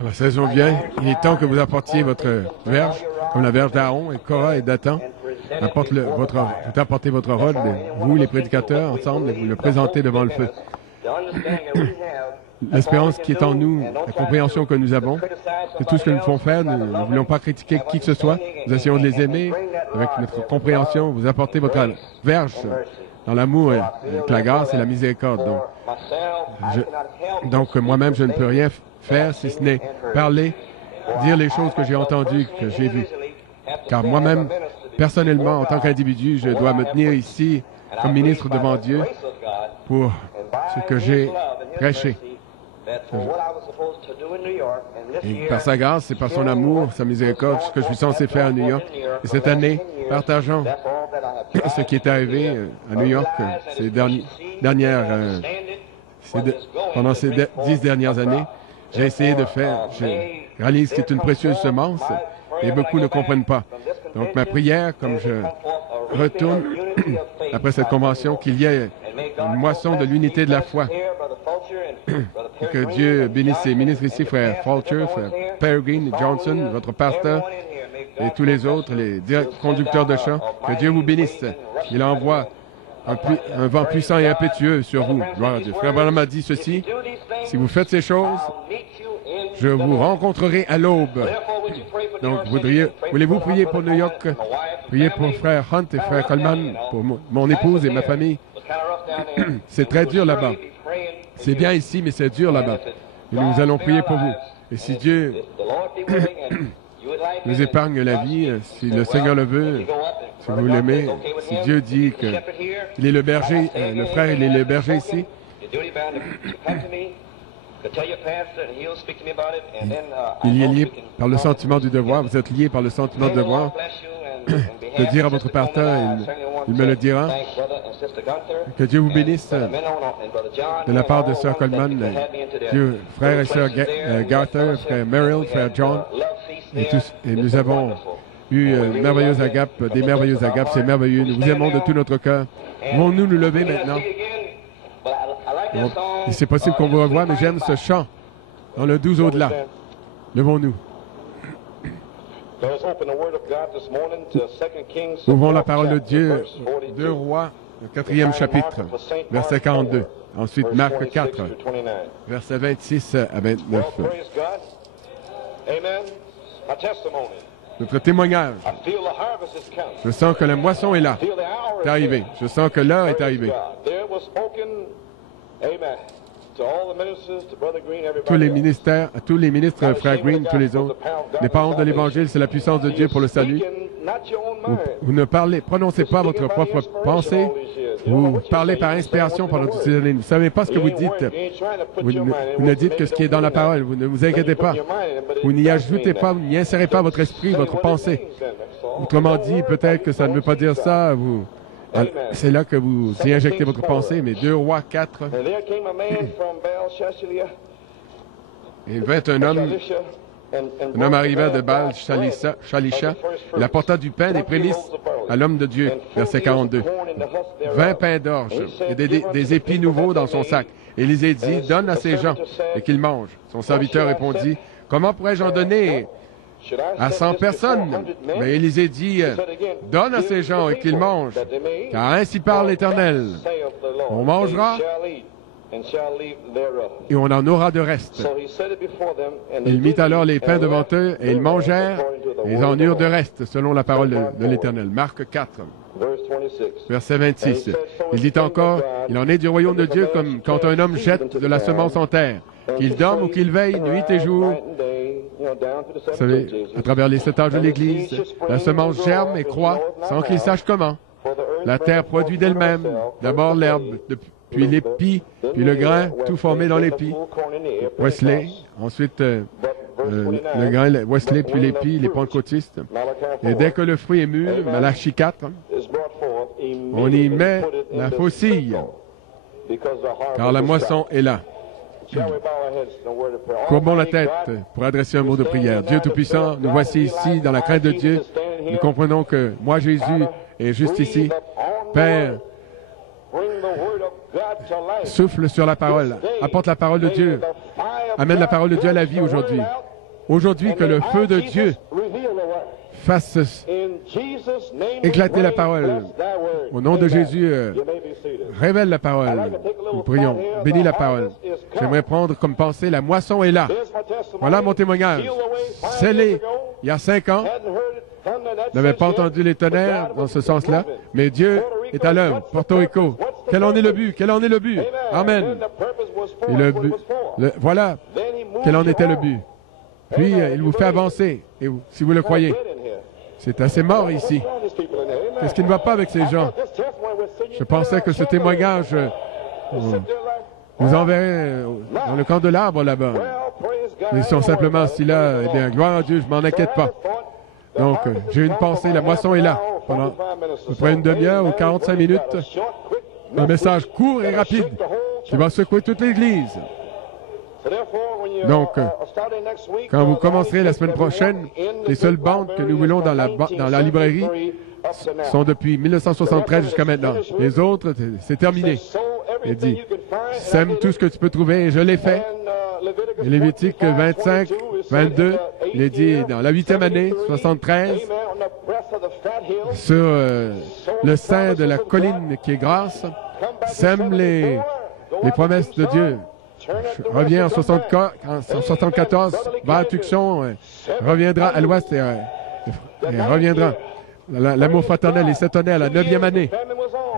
La saison vient, il est temps que vous apportiez votre verge, comme la verge d'Aaron et Korah et Dathan. Vous apportez votre rod, vous les prédicateurs, ensemble, et vous le présentez devant le feu. L'espérance qui est en nous, la compréhension que nous avons, c'est tout ce que nous pouvons faire. Nous ne voulons pas critiquer qui que ce soit. Nous essayons de les aimer avec notre compréhension. Vous apportez votre verge dans l'amour, avec la grâce et la miséricorde. Donc moi-même, je ne peux rien faire si ce n'est parler, dire les choses que j'ai entendues, que j'ai vues. Car moi-même, personnellement, en tant qu'individu, je dois me tenir ici comme ministre devant Dieu pour ce que j'ai prêché. Et par sa grâce et par son amour, sa miséricorde, ce que je suis censé faire à New York. Et cette année, partageant ce qui est arrivé à New York pendant ces 10 dernières années, j'ai essayé de faire. Je réalise que c'est une précieuse semence et beaucoup ne comprennent pas. Donc ma prière, comme je retourne après cette convention, qu'il y ait une moisson de l'unité de la foi. Et que Dieu bénisse ses ministres ici, frère Fulcher, frère Peregrine, Johnson, votre pasteur et tous les autres, les conducteurs de chants. Que Dieu vous bénisse. Il envoie un vent puissant et impétueux sur vous. Gloire à Dieu. Frère Branham a dit ceci: si vous faites ces choses, je vous rencontrerai à l'aube. Donc, voulez-vous prier pour New York? Priez pour frère Hunt et frère Coleman, pour mon épouse et ma famille. C'est très dur là-bas. C'est bien ici, mais c'est dur là-bas. Et nous allons prier pour vous. Et si Dieu nous épargne la vie, si le Seigneur le veut, si vous l'aimez, si Dieu dit qu'il est le berger, le frère, il est le berger ici, il est lié par le sentiment du devoir. Vous êtes lié par le sentiment du devoir. De dire à votre pasteur, il me le dira. Que Dieu vous bénisse de la part de Sœur Coleman, Dieu, frère et sœur Garther, frère Merrill, frère John, et nous avons eu des merveilleuses agapes, c'est merveilleux. Nous vous aimons de tout notre cœur. Pouvons-nous nous lever maintenant? Et c'est possible qu'on vous revoie, mais j'aime ce chant dans le 12 au-delà. Levons-nous. Ouvrons la parole de Dieu, 2 Rois, le 4e chapitre, verset 42. Ensuite, Marc 4, verset 26 à 29. Notre témoignage. Je sens que la moisson est là. C'est arrivé. Je sens que l'heure est arrivée. Tous les ministres, frère Green, tous les autres, les parents de l'Évangile, c'est la puissance de Dieu pour le salut. Vous ne prononcez pas votre propre pensée, vous parlez par inspiration pendant toutes ces années. Vous ne savez pas ce que vous dites. Vous ne dites que ce qui est dans la parole. Vous ne vous inquiétez pas. Vous n'y ajoutez pas, vous n'y insérez pas votre esprit, votre pensée. Autrement dit, peut-être que ça ne veut pas dire ça, c'est là que vous y injectez votre pensée, mais 2 Rois 4. Et vint un homme arriva de Baal Shalisha, il apporta du pain des prémices à l'homme de Dieu, verset 42. 20 pains d'orge et des épis nouveaux dans son sac. Élisée dit, donne à ces gens et qu'ils mangent. Son serviteur répondit, comment pourrais-je en donner à 100 personnes? Mais Élisée dit, donne à ces gens et qu'ils mangent, car ainsi parle l'Éternel. On mangera et on en aura de reste. Il mit alors les pains devant eux et ils mangèrent et ils en eurent de reste, selon la parole de l'Éternel. Marc 4, verset 26. Il dit encore, il en est du royaume de Dieu comme quand un homme jette de la semence en terre, qu'il dorme ou qu'il veille nuit et jour. Vous savez, à travers les 7 âges de l'Église, la semence germe et croît sans qu'il sache comment. La terre produit d'elle-même, d'abord l'herbe, puis l'épi, puis le grain, tout formé dans l'épi. Wesley, ensuite le grain, Wesley, puis l'épi, les pentecôtistes. Et dès que le fruit est mûr, Malachie 4, on y met la faucille, car la moisson est là. Courbons la tête pour adresser un mot de prière. Dieu Tout-Puissant, nous voici ici dans la crainte de Dieu. Nous comprenons que moi, Jésus, est juste ici. Père, souffle sur la parole, apporte la parole de Dieu, amène la parole de Dieu à la vie aujourd'hui. Aujourd'hui, que le feu de Dieu fasse éclater la parole. Au nom de Jésus, révèle la parole. Nous prions. Bénis la parole. J'aimerais prendre comme pensée, la moisson est là. Voilà mon témoignage. Scellé il y a 5 ans. Je n'avais pas entendu les tonnerres dans ce sens-là, mais Dieu est à l'œuvre. Porto Rico. Quel en est le but? Quel en est le but? Amen. Et le but, voilà quel en était le but. Puis, il vous fait avancer, et vous, si vous le croyez. C'est assez mort ici. Qu'est-ce qui ne va pas avec ces gens? Je pensais que ce témoignage vous enverrait dans le camp de l'arbre là-bas. Ils sont simplement assis là. Eh bien, gloire à Dieu, je ne m'en inquiète pas. Donc, j'ai une pensée, la moisson est là. Pendant à peu près une demi-heure ou 45 minutes, un message court et rapide qui va secouer toute l'Église. Donc, quand vous commencerez la semaine prochaine, les seules bandes que nous voulons dans la librairie sont depuis 1973 jusqu'à maintenant. Les autres, c'est terminé. Il dit, sème tout ce que tu peux trouver, et je l'ai fait. Et Lévitique 25, 22, il est dit dans la 8e année, 73, sur le sein de la colline qui est grasse, sème les promesses de Dieu. Revient en 74, va à Tucson, reviendra à l'ouest et reviendra. L'amour fraternel et s'étonnait à la 9e année.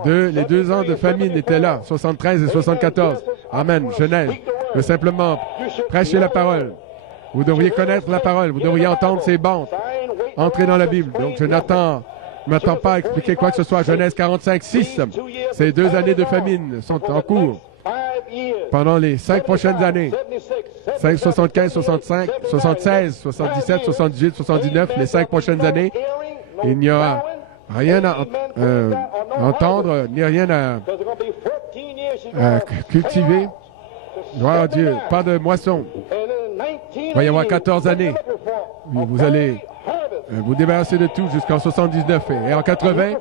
Les 2 ans de famine étaient là, 73 et 74. Amen. Genèse. De simplement prêcher la parole. Vous devriez connaître la parole. Vous devriez entendre ces bandes. Entrer dans la Bible. Donc, je ne m'attends pas à expliquer quoi que ce soit. Genèse 45, 6. Ces 2 années de famine sont en cours. Pendant les 5 prochaines années, 5, 75, 65, 76, 77, 78, 79, les 5 prochaines années, il n'y aura rien à entendre, ni rien à cultiver. Gloire à Dieu, pas de moisson. Il va y avoir 14 années. Vous allez vous débarrasser de tout jusqu'en 79. Et en 80,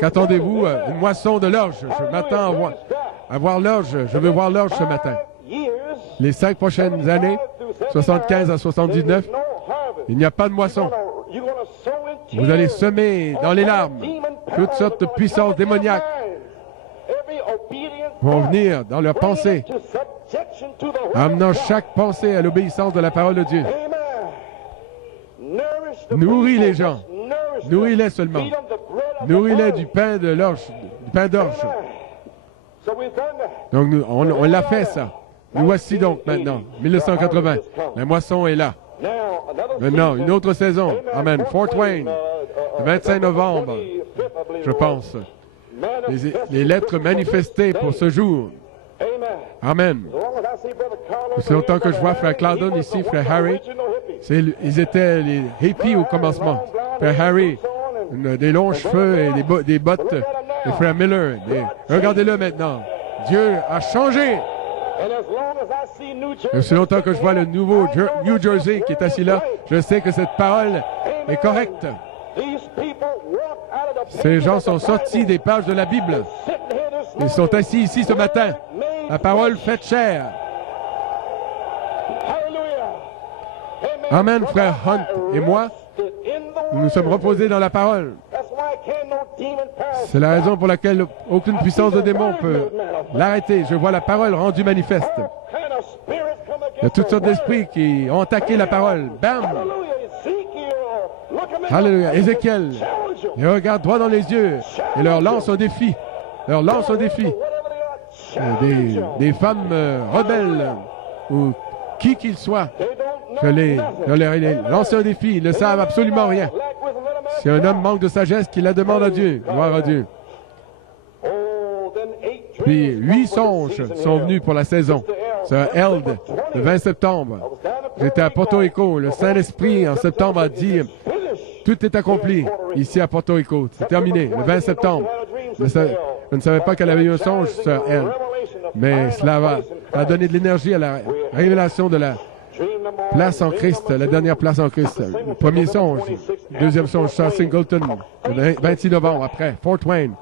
qu'attendez-vous? Une moisson de l'orge. Je m'attends à voir l'orge. Je veux voir l'orge ce matin. Les 5 prochaines années, 75 à 79, il n'y a pas de moisson. Vous allez semer dans les larmes toutes sortes de puissances démoniaques vont venir dans leurs pensées, amenant chaque pensée à l'obéissance de la parole de Dieu. Nourris les gens. Nourris-les seulement. Nourris-les du pain de l'orge, du pain d'orge. Donc, on l'a fait, ça. Nous voici donc maintenant, 1980. La moisson est là. Maintenant, une autre saison. Amen. Fort Wayne, le 25 novembre, je pense. Les lettres manifestées pour ce jour. Amen. C'est longtemps que je vois Frère Cloudon ici, Frère Harry. Ils étaient les hippies au commencement. Frère Harry, des longs cheveux et des bottes. Et Frère Miller. Regardez-le maintenant. Dieu a changé. C'est longtemps que je vois le nouveau New Jersey qui est assis là. Je sais que cette parole est correcte. Ces gens sont sortis des pages de la Bible. Ils sont assis ici ce matin. La parole faite chair. Amen, frère Hunt et moi. Nous nous sommes reposés dans la parole. C'est la raison pour laquelle aucune puissance de démon peut l'arrêter. Je vois la parole rendue manifeste. Il y a toutes sortes d'esprits qui ont attaqué la parole. Bam! Alléluia. Ézéchiel, ils regardent droit dans les yeux et leur lance un défi. Leur lance un défi. Des femmes rebelles ou qui qu'ils soient. Je leur ai lancé un défi. Ils ne savent absolument rien. Si un homme manque de sagesse, qu'il la demande à Dieu. Gloire à Dieu. Puis 8 songes sont venus pour la saison. C'est Eld, le 20 septembre. J'étais à Porto Rico. Le Saint-Esprit, en septembre, a dit tout est accompli ici à Porto Rico. C'est terminé, le 20 septembre. Je ne savais pas qu'elle avait eu un songe, Sœur Eld. Mais cela a donné de l'énergie à la révélation de la place en Christ, la dernière place en Christ. Le premier songe, deuxième songe, Sœur Singleton, le 26 novembre après, Fort Wayne.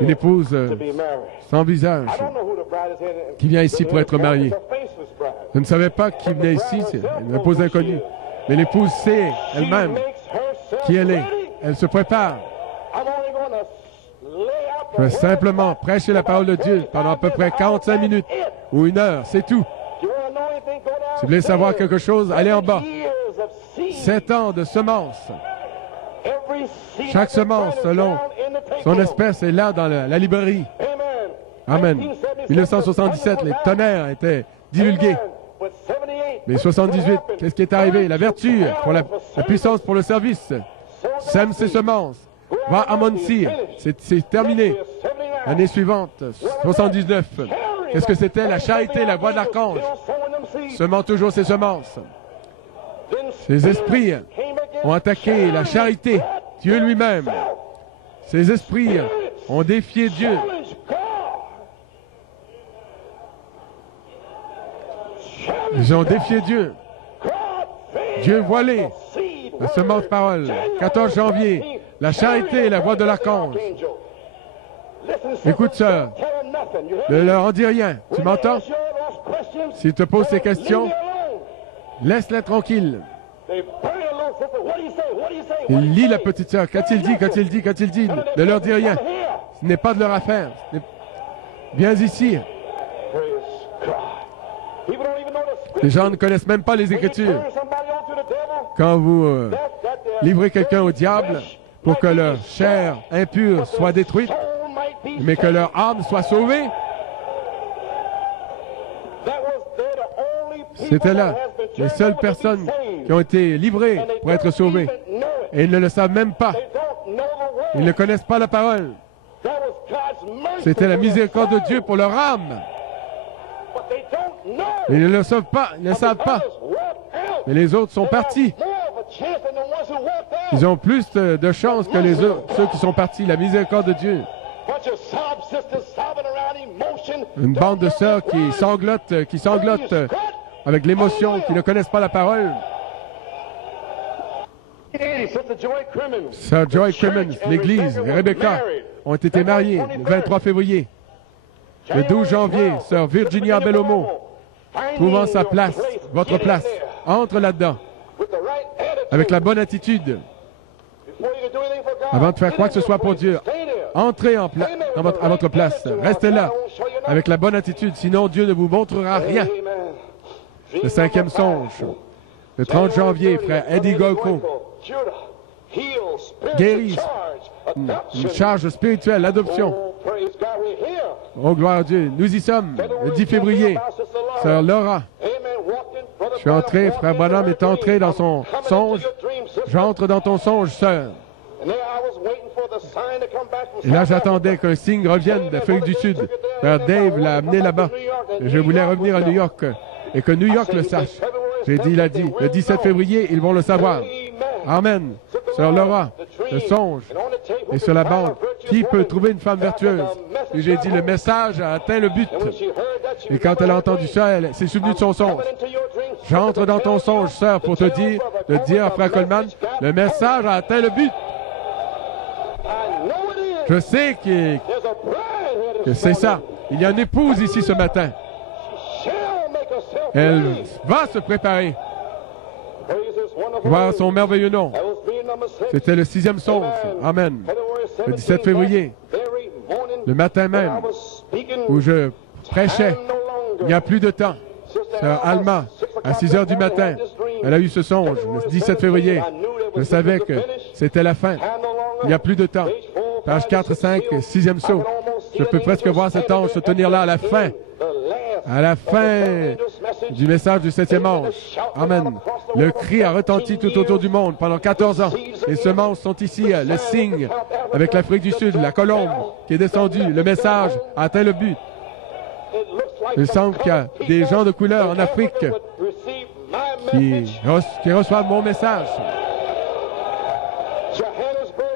une épouse sans visage qui vient ici pour être mariée. Je ne savais pas qui venait ici, c'est une épouse inconnue. Mais l'épouse sait elle-même qui elle est. Elle se prépare. Je vais simplement prêcher la parole de Dieu pendant à peu près 45 minutes ou 1 heure, c'est tout. Si vous voulez savoir quelque chose, allez en bas. 7 ans de semences. Chaque semence, selon son espèce, est là dans la librairie. Amen. 1977, les tonnerres étaient divulgués. Mais 78, qu'est-ce qui est arrivé? La vertu, pour la puissance pour le service. Sème ses semences. Va à Muncie. C'est terminé. L'année suivante, 79. Qu'est-ce que c'était? La charité, la voix de l'archange. Semant toujours ses semences. Ces esprits ont attaqué la charité, Dieu lui-même. Ces esprits ont défié Dieu. Ils ont défié Dieu. Dieu voilé. La semence parole. 14 janvier. La charité et la voix de l'archange. Écoute, sœur. Ne leur en dis rien. Tu m'entends? S'il te pose ces questions, laisse-les tranquille. Il lit la petite sœur. Qu'a-t-il dit? Qu'a-t-il dit? Qu'a-t-il dit? Ne leur dis rien. Ce n'est pas de leur affaire. Viens ici. Les gens ne connaissent même pas les Écritures. Quand vous livrez quelqu'un au diable pour que leur chair impure soit détruite, mais que leur âme soit sauvée, c'était là les seules personnes qui ont été livrées pour être sauvées. Et ils ne le savent même pas. Ils ne connaissent pas la parole. C'était la miséricorde de Dieu pour leur âme. Ils ne le savent pas. Ils ne savent pas. Mais les autres sont partis. Ils ont plus de chance que les autres, ceux qui sont partis. La miséricorde de Dieu. Une bande de sœurs qui sanglotent avec l'émotion, qui ne connaissent pas la parole. Sœur Joy Crimmins, l'Église, et Rebecca ont été mariés le 23 février. Le 12 janvier, Sœur Virginia Bellomo, trouvant sa place, votre place, entre là-dedans, avec la bonne attitude. Avant de faire quoi que ce soit pour Dieu, entrez à votre place. Restez là, avec la bonne attitude, sinon Dieu ne vous montrera rien. Le 5e songe, le 30 janvier, frère Eddie Golko, guérit, une charge spirituelle, l'adoption. Oh, gloire à Dieu. Nous y sommes, le 10 février. Sœur Laura, je suis entré, frère Bonhomme est entré dans son songe. J'entre dans ton songe, sœur. Et là, j'attendais qu'un signe revienne d'Afrique du Sud. Frère Dave l'a amené là-bas. Je voulais revenir à New York et que New York le sache. Il a dit, le 17 février, ils vont le savoir. Amen. Sœur Laura, le songe est sur la bande. Qui peut trouver une femme vertueuse? Et j'ai dit, le message a atteint le but. Et quand elle a entendu ça, elle s'est souvenue de son songe. J'entre dans ton songe, sœur, pour te dire à frère Coleman, le message a atteint le but. Je sais que c'est ça. Il y a une épouse ici ce matin. Elle va se préparer. Voir son merveilleux nom. C'était le 6e songe. Amen. Le 17 février. Le matin même où je prêchais. Il n'y a plus de temps. Sœur Alma, à 6 heures du matin, elle a eu ce songe. Le 17 février. Je savais que c'était la fin. Il n'y a plus de temps. Page 4, 5, 6e saut. Je peux presque voir cet ange se tenir là à la fin. À la fin du message du 7e ange. Amen. Le cri a retenti tout autour du monde pendant 14 ans. Les semences sont ici, le signe avec l'Afrique du Sud, la colombe qui est descendue. Le message a atteint le but. Il semble qu'il y a des gens de couleur en Afrique qui reçoivent mon message.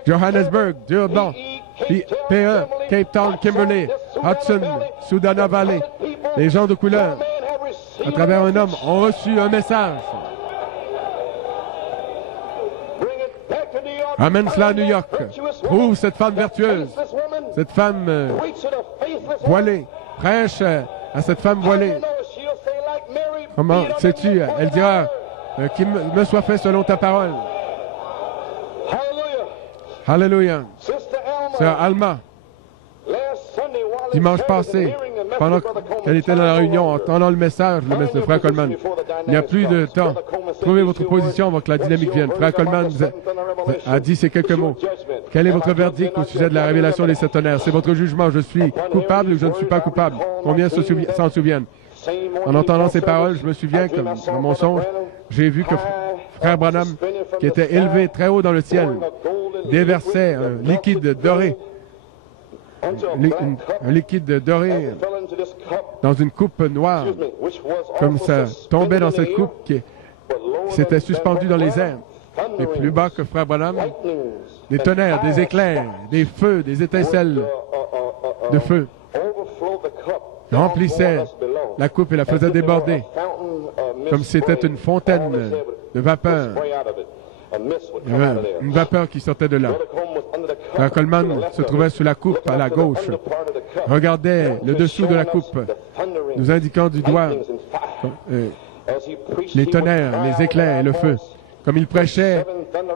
Johannesburg, Durban, P1, Cape Town, Kimberley, Hudson, Sudana Valley. Les gens de couleur, à travers un homme, ont reçu un message. Amène cela à New York. Trouve cette femme vertueuse. cette femme voilée. Prêche à cette femme voilée. Comment sais-tu? Elle dira qu'il me soit fait selon ta parole. Alléluia. Sœur Alma, dimanche passé, pendant qu'elle était dans la réunion, en entendant le message de Frère Coleman, il n'y a plus de temps. Trouvez votre position avant que la dynamique vienne. Frère Coleman a dit ces quelques mots. Quel est votre verdict au sujet de la révélation des sept tonnerres? C'est votre jugement. Je suis coupable ou je ne suis pas coupable? Combien s'en souviennent? En entendant ces paroles, je me souviens que dans mon songe, j'ai vu que Frère Branham, qui était élevé très haut dans le ciel, déversait un liquide doré, un liquide doré dans une coupe noire, comme ça tombait dans cette coupe qui s'était suspendue dans les airs. Et plus bas que Frère Branham, des tonnerres, des éclairs, des feux, des étincelles de feu remplissaient la coupe et la faisaient déborder, comme si c'était une fontaine de vapeur. Il y avait une vapeur qui sortait de là. Frère Coleman se trouvait sous la coupe à la gauche, regardait le dessous de la coupe, nous indiquant du doigt les tonnerres, les éclairs et le feu. Comme il prêchait,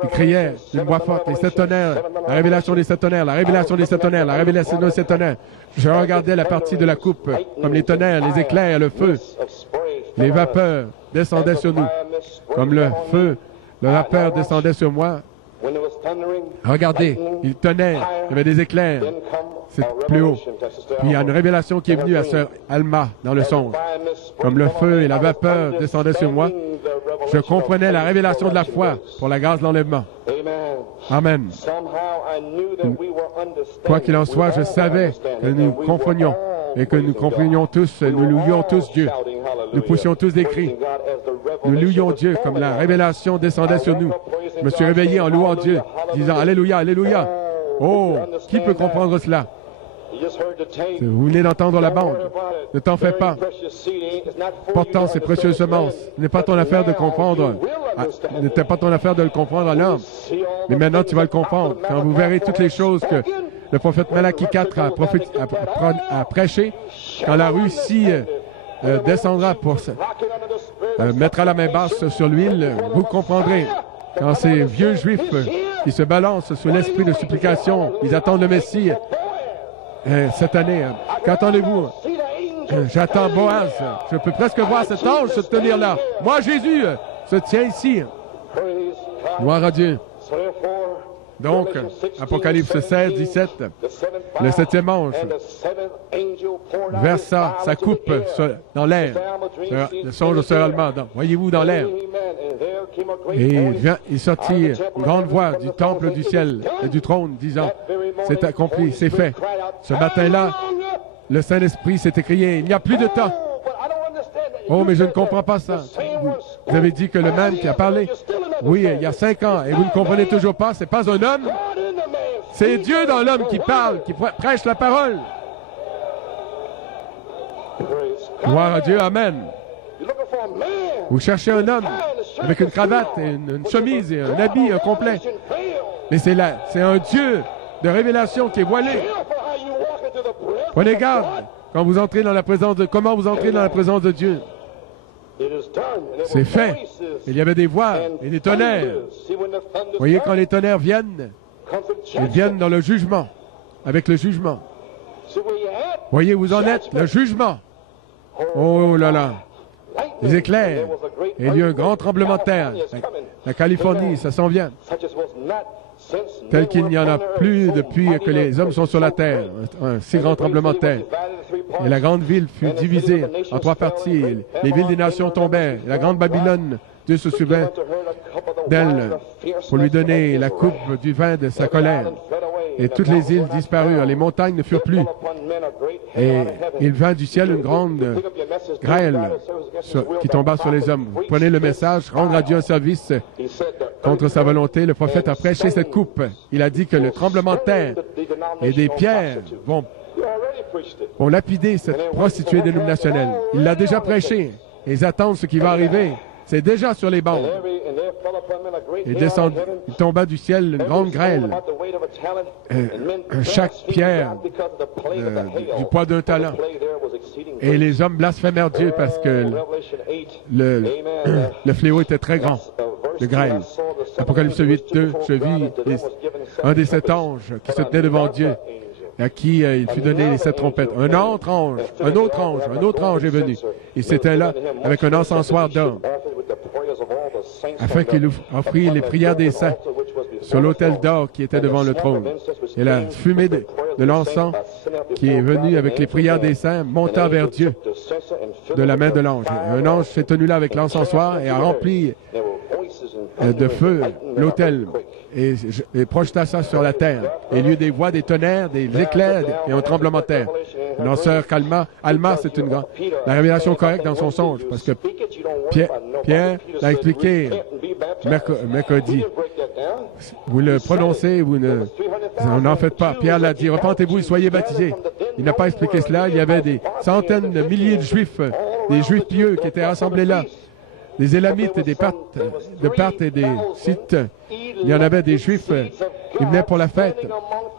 il criait d'une voix forte, les sept tonnerres, la révélation des sept tonnerres, la révélation des sept tonnerres, la révélation des sept tonnerres. Je regardais la partie de la coupe, comme les tonnerres, les éclairs, le feu. Les vapeurs descendaient sur nous, comme le feu, la vapeur descendait sur moi. Regardez, il tenait, il y avait des éclairs, c'est plus haut. Puis il y a une révélation qui est venue à Sœur Alma dans le songe. Comme le feu et la vapeur descendaient sur moi, je comprenais la révélation de la foi pour la grâce de l'enlèvement. Amen. Quoi qu'il en soit, je savais que nous comprenions et que nous comprenions tous, nous louions tous Dieu. Nous poussions tous des cris. Nous louions Dieu comme la révélation descendait sur nous. Je me suis réveillé en louant Dieu, disant Alléluia, Alléluia. Oh, qui peut comprendre cela? Vous venez d'entendre la bande. Ne t'en fais pas. Pourtant, ces précieuses semences. Ce n'est pas ton affaire de comprendre. Ce n'était pas ton affaire de le comprendre à l'homme. Mais maintenant, tu vas le comprendre. Quand vous verrez toutes les choses que le prophète Malachie 4 a prêché, quand la Russie descendra pour mettre la main basse sur l'huile, vous comprendrez. Quand ces vieux Juifs qui se balancent sous l'esprit de supplication, ils attendent le Messie. Cette année, qu'attendez-vous? J'attends Boaz. Je peux presque voir cet ange se tenir là. Moi, Jésus, se tient ici. Gloire à Dieu. Donc, Apocalypse 16, 17, le septième ange versa sa coupe dans l'air. Le songe de Sœur Alma, voyez-vous dans l'air. Et il sortit une grande voix du temple du ciel et du trône, disant, c'est accompli, c'est fait. Ce matin-là, le Saint-Esprit s'est écrié, il n'y a plus de temps. Oh, mais je ne comprends pas ça. Vous avez dit que le même qui a parlé, oui, il y a 5 ans, et vous ne comprenez toujours pas, c'est pas un homme. C'est Dieu dans l'homme qui parle, qui prêche la parole. Gloire à Dieu, amen. Vous cherchez un homme avec une cravate, et une chemise et un habit complet. Mais c'est un Dieu de révélation qui est voilé. Prenez garde quand vous entrez dans la présence de... Comment vous entrez dans la présence de Dieu? C'est fait. Il y avait des voix et des tonnerres. Vous voyez, quand les tonnerres viennent, ils viennent dans le jugement, avec le jugement. Voyez, vous en êtes, le jugement. Oh là là. Les éclairs. Et il y a eu un grand tremblement de terre. La Californie, ça s'en vient. Tel qu'il n'y en a plus depuis que les hommes sont sur la terre. Un si grand tremblement de terre. Et la grande ville fut divisée en 3 parties. Les villes des nations tombèrent. La grande Babylone, Dieu se souvint d'elle pour lui donner la coupe du vin de sa colère. Et toutes les îles disparurent. Les montagnes ne furent plus. Et il vint du ciel une grande grêle qui tomba sur les hommes. Vous prenez le message, rendre à Dieu un service contre sa volonté. Le prophète a prêché cette coupe. Il a dit que le tremblement de terre et des pierres vont lapider cette prostituée dénominationnelle. Il l'a déjà prêché. Et ils attendent ce qui va arriver. c'est déjà sur les bandes. Il tomba du ciel une grande grêle. Chaque pierre du poids d'un talent. Et les hommes blasphémèrent Dieu parce que le fléau était très grand, de grêle. Apocalypse 8:2, je vis un des 7 anges qui se tenait devant Dieu, à qui il fut donné les 7 trompettes. Un autre ange est venu. Il s'était là avec un encensoir d'or, afin qu'il offrit les prières des saints sur l'autel d'or qui était devant le trône. Et la fumée de l'encens qui est venue avec les prières des saints monta vers Dieu de la main de l'ange. Un ange s'est tenu là avec l'encensoir et a rempli de feu l'autel et projeta ça sur la terre. Et il y eut des voix, des tonnerres, des éclairs et un tremblement de terre. Notre sœur Alma, c'est une grande... La révélation correcte dans son songe, parce que Pierre l'a expliqué mercredi. Vous le prononcez, vous n'en faites pas. Pierre l'a dit, repentez-vous et soyez baptisés. Il n'a pas expliqué cela. Il y avait des centaines de milliers de Juifs, des Juifs pieux qui étaient rassemblés là. Des Élamites et de Parthes et des Sites. Il y en avait des Juifs qui venaient pour la fête.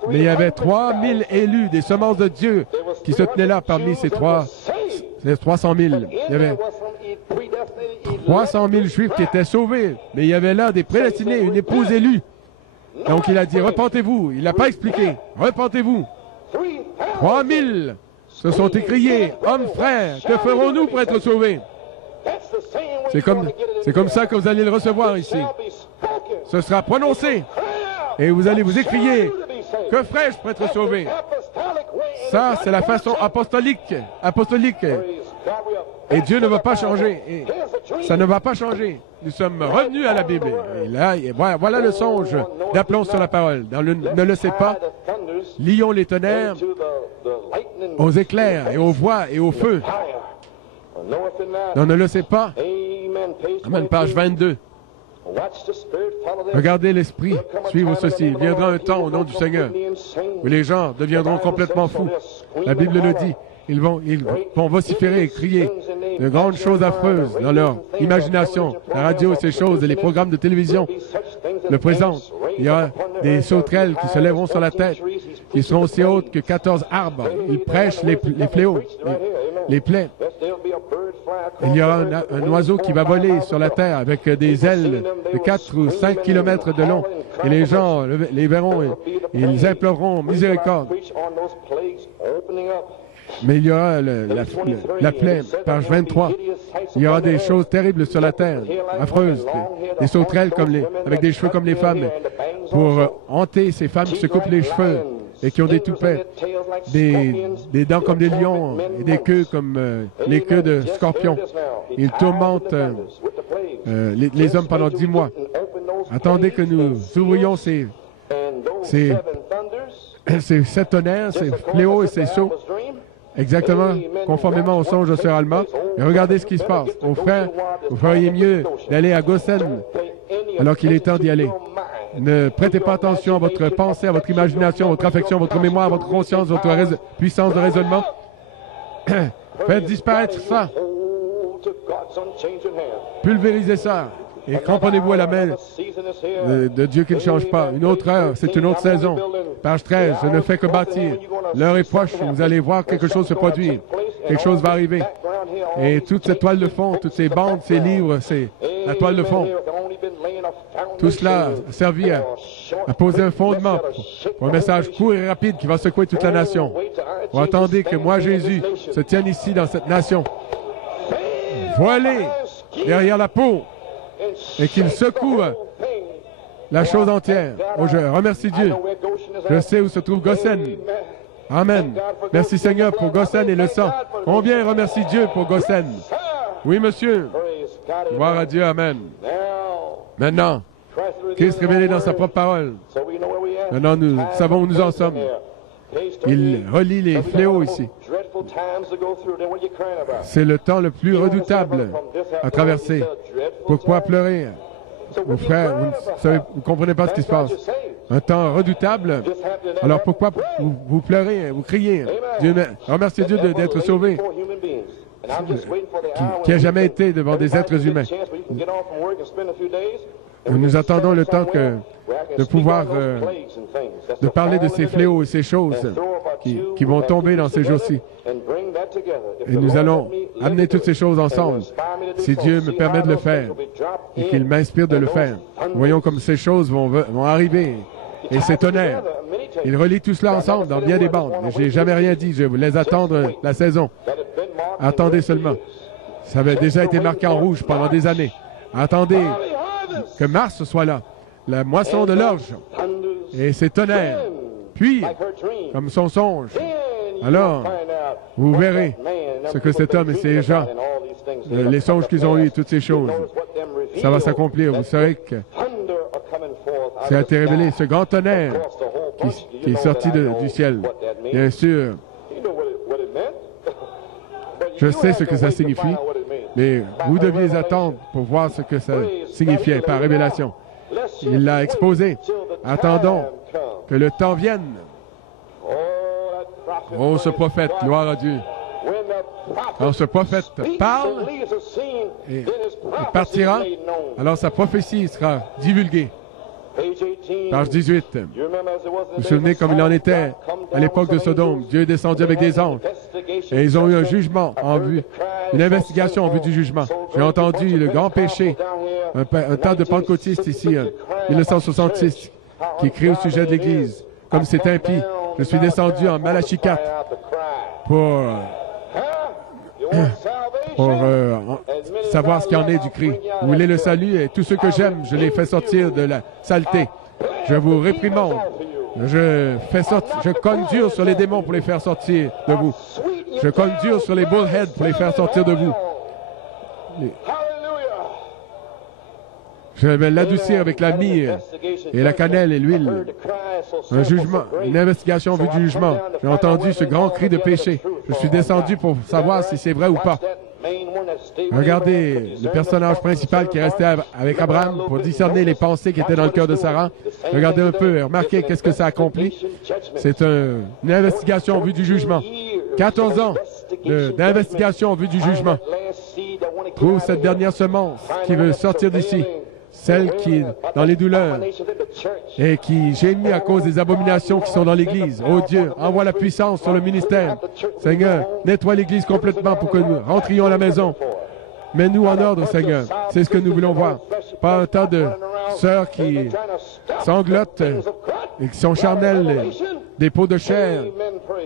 Mais il y avait 3000 élus des semences de Dieu qui se tenaient là parmi ces 300 000. Il y avait 300 000 Juifs qui étaient sauvés. Mais il y avait là des prédestinés, une épouse élue. Donc il a dit, repentez-vous. Il n'a pas expliqué. Repentez-vous. 3000 se sont écriés, hommes, frères, que ferons-nous pour être sauvés? C'est comme ça que vous allez le recevoir ici. Ce sera prononcé. Et vous allez vous écrier, que ferai-je pour être sauvé? Ça, c'est la façon apostolique. Et Dieu ne va pas changer. Et ça ne va pas changer. Nous sommes revenus à la Bible. Et là, voilà le songe d'aplomb sur la parole. Ne le sait pas. Lions les tonnerres aux éclairs et aux voix et au feu. On ne le sait pas. Amen, page 22. Regardez l'esprit, suivre ceci. Il viendra un temps au nom du Seigneur où les gens deviendront complètement fous. La Bible le dit. Ils vont vociférer et crier de grandes choses affreuses dans leur imagination. La radio, ces choses, et les programmes de télévision le présentent. Il y aura des sauterelles qui se lèveront sur la tête, qui seront aussi hautes que 14 arbres. Ils prêchent les fléaux, les plaies. Il y aura un oiseau qui va voler sur la terre avec des ailes de 4 ou 5 kilomètres de long. Et les gens les verront et ils imploreront miséricorde. Mais il y aura la plaie, page 23. Il y aura des choses terribles sur la terre, affreuses. Des sauterelles avec des cheveux comme les femmes, pour hanter ces femmes qui se coupent les cheveux et qui ont des toupets, des dents comme des lions et des queues comme les queues de scorpions. Ils tourmentent les hommes pendant 10 mois. Attendez que nous ouvrions ces 7 tonnerres, ces fléaux et ces sauts. Exactement, conformément au songe de Sœur Alma. Et regardez ce qui se passe. Aux frères, vous feriez mieux d'aller à Gossen alors qu'il est temps d'y aller. Ne prêtez pas attention à votre pensée, à votre imagination, à votre affection, à votre mémoire, à votre conscience, à votre puissance de raisonnement. Faites disparaître ça. Pulvérisez ça. Et cramponnez-vous à la main de Dieu qui ne change pas. Une autre heure, c'est une autre saison. Page 13, je ne fais que bâtir. L'heure est proche, vous allez voir quelque chose se produire. Quelque chose va arriver. Et toute cette toile de fond, toutes ces bandes, ces livres, c'est la toile de fond. Tout cela a servi à poser un fondement pour un message court et rapide qui va secouer toute la nation. Vous attendez que moi, Jésus, se tienne ici dans cette nation, voilé derrière la peau, et qu'il secoue la chose entière. Oh, je remercie Dieu. Je sais où se trouve Gossen. Amen. Merci Seigneur pour Gossen et le sang. Combien remercie Dieu pour Gossen? Oui, monsieur. Gloire à Dieu. Amen. Maintenant, Christ révélé dans sa propre parole. Maintenant, nous savons où nous en sommes. Il relie les fléaux ici. C'est le temps le plus redoutable à traverser. Pourquoi pleurer? Vos frères, vous ne comprenez pas ce qui se passe. Un temps redoutable. Alors pourquoi vous pleurez, vous criez? Remerciez Dieu d'être sauvé. Qui n'a jamais été devant des êtres humains. Nous attendons le temps de pouvoir de parler de ces fléaux et ces choses qui vont tomber dans ces jours-ci. Et nous allons amener toutes ces choses ensemble, si Dieu me permet de le faire et qu'il m'inspire de le faire. Voyons comme ces choses vont arriver. Et ces tonnerres, il relie tout cela ensemble dans bien des bandes. Je n'ai jamais rien dit, je vous laisse attendre la saison. Attendez seulement. Ça avait déjà été marqué en rouge pendant des années. Attendez que Mars soit là, la moisson de l'orge et ses tonnerres. Puis, comme son songe, alors, vous verrez ce que cet homme et ces gens, les songes qu'ils ont eus, toutes ces choses, ça va s'accomplir. Vous savez que ça a été révélé, ce grand tonnerre qui est sorti du ciel. Bien sûr, je sais ce que ça signifie, mais vous deviez attendre pour voir ce que ça signifiait par révélation. Il l'a exposé. Attendons que le temps vienne. Oh, ce prophète, gloire à Dieu. Quand ce prophète parle et partira, alors sa prophétie sera divulguée. Page 18. Vous vous souvenez comme il en était à l'époque de Sodome. Dieu est descendu avec des anges et ils ont eu un jugement en vue, une investigation en vue du jugement. J'ai entendu le grand péché, un temps de pentecôtiste ici, 1966, qui crie au sujet de l'Église, comme c'est impie. Je suis descendu en Malachie 4 pour savoir ce qu'il en est du cri. Vous voulez le salut et tous ceux que j'aime, je les fais sortir de la saleté. Je vous réprimande. Je cogne dur sur les démons pour les faire sortir de vous. Je cogne dur sur les bullheads pour les faire sortir de vous. Je vais l'adoucir avec la myrrhe et la cannelle et l'huile. Un jugement, une investigation en vue du jugement. J'ai entendu ce grand cri de péché. Je suis descendu pour savoir si c'est vrai ou pas. Regardez le personnage principal qui est resté avec Abraham pour discerner les pensées qui étaient dans le cœur de Sarah. Regardez un peu et remarquez qu'est-ce que ça accomplit. C'est une investigation en vue du jugement. 14 ans d'investigation en vue du jugement. Trouve cette dernière semence qui veut sortir d'ici. Celle qui est dans les douleurs et qui gémit à cause des abominations qui sont dans l'Église. Oh Dieu, envoie la puissance sur le ministère. Seigneur, nettoie l'Église complètement pour que nous rentrions à la maison. Mets-nous en ordre, Seigneur. C'est ce que nous voulons voir. Pas un tas de sœurs qui sanglotent et qui sont charnelles, des peaux de chair,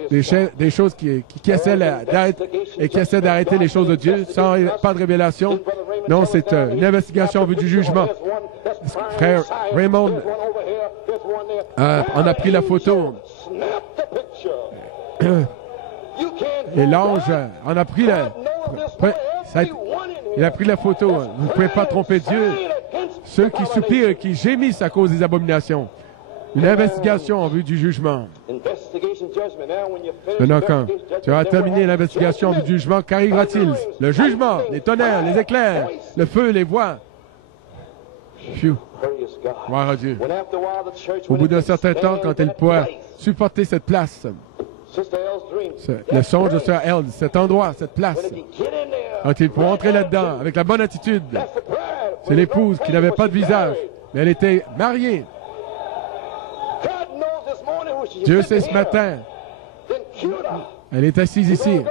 des choses qui essaient d'arrêter les choses de Dieu sans pas de révélation. Non, c'est une investigation en vue du jugement. Frère Raymond en a pris la photo. Et l'ange en a pris il a pris la photo. Vous ne pouvez pas tromper Dieu. Ceux qui soupirent et qui gémissent à cause des abominations. Une investigation en vue du jugement. Maintenant, quand tu auras terminé l'investigation en vue du jugement, qu'arrivera-t-il? Le jugement, les tonnerres, les éclairs, le feu, les voix. Phew. Gloire à Dieu. Au bout d'un certain temps, quand elle pourra supporter cette place, le songe de Sœur Eld, cet endroit, cette place, quand il pourra entrer là-dedans avec la bonne attitude, c'est l'épouse qui n'avait pas de visage, mais elle était mariée. Dieu sait ce matin, elle est assise ici.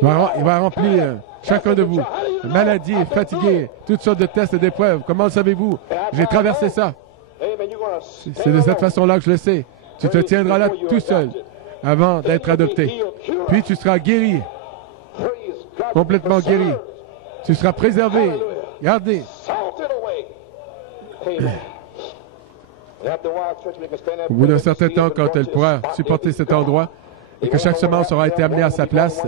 Il va remplir chacun de vous. Maladie, fatigué, toutes sortes de tests et d'épreuves. Comment le savez-vous? J'ai traversé ça. C'est de cette façon-là que je le sais. Tu te tiendras là tout seul avant d'être adopté. Puis tu seras guéri. Complètement guéri. Tu seras préservé. Gardé. Au bout d'un certain temps, quand elle pourra supporter cet endroit et que chaque semence aura été amenée à sa place,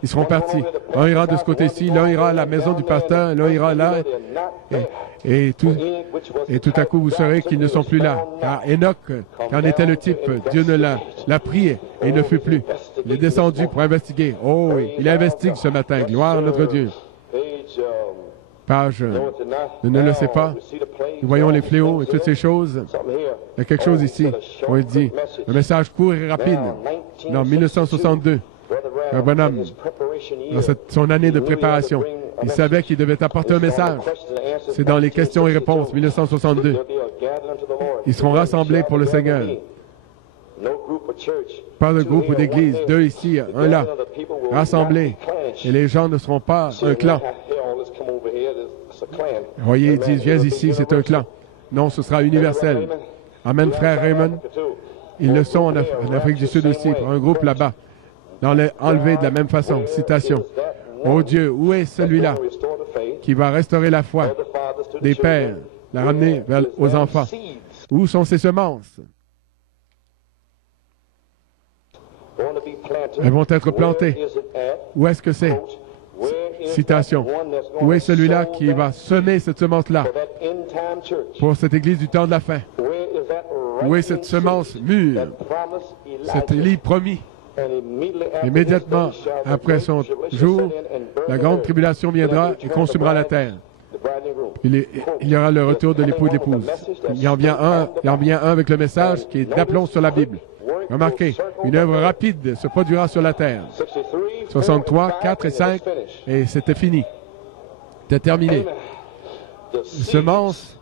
ils seront partis. Un ira de ce côté-ci, l'un ira à la maison du pasteur, l'un ira là. Et tout à coup, vous saurez qu'ils ne sont plus là. Car Enoch, qu'en était le type, Dieu ne l'a pris et il ne fut plus. Il est descendu pour investiguer. Oh oui, il investigue ce matin. Gloire à notre Dieu. Page, je ne le sais pas. Nous voyons les fléaux et toutes ces choses. Il y a quelque chose ici. On dit, un message court et rapide. En 1962, Branham, dans son année de préparation, Ils savaient qu'ils devaient apporter un message. C'est dans les questions et réponses, 1962. Ils seront rassemblés pour le Seigneur. Pas de groupe ou d'église, deux ici, un là, rassemblés. Et les gens ne seront pas un clan. Vous voyez, ils disent, viens ici, c'est un clan. Non, ce sera universel. Amen, frère Raymond. Ils le sont en Afrique du Sud aussi, pour un groupe là-bas. Enlevé de la même façon. Citation. Oh Dieu, où est celui-là qui va restaurer la foi des pères, la ramener aux enfants? Où sont ces semences? Elles vont être plantées. Où est-ce que c'est? Citation. Où est celui-là qui va semer cette semence-là pour cette Église du temps de la fin? Où est cette semence mûre? Cet Élie promis. Immédiatement après son jour, la grande tribulation viendra et consumera la terre. Il y aura le retour de l'époux et de l'épouse. Il en vient un avec le message qui est d'aplomb sur la Bible. Remarquez, une œuvre rapide se produira sur la terre. 63, 4 et 5, et c'était fini. C'était terminé. Les semences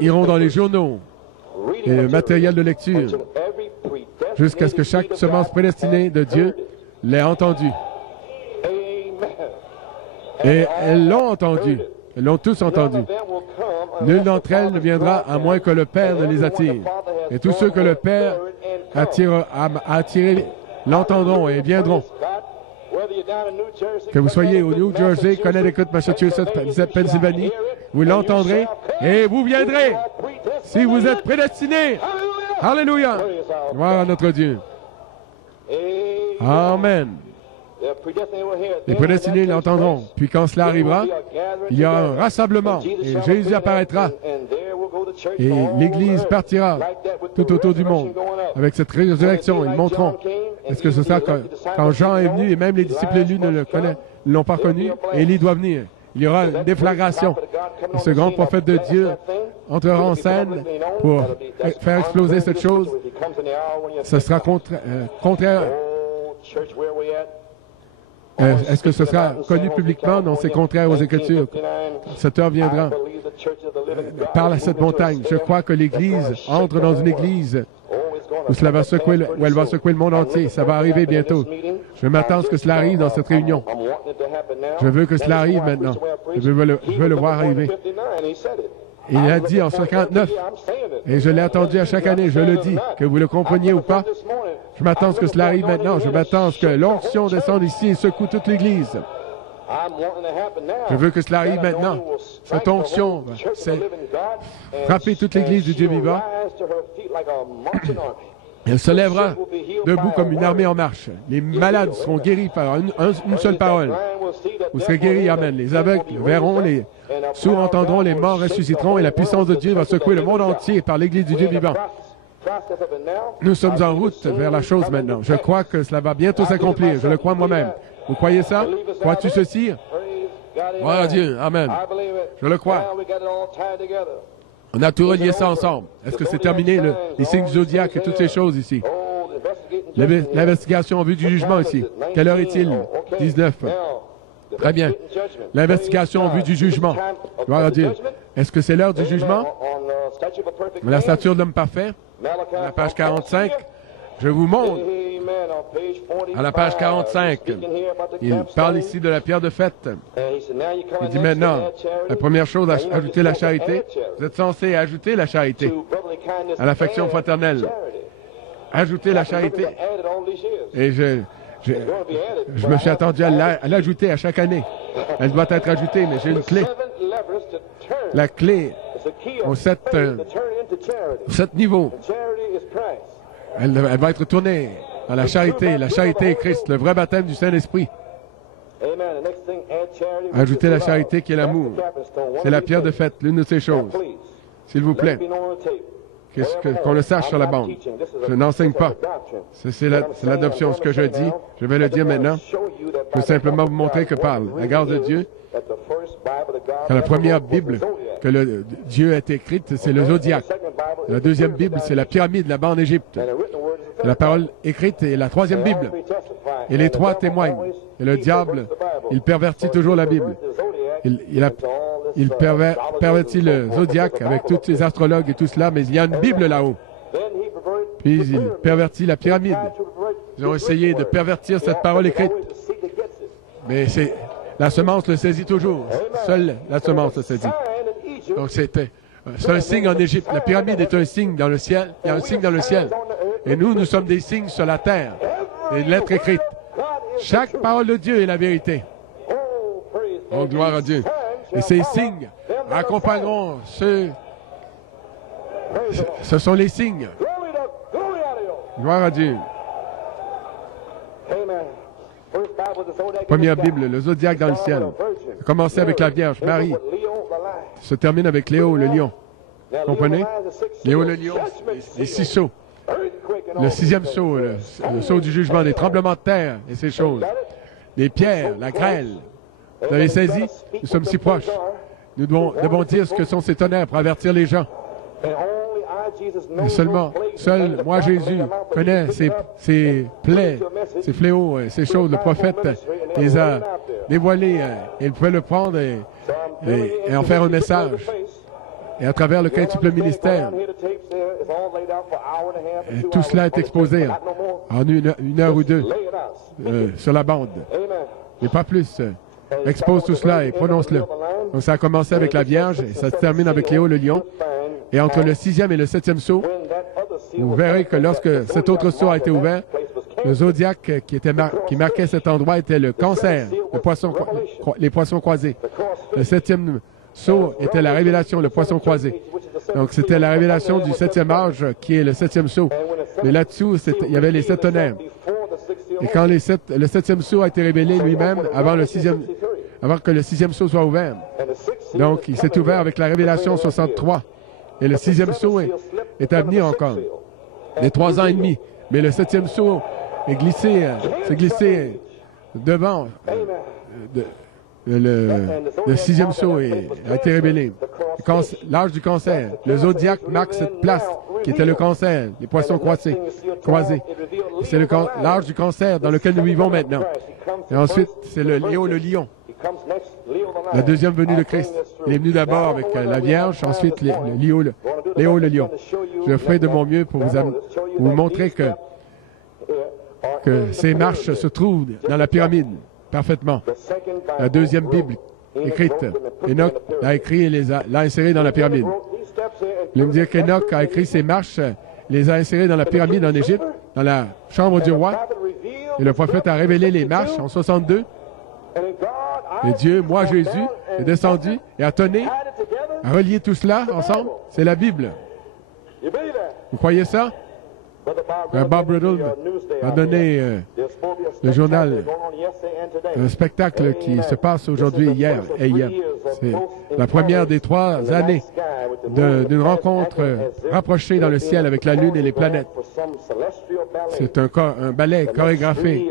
iront dans les journaux et le matériel de lecture jusqu'à ce que chaque semence prédestinée de Dieu l'ait entendue. Et elles l'ont entendu. Elles l'ont tous entendu. Nulle d'entre elles ne viendra à moins que le Père ne les attire. Et tous ceux que le Père a attirés l'entendront et viendront. Que vous soyez au New Jersey, Connecticut, Massachusetts, Pennsylvanie, vous l'entendrez et vous viendrez. Si vous êtes prédestinés. Alléluia. Gloire à notre Dieu. Amen. Les prédestinés l'entendront. Puis quand cela arrivera, il y aura un rassemblement et Jésus apparaîtra et l'Église partira tout autour du monde avec cette résurrection. Ils montreront. Est-ce que ce sera quand Jean est venu et même les disciples élus ne l'ont pas connu, Élie doit venir. Il y aura une déflagration. Et ce grand prophète de Dieu entrera en scène pour faire exploser cette chose. Ce sera contraire. Est-ce que ce sera connu publiquement? Non, c'est contraire aux Écritures. Cette heure viendra. Parle à cette montagne. Je crois que l'Église entre dans une Église où elle va secouer le monde entier. Ça va arriver bientôt. Je m'attends à ce que cela arrive dans cette réunion. Je veux que cela arrive maintenant. Je veux le voir arriver. Il a dit en 59, et je l'ai entendu à chaque année, je le dis, que vous le compreniez ou pas, je m'attends à ce que cela arrive maintenant. Je m'attends à ce que l'onction descende ici et secoue toute l'Église. Je veux que cela arrive maintenant. Cette onction, c'est frapper toute l'Église du Dieu vivant. Elle se lèvera debout comme une armée en marche. Les malades seront guéris par une seule parole. Vous serez guéris, amen. Les aveugles verront, les sourds entendront, les morts ressusciteront et la puissance de Dieu va secouer le monde entier par l'Église du Dieu vivant. Nous sommes en route vers la chose maintenant. Je crois que cela va bientôt s'accomplir. Je le crois moi-même. Vous croyez ça? Crois-tu ceci? Gloire à Dieu. Amen. Je le crois. On a tout relié ça ensemble. Est-ce que c'est terminé, les signes du zodiaque et toutes ces choses ici? L'investigation en vue du jugement ici. Quelle heure est-il? 19. Très bien. L'investigation en vue du jugement. Gloire à Dieu. Est-ce que c'est l'heure du jugement? La stature de l'homme parfait, à la page 45. Je vous montre. À la page 45, il parle ici de la pierre de fête. Il dit maintenant, la première chose, ajouter la charité. Vous êtes censé ajouter la charité à l'affection fraternelle. Ajouter la charité. Et je me suis attendu à l'ajouter à chaque année. Elle doit être ajoutée, mais j'ai une clé. La clé aux 7 niveaux. Elle va être tournée à la charité. La charité est Christ, le vrai baptême du Saint-Esprit. Ajoutez la charité qui est l'amour. C'est la pierre de fête, l'une de ces choses. S'il vous plaît. Qu'on le sache sur la bande. Je n'enseigne pas. C'est l'adoption. Ce que je dis, je vais le dire maintenant. Je veux simplement vous montrer que par la grâce de Dieu, que la première Bible que Dieu a écrite, c'est le zodiaque. La deuxième Bible, c'est la pyramide là-bas en Égypte. La parole écrite est la troisième Bible. Et les trois témoignent. Et le diable, il pervertit toujours la Bible. il pervertit le zodiaque avec tous ces astrologues et tout cela, mais il y a une Bible là-haut. Puis il pervertit la pyramide. Ils ont essayé de pervertir cette parole écrite. Mais la semence le saisit toujours. Seule la semence le saisit. Donc c'est un signe en Égypte. La pyramide est un signe dans le ciel. Il y a un signe dans le ciel. Et nous sommes des signes sur la terre. Des lettres écrites. Chaque parole de Dieu est la vérité. Oh, gloire à Dieu. Et ces signes accompagneront ceux. Ce sont les signes. Gloire à Dieu. Première Bible, le zodiaque dans le ciel. Ça commençait avec la Vierge, Marie. Se termine avec Léo, le lion. Vous comprenez? Léo, le lion, les 6 sceaux. Le 6e sceau, le sceau du jugement, des tremblements de terre et ces choses. Les pierres, la grêle. Vous avez saisi? Nous sommes si proches. Nous devons dire ce que sont ces tonnerres pour avertir les gens. Et seul moi, Jésus, connais ces plaies, ces fléaux, ces choses. Le prophète les a dévoilés. Il pouvait le prendre et en faire un message. Et à travers le quintuple ministère, et tout cela est exposé en une heure ou deux sur la bande. Et pas plus. Expose tout cela et prononce-le. Donc ça a commencé avec la Vierge et ça se termine avec Léo le lion. Et entre le 6e et le 7e sceau, vous verrez que lorsque cet autre sceau a été ouvert, le zodiaque qui marquait cet endroit était le cancer, les poissons croisés. Le 7e sceau était la révélation, le poisson croisé. Donc c'était la révélation du 7e âge qui est le 7e sceau. Mais là-dessous, il y avait les 7 tonnerres. Et quand le 7e sceau a été révélé lui-même avant que le 6e sceau soit ouvert. Donc il s'est ouvert avec la révélation 63. Et le 6e sceau est à venir encore. Les 3 ans et demi. Mais le 7e sceau s'est glissé devant. Le 6e sceau a été révélé. L'âge du cancer. Le zodiaque marque cette place qui était le cancer, les poissons croisés. C'est l'âge du cancer dans lequel nous vivons maintenant. Et ensuite, c'est le Léo le lion. La deuxième venue de Christ. Il est venu d'abord avec la Vierge, ensuite Léo le lion. Je ferai de mon mieux pour vous montrer que ces marches se trouvent dans la pyramide, parfaitement. La deuxième Bible écrite, Enoch l'a écrit et l'a inséré dans la pyramide. Il veut me dire qu'Enoch a écrit ces marches, les a insérées dans la pyramide en Égypte, dans la chambre du roi, et le prophète a révélé les marches en 62. Et Dieu, moi Jésus, est descendu et a tonné, a relié tout cela ensemble. C'est la Bible. Vous croyez ça? Bob Riddle a donné le journal, un spectacle qui se passe aujourd'hui, hier. C'est la première des 3 années d'une rencontre rapprochée dans le ciel avec la Lune et les planètes. C'est un ballet chorégraphié.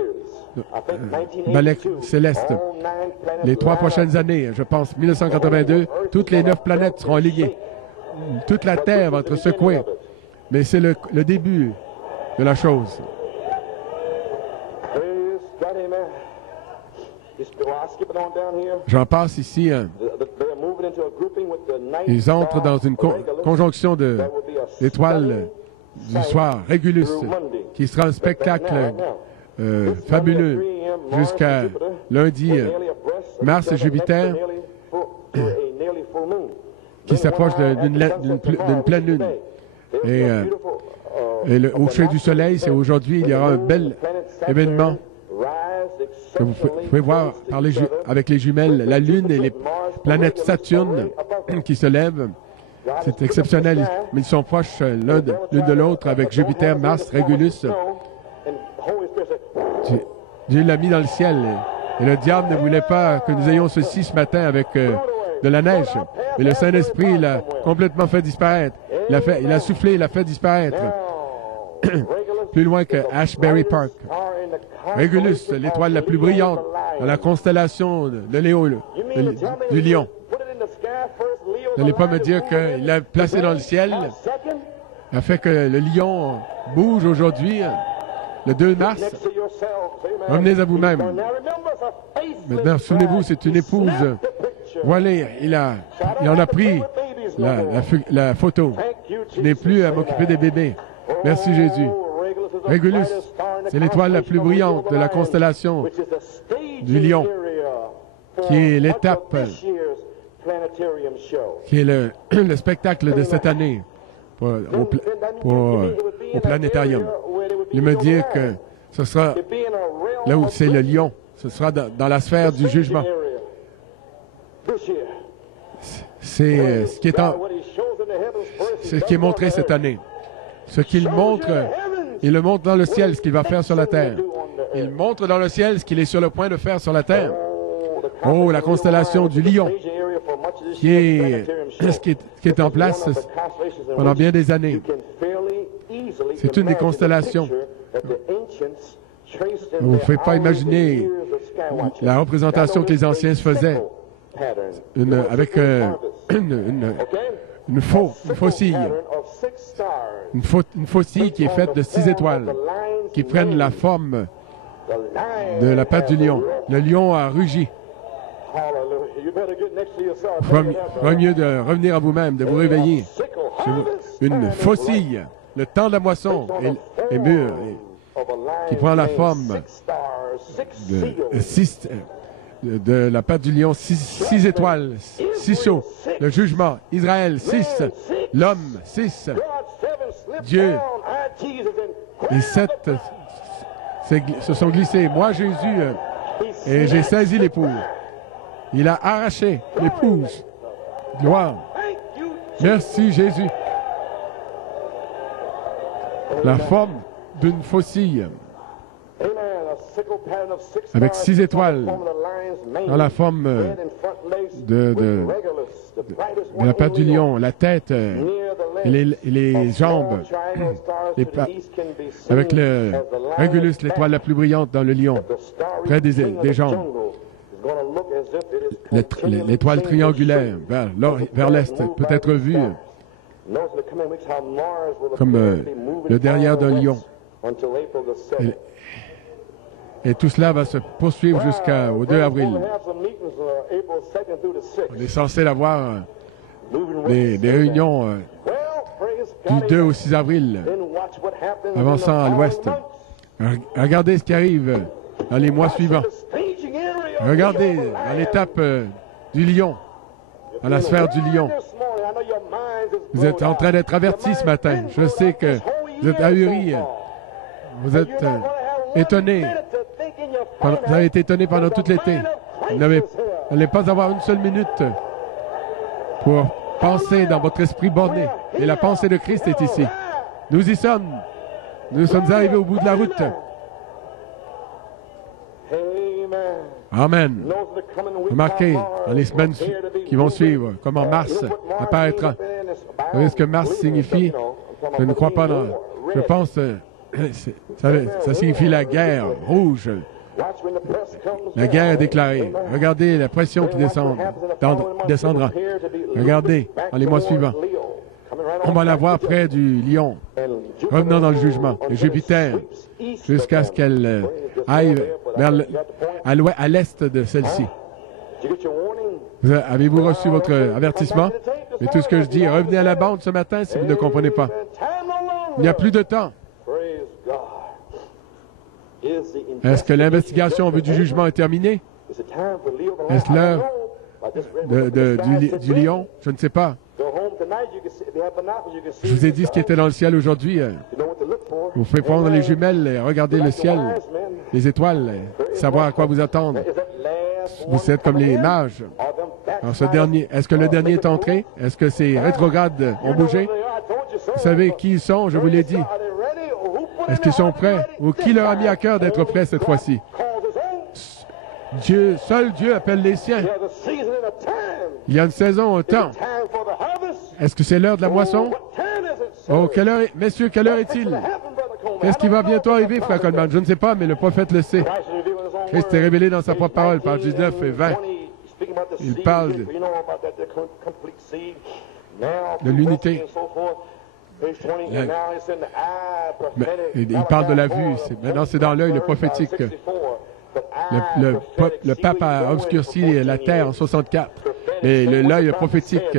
Ballet céleste. Les 3 prochaines années, je pense, 1982, toutes les 9 planètes seront alignées. Toute la Terre va être secouée. Mais c'est le début de la chose. J'en passe ici. Ils entrent dans une conjonction d'étoiles du soir, Régulus, qui sera un spectacle fabuleux jusqu'à lundi. Mars et Jupiter qui s'approchent d'une pleine lune. Et au coucher du soleil, c'est aujourd'hui, il y aura un bel événement que vous pouvez voir avec les jumelles, la Lune et les planètes Saturne qui se lèvent. C'est exceptionnel, mais ils sont proches l'une de l'autre avec Jupiter, Mars, Régulus. Dieu l'a mis dans le ciel et le diable ne voulait pas que nous ayons ceci ce matin avec de la neige. Mais le Saint-Esprit l'a complètement fait disparaître. Il a soufflé, il l'a fait disparaître. Plus loin que Ashbury Park. Régulus, l'étoile la plus brillante dans la constellation de Léo, du lion. N'allez pas me dire qu'il l'a placé dans le ciel. Il a fait que le lion bouge aujourd'hui, le 2 mars. Revenez à vous-même. Maintenant, souvenez-vous, c'est une épouse Voilà, il en a pris la photo. Je n'ai plus à m'occuper des bébés. Merci Jésus. Régulus, c'est l'étoile la plus brillante de la constellation du Lion, qui est l'étape, qui est le spectacle de cette année au planétarium. Il me dit que ce sera là où c'est le lion, ce sera dans la sphère du jugement. C'est ce qui est montré cette année. Ce qu'il montre, il le montre dans le ciel, ce qu'il va faire sur la terre. Il montre dans le ciel ce qu'il est sur le point de faire sur la terre. Oh, la constellation du Lion, qui est en place pendant bien des années. C'est une des constellations. Vous ne pouvez pas imaginer la représentation que les anciens se faisaient avec une faucille. Une faucille qui est faite de 6 étoiles, qui prennent la forme de la patte du lion. Le lion a rugi. Il ferait mieux de revenir à vous-même, de vous réveiller. Une faucille, le temps de la moisson est mûr, qui prend la forme de la patte du lion, 6 étoiles, 6 sceaux, le jugement, Israël, 6, l'homme, 6, Dieu, les 7 se sont glissés. Moi, Jésus, et j'ai saisi l'épouse. Il a arraché l'épouse. Gloire. Merci, Jésus. La forme d'une faucille avec 6 étoiles dans la forme de la patte du lion, la tête et les jambes, avec le Régulus, l'étoile la plus brillante dans le lion, près des jambes. L'étoile triangulaire vers l'est peut être vue comme le derrière d'un lion. Et tout cela va se poursuivre jusqu'au 2 avril. On est censé avoir des réunions du 2 au 6 avril, avançant à l'ouest. Regardez ce qui arrive dans les mois suivants. Regardez à l'étape du lion, à la sphère du lion. Vous êtes en train d'être avertis ce matin. Je sais que vous êtes ahuris. Vous êtes étonnés. Vous avez été étonnés pendant tout l'été. Vous n'allez pas avoir une seule minute pour penser dans votre esprit borné. Et la pensée de Christ est ici. Nous y sommes. Nous sommes arrivés au bout de la route. Amen. Remarquez dans les semaines qui vont suivre comment Mars apparaîtra. Vous savez ce que Mars signifie? Je ne crois pas dans... Je pense... ça signifie la guerre rouge. La guerre est déclarée. Regardez la pression qui descendra. Regardez dans les mois suivants. On va la voir près du lion, revenant dans le jugement. Et Jupiter, jusqu'à ce qu'elle aille à l'est de celle-ci. Avez-vous reçu votre avertissement? Mais tout ce que je dis, revenez à la bande ce matin si vous ne comprenez pas. Il n'y a plus de temps. Est-ce que l'investigation en vue du jugement est terminée? Est-ce l'heure du lion? Je ne sais pas. Je vous ai dit ce qui était dans le ciel aujourd'hui. Vous pouvez prendre les jumelles et regarder le ciel, les étoiles, savoir à quoi vous attendre. Vous êtes comme les mages. Alors est-ce que le dernier est entré? Est-ce que ces rétrogrades ont bougé? Vous savez qui ils sont, je vous l'ai dit. Est-ce qu'ils sont prêts? Ou qui leur a mis à cœur d'être prêts cette fois-ci? Seul Dieu appelle les siens. Il y a une saison, un temps. Est-ce que c'est l'heure de la moisson? Oh, messieurs, quelle heure est-il? Qu'est-ce qui va bientôt arriver, frère Coleman? Je ne sais pas, mais le prophète le sait. Christ est révélé dans sa propre parole, par 19 et 20. Il parle de l'unité. Il parle de la vue. Maintenant, c'est dans l'œil, le prophétique. Le pape a obscurci la terre en 64. Mais l'œil prophétique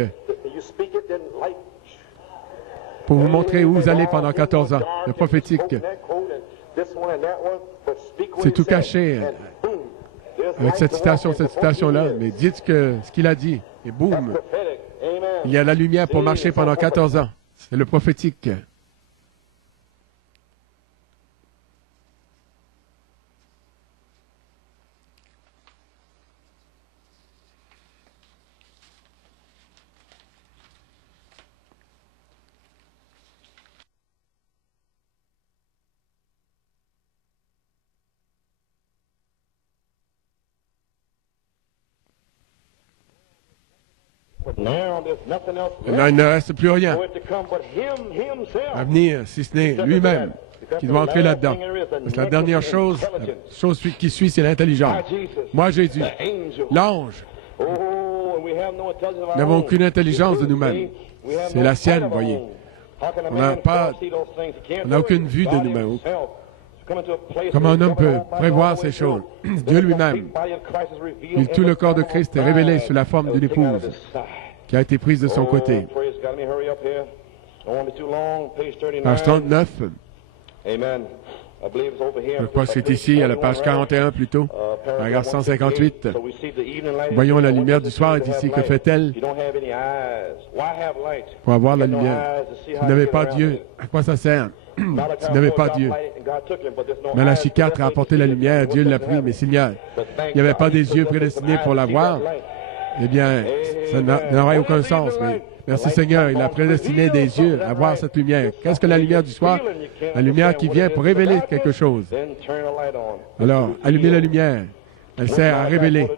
pour vous montrer où vous allez pendant 14 ans. Le prophétique, c'est tout caché avec cette citation-là. Mais dites ce qu'il a dit. Et boum, il y a la lumière pour marcher pendant 14 ans. C'est le prophétique. Maintenant, il ne reste plus rien à venir, si ce n'est lui-même qui doit entrer là-dedans. Parce que la dernière chose, qui suit, c'est l'intelligence. Moi, Jésus, l'ange, nous n'avons aucune intelligence de nous-mêmes. C'est la sienne, voyez. On n'a aucune vue de nous-mêmes. Comment un homme peut prévoir ces choses? Dieu lui-même, tout le corps de Christ est révélé sous la forme d'une épouse qui a été prise de son côté. Page 39. Je crois que c'est ici, à la page 41 plutôt, paragraphe 158. Voyons la lumière du soir est ici. Que fait-elle pour avoir la lumière? Si vous n'avez pas Dieu, à quoi ça sert? Si vous n'avez pas Dieu. Malachie 4 a apporté la lumière, Dieu l'a pris, mais s'il n'y avait pas des yeux prédestinés pour la voir, eh bien, ça n'aurait aucun sens. Mais merci Seigneur, il a prédestiné des yeux à voir cette lumière. Qu'est-ce que la lumière du soir? La lumière qui vient pour révéler quelque chose. Alors, allumez la lumière. Elle sert à révéler.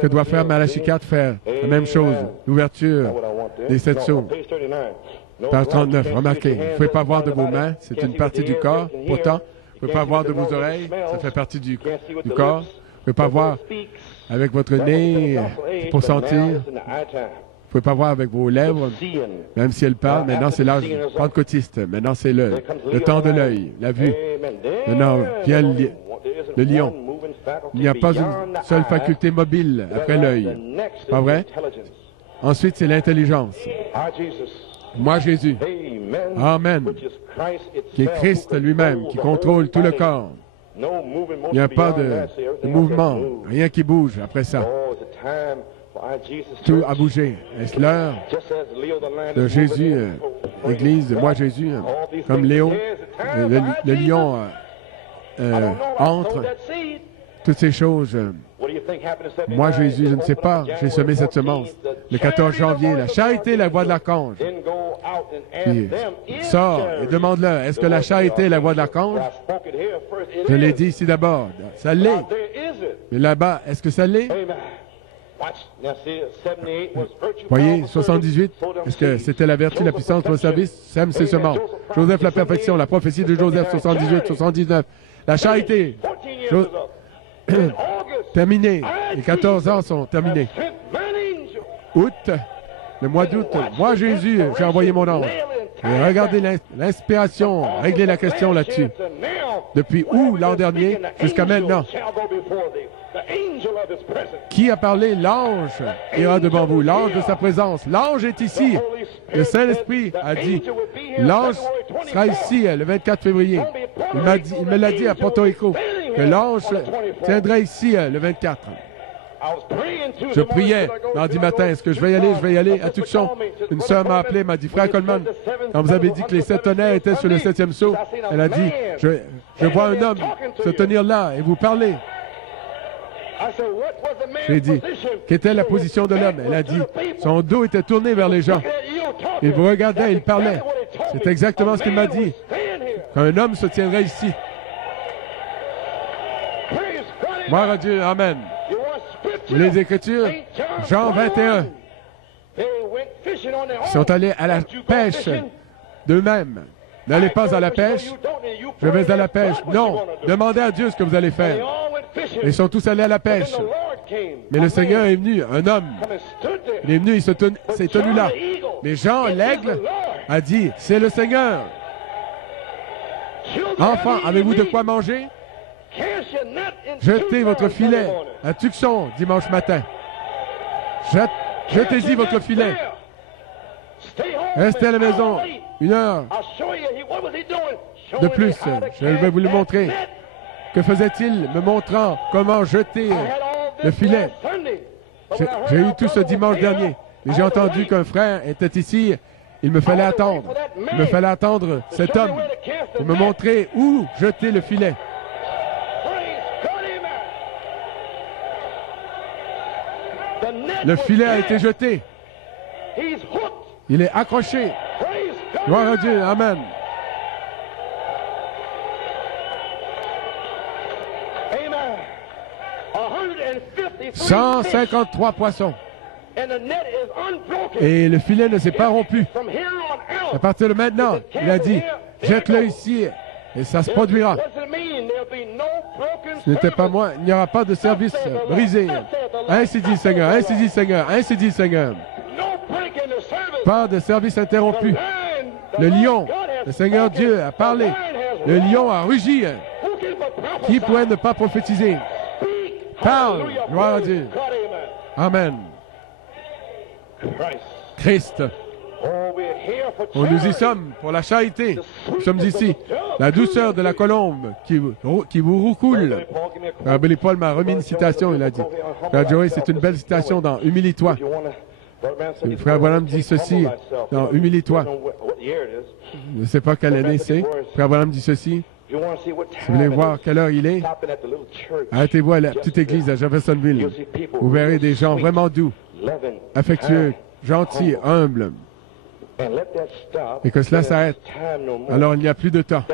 Que doit faire Malachie 4? Faire la même chose. L'ouverture des 7 sceaux. Page 39, remarquez, vous ne pouvez pas voir de vos mains, c'est une partie du corps. Pourtant, vous ne pouvez pas voir de vos oreilles, ça fait partie du corps. Vous ne pouvez pas voir avec votre nez pour sentir. Vous ne pouvez pas voir avec vos lèvres, même si elle parle. Maintenant, c'est l'âge pentecôtiste. Maintenant, c'est le temps de l'œil, la vue. Maintenant, vient le lion. Il n'y a pas une seule faculté mobile après l'œil. Pas vrai? Ensuite, c'est l'intelligence. Moi, Jésus, Amen, qui est Christ lui-même, qui contrôle tout le corps. Il n'y a pas de mouvement, rien qui bouge après ça. Tout a bougé. Est-ce l'heure de Jésus, Église, moi, Jésus, comme Léo, le lion entre, toutes ces choses. Moi, Jésus, je ne sais pas, j'ai semé cette semence. Le 14 janvier, la charité, la voix de l'archange. Puis, sors et demande-leur, est-ce que la charité est la voix de l'archange? Je l'ai dit ici d'abord. Ça l'est. Mais là-bas, est-ce que ça l'est? Voyez, 78, est-ce que c'était la vertu, la puissance pour le service? Sème ses semences. Joseph, la perfection, la prophétie de Joseph, 78, 79. La charité. Terminé. Les 14 ans sont terminés. Août, le mois d'août, moi Jésus, j'ai envoyé mon ange. Et regardez l'inspiration, réglez la question là-dessus. Depuis où l'an dernier jusqu'à maintenant? Qui a parlé? L'ange ira devant vous, l'ange de sa présence. L'ange est ici. Le Saint-Esprit a dit, l'ange sera ici le 24 février. Il me l'a dit à Porto Rico, que l'ange tiendrait ici le 24. Je priais mardi matin, est-ce que je vais y aller? Je vais y aller à Tucson. Une sœur m'a appelé, m'a dit, frère Coleman, quand vous avez dit que les 7 tonnerres étaient sur le 7e sceau, elle a dit, je vois un homme se tenir là et vous parler. J'ai dit, quelle était la position de l'homme? Elle a dit, son dos était tourné vers les gens. Il vous regardait, il parlait. C'est exactement ce qu'il m'a dit. Qu'un homme se tiendrait ici. Gloire à Dieu, Amen. Les Écritures, Jean 21. Ils sont allés à la pêche d'eux-mêmes. N'allez pas à la pêche. Je vais à la pêche. Non, demandez à Dieu ce que vous allez faire. Ils sont tous allés à la pêche. Mais le Seigneur est venu, un homme. Il est venu, il s'est tenu là. Mais Jean, l'aigle, a dit, c'est le Seigneur. Enfants, avez-vous de quoi manger? Jetez votre filet à Tucson dimanche matin. Jetez-y votre filet. Restez à la maison 1 heure de plus. Je vais vous le montrer. Que faisait-il me montrant comment jeter le filet? J'ai eu tout ce dimanche dernier. Et j'ai entendu qu'un frère était ici. Il me fallait attendre. Il me fallait attendre cet homme pour me montrer où jeter le filet. Le filet a été jeté. Il est accroché. Gloire à Dieu. Amen. « 153 poissons. Et le filet ne s'est pas rompu. À partir de maintenant, il a dit, jette-le ici et ça se produira. Ce n'était pas moi, il n'y aura pas de service brisé. Ainsi dit le Seigneur, ainsi dit le Seigneur, ainsi dit le Seigneur. Pas de service interrompu. Le lion, le Seigneur Dieu a parlé. Le lion a rugi. Qui pourrait ne pas prophétiser? Parle, gloire à Dieu. Amen. Christ. Nous y sommes pour la charité. Nous sommes ici. La douceur de la colombe qui vous roucoule. Frère Billy Paul m'a remis une citation, il a dit. Frère Joey, c'est une belle citation dans Humilie-toi. Frère Branham dit ceci dans Humilie-toi. Je ne sais pas quelle année c'est. Frère Branham dit ceci. Si vous voulez voir quelle heure il est, arrêtez-vous à la petite église à Jeffersonville. Vous verrez des gens vraiment doux, affectueux, gentils, humbles. Et que cela s'arrête. Alors il n'y a plus de temps.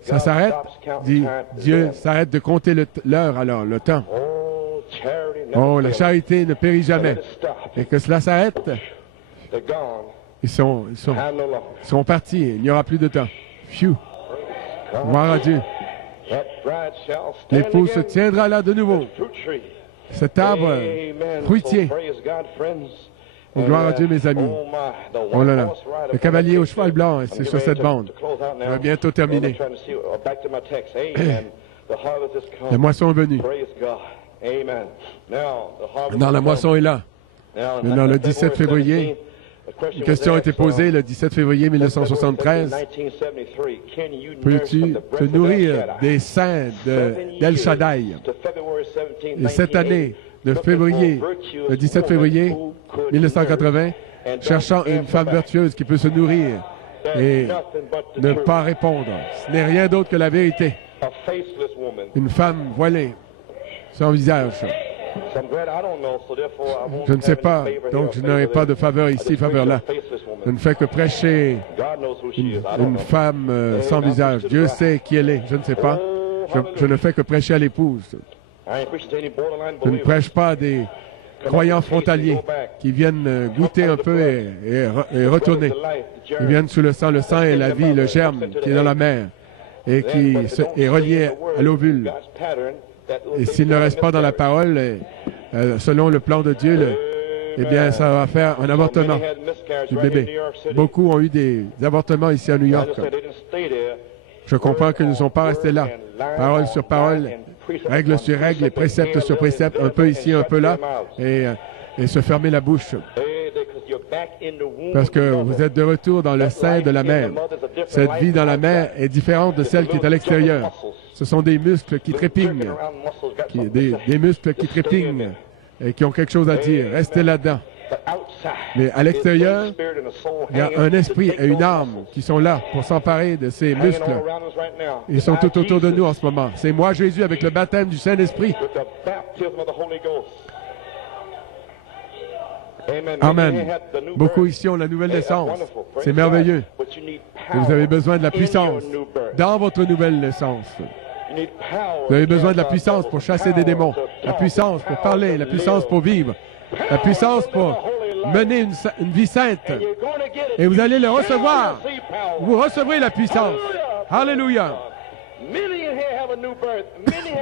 Ça s'arrête, dit Dieu, s'arrête de compter l'heure, alors le temps. Oh, la charité ne périt jamais. Et que cela s'arrête, ils sont partis, il n'y aura plus de temps. Phew. Gloire à Dieu. L'épouse se tiendra là de nouveau. Cet arbre fruitier. Oh, gloire à Dieu, mes amis. Oh là là. Le cavalier au cheval blanc, c'est sur cette bande. On va bientôt terminer. La moisson est venue. Maintenant, la moisson est là. Maintenant, le 17 février, une question a été posée le 17 février 1973. Peux-tu te nourrir des saints d'El Shaddai? Et cette année, le 17 février 1980, cherchant une femme vertueuse qui peut se nourrir et ne pas répondre. Ce n'est rien d'autre que la vérité. Une femme voilée, sans visage. Je ne sais pas, donc je n'aurai pas de faveur ici, faveur là. Je ne fais que prêcher une femme sans visage. Dieu sait qui elle est, je ne sais pas. Je ne fais que prêcher à l'épouse. Je ne prêche pas à des croyants frontaliers qui viennent goûter un peu et retourner. Ils viennent sous le sang est la vie, le germe qui est dans la mer et qui est relié à l'ovule. Et s'il ne reste pas dans la parole, selon le plan de Dieu, eh bien, ça va faire un avortement du bébé. Beaucoup ont eu des avortements ici à New York. Je comprends qu'ils ne sont pas restés là. Parole sur parole, règle sur règle, et précepte sur précepte, un peu ici, un peu là, et se fermer la bouche. Parce que vous êtes de retour dans le sein de la mer. Cette vie dans la mer est différente de celle qui est à l'extérieur. Ce sont des muscles qui trépignent, des muscles qui trépignent et qui ont quelque chose à dire. Restez là-dedans. Mais à l'extérieur, il y a un esprit et une âme qui sont là pour s'emparer de ces muscles. Ils sont tout autour de nous en ce moment. C'est moi, Jésus, avec le baptême du Saint-Esprit. Amen. Beaucoup ici ont la nouvelle naissance. C'est merveilleux. Vous avez besoin de la puissance dans votre nouvelle naissance. Vous avez besoin de la puissance pour chasser des démons, la puissance pour parler, la puissance pour vivre, la puissance pour mener une vie sainte. Et vous allez le recevoir. Vous recevrez la puissance. Alléluia.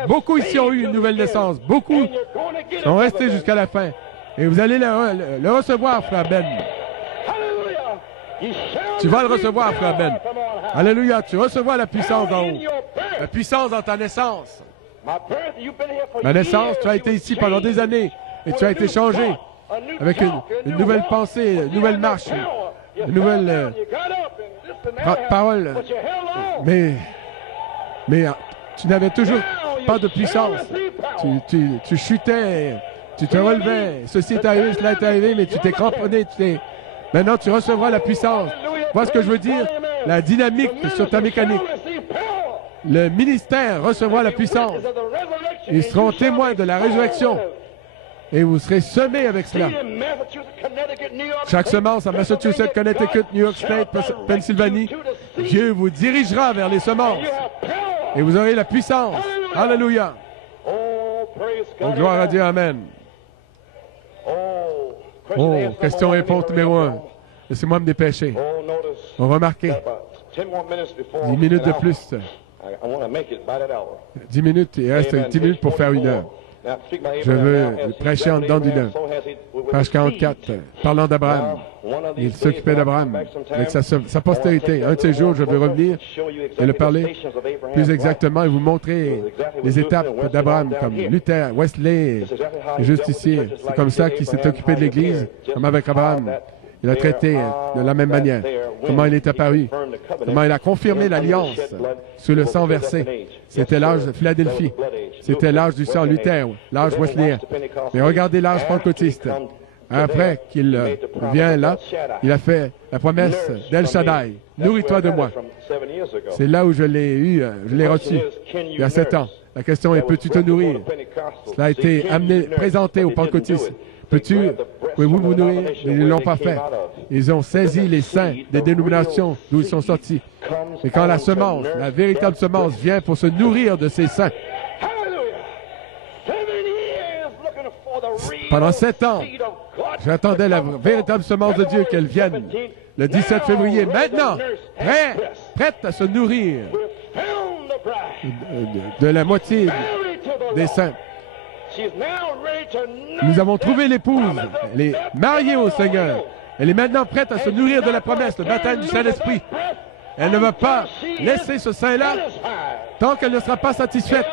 Beaucoup ici ont eu une nouvelle naissance. Beaucoup sont restés jusqu'à la fin. Et vous allez le recevoir, frère Ben. Tu vas le recevoir, frère Ben. Alléluia. Tu recevras la puissance en haut. La puissance dans ta naissance. Ma naissance, tu as été ici pendant des années et tu as été changé. avec une nouvelle pensée, une nouvelle marche, une nouvelle parole. Mais tu n'avais toujours pas de puissance. Tu chutais, tu te relevais. Ceci est arrivé, cela est arrivé, mais tu t'es cramponné. Maintenant, tu recevras la puissance. Vois ce que je veux dire? La dynamique sur ta mécanique. Le ministère recevra la puissance. Ils seront témoins de la résurrection. Et vous serez semés avec cela. Chaque semence à Massachusetts, Connecticut, New York State, Pennsylvanie, Dieu vous dirigera vers les semences. Et vous aurez la puissance. Alléluia. Oh, gloire à Dieu. Amen. Oh, question-réponse numéro 1. Laissez-moi me dépêcher. On remarquez. 10 minutes de plus. 10 minutes. Il reste 10 minutes pour faire 1 heure. Je veux prêcher en dedans d'1 heure. Page 44. Parlant d'Abraham. Il s'occupait d'Abraham avec sa postérité. Un de ces jours, je veux revenir et le parler plus exactement et vous montrer les étapes d'Abraham, comme Luther, Wesley, les justiciers. C'est comme ça qu'il s'est occupé de l'Église, comme avec Abraham. Il a traité de la même manière. Comment il est apparu. Comment il a confirmé l'alliance sous le sang versé. C'était l'âge de Philadelphie. C'était l'âge du sang Luther, l'âge Wesley. Mais regardez l'âge pentecôtiste. Après qu'il vient là, il a fait la promesse d'El Shaddai. Nourris-toi de moi. C'est là où je l'ai eu, je l'ai reçu, il y a 7 ans. La question est, peux-tu te nourrir? Cela a été amené, présenté aux pentecôtistes. Pouvez-vous vous nourrir? Mais ils ne l'ont pas fait. Ils ont saisi les saints des dénominations d'où ils sont sortis. Et quand la semence, la véritable semence, vient pour se nourrir de ces saints, pendant 7 ans, j'attendais la véritable semence de Dieu qu'elle vienne le 17 février. Maintenant, prête à se nourrir de la moitié des saints. Nous avons trouvé l'épouse. Elle est mariée au Seigneur. Elle est maintenant prête à se nourrir de la promesse, le baptême du Saint-Esprit. Elle ne va pas laisser ce sein-là tant qu'elle ne sera pas satisfaite.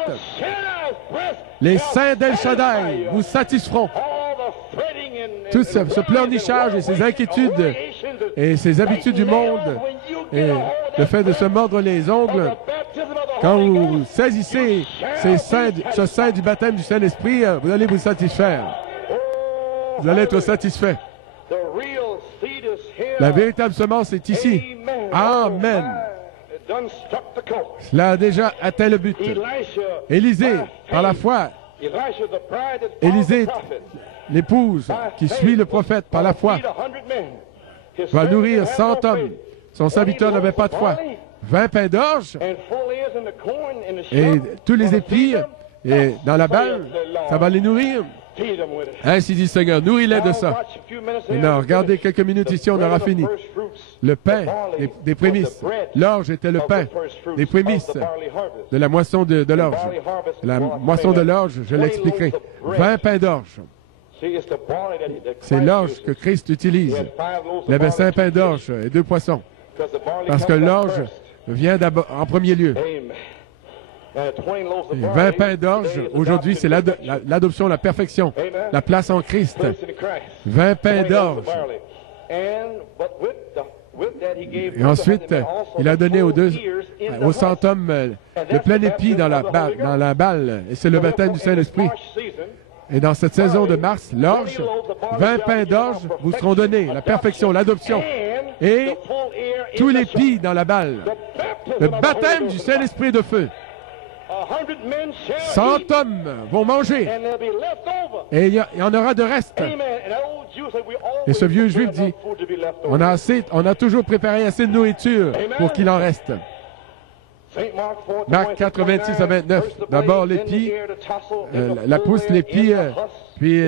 Les saints d'El Shaddai vous satisferont. Tout ce pleurnichage et ces inquiétudes et ces habitudes du monde et le fait de se mordre les ongles, quand vous saisissez ce sein du baptême du Saint-Esprit, vous allez vous satisfaire. Vous allez être satisfait. La véritable semence est ici. Amen. Cela a déjà atteint le but. Élisée, par la foi, Élisée, l'épouse qui suit le prophète par la foi, va nourrir 100 hommes. Son serviteur n'avait pas de foi. 20 pains d'orge et tous les épis et dans la balle, ça va les nourrir. Ainsi dit le Seigneur, nourris-les de ça. Maintenant, regardez quelques minutes ici, on aura fini. Le pain des prémices. L'orge était le pain des prémices de la moisson de l'orge. La moisson de l'orge, je l'expliquerai. 20 pains d'orge. C'est l'orge que Christ utilise. Il avait 5 pains d'orge et 2 poissons. Parce que l'orge vient d'abord en premier lieu. 20 pains d'orge, aujourd'hui, c'est l'adoption, la perfection, la place en Christ. 20 pains d'orge. Et ensuite, il a donné aux 100 hommes le plein épi dans la balle. Et c'est le baptême du Saint-Esprit. Et dans cette saison de mars, l'orge, 20 pains d'orge vous seront donnés, la perfection, l'adoption. Et tous les pis dans la balle. Le baptême du Saint-Esprit de feu. 100 hommes vont manger. Et il y en aura de reste. Et ce vieux juif dit, on a toujours préparé assez de nourriture pour qu'il en reste. Marc 4, 26 à 29. D'abord l'épi, la pousse, l'épi, puis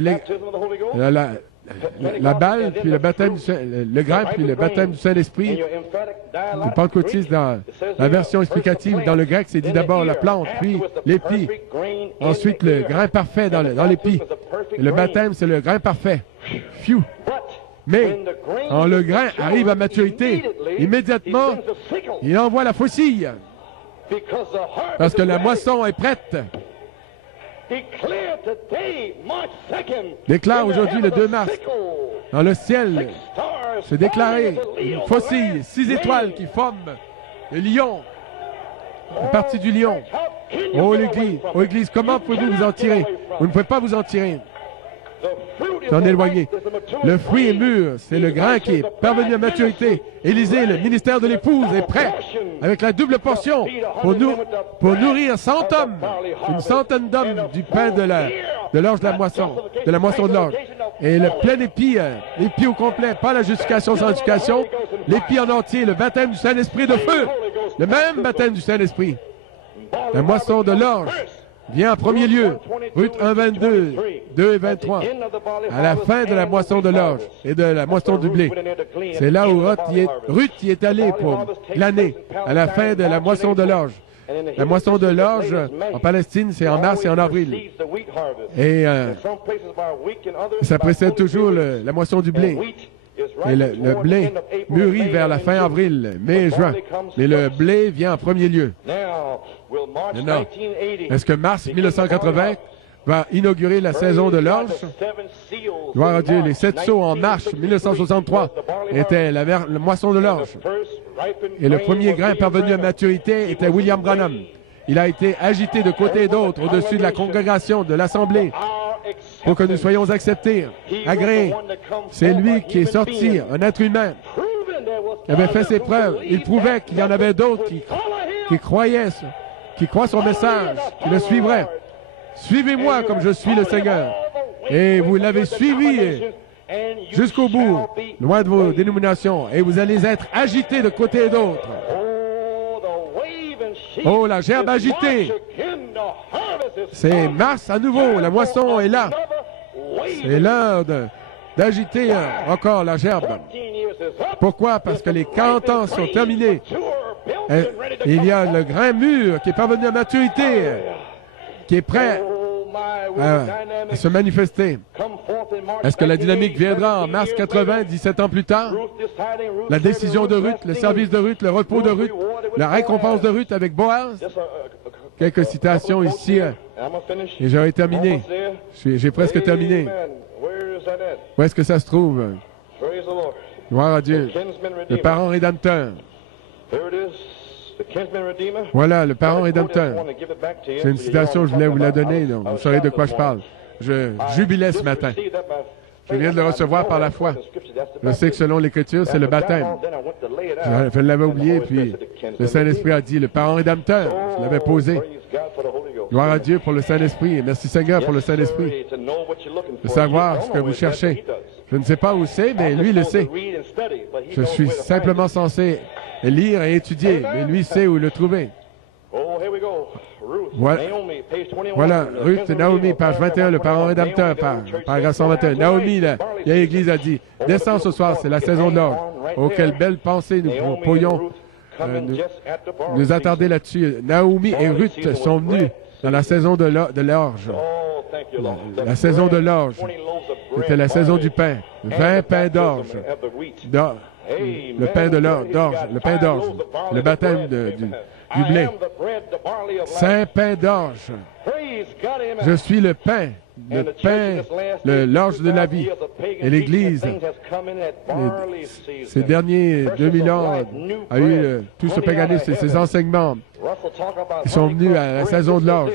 la balle, puis le baptême, le grain, puis le baptême du Saint-Esprit. Le pentecôtiste, dans la version explicative, dans le grec, c'est dit d'abord la plante, puis l'épi. Ensuite, le grain parfait dans l'épi. Le baptême, c'est le grain parfait. Phew. Mais, quand le grain arrive à maturité, immédiatement, il envoie la faucille. Parce que la moisson est prête. déclare aujourd'hui le 2 mars, dans le ciel, se déclarer une faucille, 6 étoiles qui forment le lion, une partie du lion. Oh l'Église, comment pouvez-vous vous en tirer? Vous ne pouvez pas vous en tirer. S'en éloigner. Le fruit est mûr, c'est le grain qui est parvenu à maturité. Élisée, le ministère de l'épouse est prêt avec la double portion pour nourrir 100 hommes, une centaine d'hommes du pain de l'orge de la moisson de l'orge. Et le plein épi au complet, pas la justification sans éducation, l'épi en entier, le baptême du Saint-Esprit de feu, le même baptême du Saint-Esprit. La moisson de l'orge vient en premier lieu. Ruth 1, 22, 2 et 23. À la fin de la moisson de l'orge et de la moisson du blé. C'est là où Ruth y est allée pour glaner, à la fin de la moisson de l'orge. La moisson de l'orge, en Palestine, c'est en mars et en avril. Et ça précède toujours la moisson du blé. Et le blé mûrit vers la fin avril, mai et juin. Mais le blé vient en premier lieu. Maintenant, est-ce que mars 1980 va inaugurer la saison de l'orge? Gloire à Dieu, les 7 sceaux en mars 1963 étaient la moisson de l'orge. Et le premier grain parvenu à maturité était William Branham. Il a été agité de côté et d'autre au-dessus de la congrégation, de l'Assemblée, pour que nous soyons acceptés, agréés. C'est lui qui est sorti, un être humain, qui avait fait ses preuves. Il prouvait qu'il y en avait d'autres qui croyaient, qui croient son message, qui le suivraient. Suivez-moi comme je suis le Seigneur. Et vous l'avez suivi jusqu'au bout, loin de vos dénominations, et vous allez être agités de côté et d'autre. Oh, la gerbe agitée! C'est mars à nouveau, la moisson est là. C'est l'heure d'agiter encore la gerbe. Pourquoi? Parce que les 40 ans sont terminés. Et il y a le grain mûr qui est parvenu à maturité, qui est prêt à se manifester. Est-ce que la dynamique viendra en mars 80, 17 ans plus tard? La décision de Ruth, le service de Ruth, le repos de Ruth, la récompense de Ruth avec Boaz? Quelques citations ici, et j'aurai terminé. J'ai presque terminé. Où est-ce que ça se trouve? Gloire à Dieu. Le parent rédempteur. Voilà, le parent rédempteur. C'est une citation, je voulais vous la donner, donc vous saurez de quoi je parle. Je jubilais ce matin. Je viens de le recevoir par la foi. Je sais que selon l'Écriture, c'est le baptême. Je l'avais oublié, puis le Saint-Esprit a dit, le parent rédempteur, je l'avais posé. Gloire à Dieu pour le Saint-Esprit, et merci Seigneur pour le Saint-Esprit. De savoir ce que vous cherchez. Je ne sais pas où c'est, mais lui le sait. Je suis simplement censé lire et étudier, mais lui sait où le trouver. Voilà, Ruth et Naomi, page 21, le parent rédempteur, paragraphe 121. Naomi, la vieille Église a dit, descends ce soir, c'est la saison de l'orge. Oh, quelle belle pensée nous pourrions nous attarder là-dessus. Naomi et Ruth sont venus dans la saison de l'orge. La saison de l'orge, c'était la saison du pain. 20 pains d'orge. Le pain d'orge, le baptême du blé. 5 pains d'orge. Je suis le pain, l'orge de la vie. Et l'Église, ces derniers 2000 ans, a eu tout ce paganisme et ses enseignements. Ils sont venus à la saison de l'orge,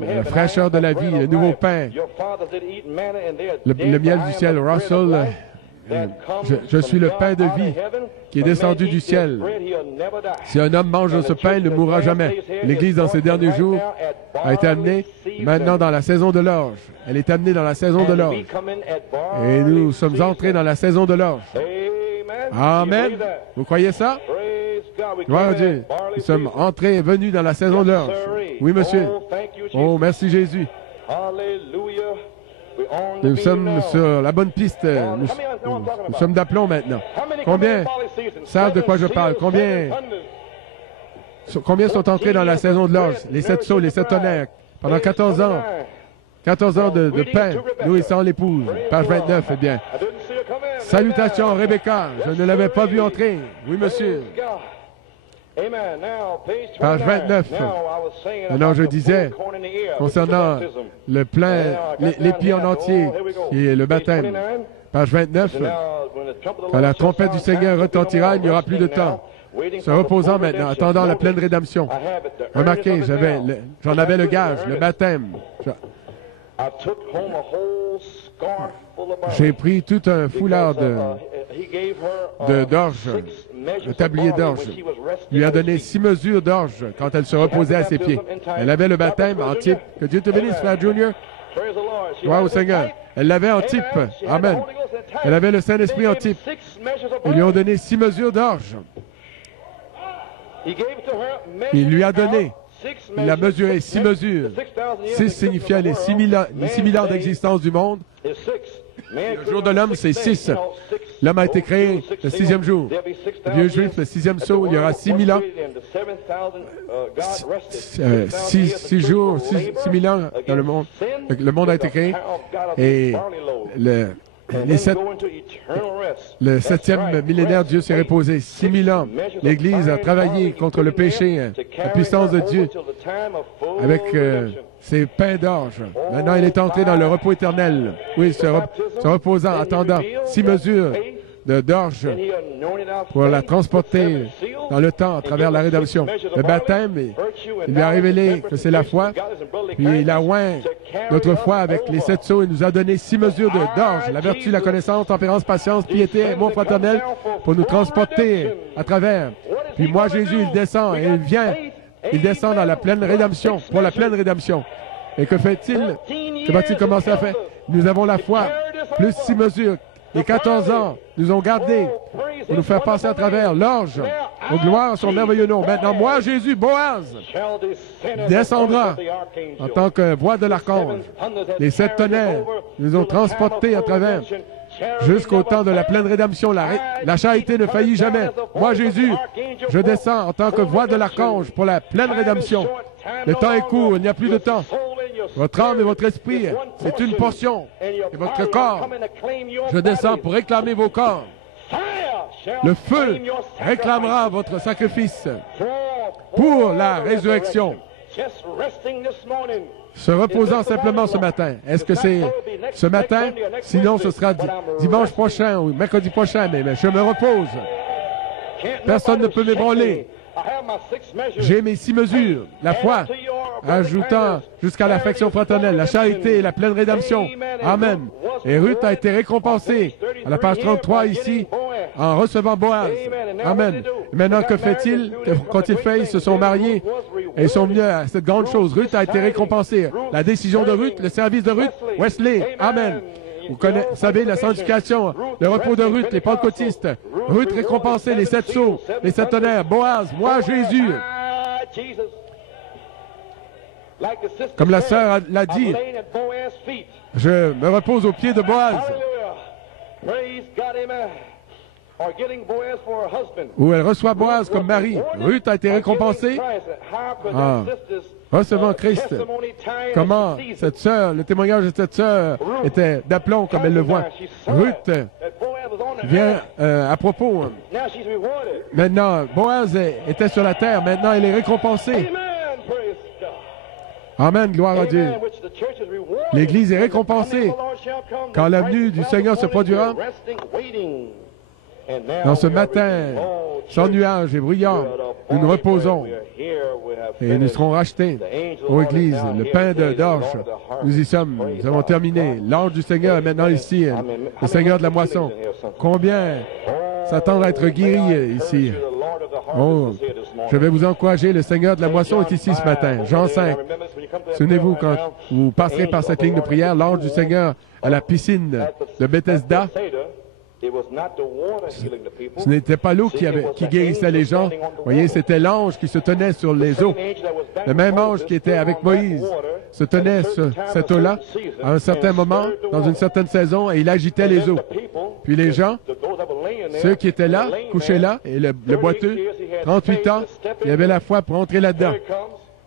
la fraîcheur de la vie, le nouveau pain, le miel du ciel. Russell, je suis le pain de vie qui est descendu du ciel. Si un homme mange de ce pain, il ne mourra jamais. L'Église, dans ces derniers jours, a été amenée maintenant dans la saison de l'orge. Elle est amenée dans la saison de l'orge. Et nous sommes entrés dans la saison de l'orge. Amen. Vous croyez ça? Gloire à Dieu. Nous sommes entrés et venus dans la saison de l'orge. Oui, monsieur. Oh, merci Jésus. Nous sommes sur la bonne piste. Nous sommes d'aplomb maintenant. Combien savent de quoi je parle? Combien sont entrés dans la saison de l'orge? Les 7 sceaux, les 7 tonnerres. Pendant 14 ans. 14 ans de pain, nourrissant l'épouse. Page 29, eh bien. Salutations, Rebecca. Je ne l'avais pas vu entrer. Oui, monsieur. Page 29. Maintenant, je disais, concernant le plein, l'épi en entier, qui est le baptême. Page 29. Quand la trompette du Seigneur retentira, il n'y aura plus de temps. Se reposant maintenant, attendant la pleine rédemption. Remarquez, j'en avais le gage, le baptême. J'ai pris tout un foulard d'orge, un tablier d'orge. Il lui a donné 6 mesures d'orge quand elle se reposait à ses pieds. Elle avait le baptême en type. Que Dieu te bénisse, frère Junior. Gloire au Seigneur. Elle l'avait en type. Amen. Elle avait le Saint-Esprit en type. Ils lui ont donné 6 mesures d'orge. Il lui a donné. Il a mesuré 6 mesures. 6 signifiait les 6 000 ans d'existence du monde. Le jour de l'homme, c'est 6. L'homme a été créé le 6e jour. Le vieux juif, le 6e saut, il y aura 6 000 ans. 6 jours, 6 000 ans dans le monde. Le monde a été créé. Et le 7e millénaire, Dieu s'est reposé. 6 000 ans. L'Église a travaillé contre le péché, la puissance de Dieu, avec ses pains d'orge. Maintenant, il est entré dans le repos éternel. Oui, se reposant, attendant 6 mesures d'orge pour la transporter dans le temps à travers la rédemption. Le baptême, il lui a révélé que c'est la foi, puis il a oint notre foi avec les 7 sceaux. Il nous a donné 6 mesures d'orge, la vertu, la connaissance, tempérance, patience, piété, amour fraternel, pour nous transporter à travers. Puis moi, Jésus, il descend et il vient. Il descend dans la pleine rédemption, pour la pleine rédemption. Et que fait-il? Que va-t-il commencer à faire? Nous avons la foi, plus 6 mesures. Les 14 ans nous ont gardés pour nous faire passer à travers l'orge. Aux gloires à son merveilleux nom. Maintenant, moi, Jésus, Boaz, descendra en tant que voix de l'archange. Les 7 tonnerres nous ont transportés à travers jusqu'au temps de la pleine rédemption. La charité ne faillit jamais. Moi, Jésus, je descends en tant que voix de l'archange pour la pleine rédemption. Le temps est court, il n'y a plus de temps. Votre âme et votre esprit, c'est une portion. Et votre corps, je descends pour réclamer vos corps. Le feu réclamera votre sacrifice pour la résurrection. Se reposant simplement ce matin. Est-ce que c'est ce matin? Sinon, ce sera dimanche prochain ou mercredi prochain. Mais je me repose. Personne ne peut m'ébranler. J'ai mes 6 mesures. La foi, ajoutant jusqu'à l'affection fraternelle, la charité et la pleine rédemption. Amen. Et Ruth a été récompensée à la page 33 ici en recevant Boaz. Amen. Et maintenant, que fait-il? Qu'ont-ils fait? Ils se sont mariés et ils sont venus à cette grande chose. Ruth a été récompensée. La décision de Ruth, le service de Ruth, Wesley. Amen. Vous savez, la sanctification, le repos de Ruth, les pentecôtistes. Ruth récompensée, les 7 sceaux, les 7 tonnerres. Boaz, moi, Jésus. Comme la sœur l'a dit, je me repose aux pieds de Boaz. Où elle reçoit Boaz comme mari. Ruth a été récompensée en recevant Christ. Comment cette sœur, le témoignage de cette sœur était d'aplomb comme elle le voit. Ruth vient à propos. Maintenant, Boaz était sur la terre. Maintenant, elle est récompensée. Amen, gloire à Dieu. L'Église est récompensée quand la venue du Seigneur se produira. Dans ce matin, sans nuage et bruyant, nous nous reposons et nous serons rachetés. Ô Église, le pain d'orge, nous y sommes, nous avons terminé. L'ange du Seigneur est maintenant ici, le Seigneur de la moisson. Combien s'attendent à être guéris ici? Oh, je vais vous encourager, le Seigneur de la moisson est ici ce matin. Jean 5. Souvenez-vous, quand vous passerez par cette ligne de prière, l'ange du Seigneur à la piscine de Bethesda, ce n'était pas l'eau qui guérissait les gens. Vous voyez, c'était l'ange qui se tenait sur les eaux. Le même ange qui était avec Moïse se tenait sur cette eau-là à un certain moment, dans une certaine saison, et il agitait les eaux. Puis les gens, ceux qui étaient là, couchés là, et le boiteux, 38 ans, il avait la foi pour entrer là-dedans.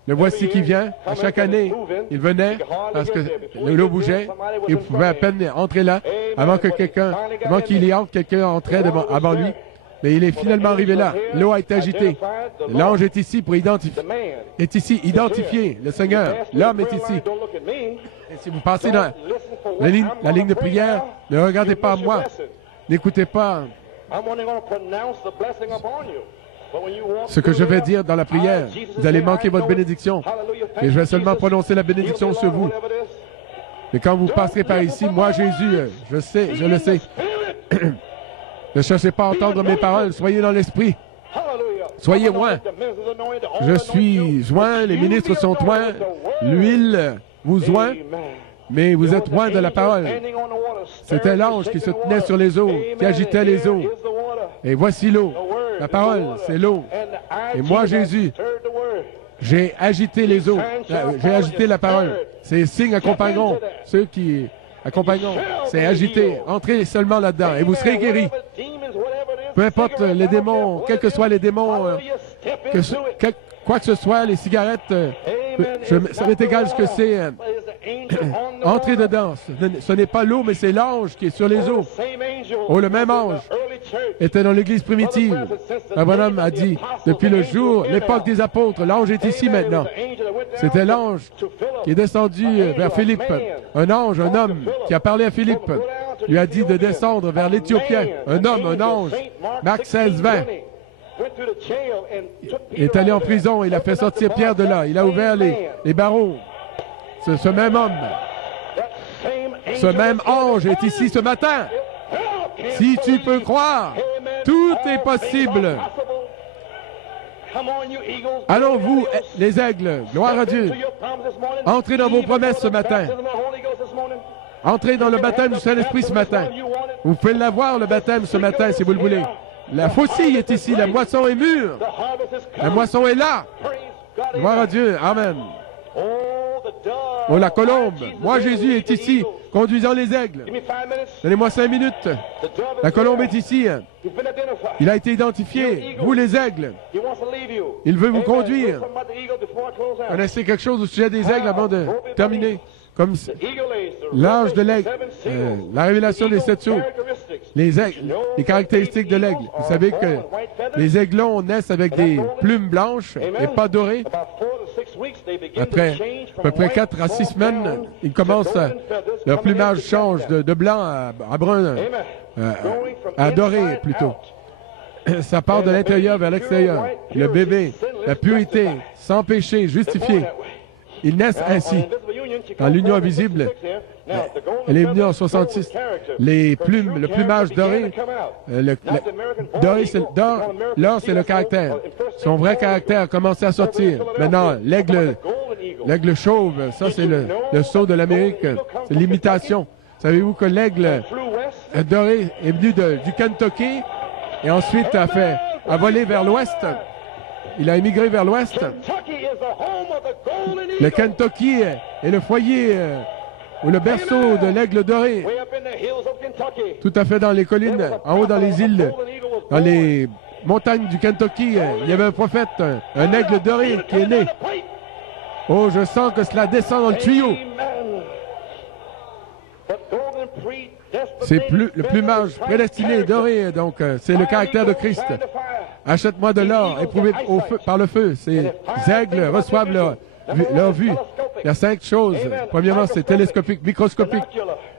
Le voici qui vient. À chaque année, il venait parce que l'eau bougeait. Il pouvait à peine entrer là avant qu'il y entre, quelqu'un entrait avant lui. Mais il est finalement arrivé là. L'eau a été agitée. L'ange est ici pour identifier. Est ici, identifié. Le Seigneur. L'homme est ici. Et si vous passez dans la ligne de prière, ne regardez pas à moi. N'écoutez pas ce que je vais dire dans la prière. Vous allez manquer votre bénédiction. Et je vais seulement prononcer la bénédiction sur vous. Et quand vous passerez par ici, moi, Jésus, je sais, je le sais. Ne cherchez pas à entendre mes paroles. Soyez dans l'esprit. Soyez loin. Je suis joint, les ministres sont loin, l'huile vous oint, mais vous êtes loin de la parole. C'était l'ange qui se tenait sur les eaux, qui agitait les eaux. Et voici l'eau. La parole, c'est l'eau. Et moi, Jésus, j'ai agité les eaux. J'ai agité la parole. Ces signes accompagneront ceux qui accompagneront. C'est agité. Entrez seulement là-dedans et vous serez guéris. Peu importe les démons, quels que soient les démons, quoi que ce soit, les cigarettes, ça m'est égal ce que c'est. Entrez dedans. Ce n'est pas l'eau, mais c'est l'ange qui est sur les eaux. Oh, le même ange était dans l'église primitive. Abraham a dit, depuis le jour, l'époque des apôtres, l'ange est ici maintenant. C'était l'ange qui est descendu vers Philippe. Un ange, un homme qui a parlé à Philippe. Lui a dit de descendre vers l'Éthiopien. Un homme, un ange. Marc 16, 20. Il est allé en prison, il a fait sortir Pierre de là. Il a ouvert les barreaux. Ce même homme, ce même ange est ici ce matin. Si tu peux croire, tout est possible. Allons vous, les aigles, gloire à Dieu. Entrez dans vos promesses ce matin. Entrez dans le baptême du Saint-Esprit ce matin. Vous pouvez l'avoir, le baptême, ce matin, si vous le voulez. La faucille est ici, la moisson est mûre. La moisson est là. Gloire à Dieu. Amen. Oh, la colombe. Moi, Jésus est ici, conduisant les aigles. Donnez-moi 5 minutes. La colombe est ici. Il a été identifié. Vous, les aigles. Il veut vous conduire. Connaissez quelque chose au sujet des aigles avant de terminer? Comme l'âge de l'aigle, la révélation des 7 sceaux, les aigles, les caractéristiques de l'aigle. Vous savez que les aiglons naissent avec des plumes blanches et pas dorées. Après à peu près 4 à 6 semaines, ils commencent, leur plumage change de blanc à brun, à doré plutôt. Ça part de l'intérieur vers l'extérieur. Le bébé, la pureté, sans péché, justifié. Ils naissent ainsi. Dans l'union invisible, elle est venue en 66. Les plumes, le plumage doré, l'or, c'est le caractère. Son vrai caractère a commencé à sortir. Maintenant, l'aigle chauve, ça c'est le sceau de l'Amérique. C'est l'imitation. Savez-vous que l'aigle doré est venu du Kentucky et ensuite a volé vers l'ouest? Il a émigré vers l'ouest. Le Kentucky est le foyer ou le berceau de l'aigle doré. Tout à fait dans les collines, en haut dans les îles, dans les montagnes du Kentucky, il y avait un prophète, un aigle doré qui est né. Oh, je sens que cela descend dans le tuyau. C'est le plumage prédestiné doré, donc c'est le caractère de Christ. Achète-moi de l'or, éprouvé par le feu. Ces aigles reçoivent leur vue. Il y a 5 choses. Premièrement, c'est télescopique, microscopique.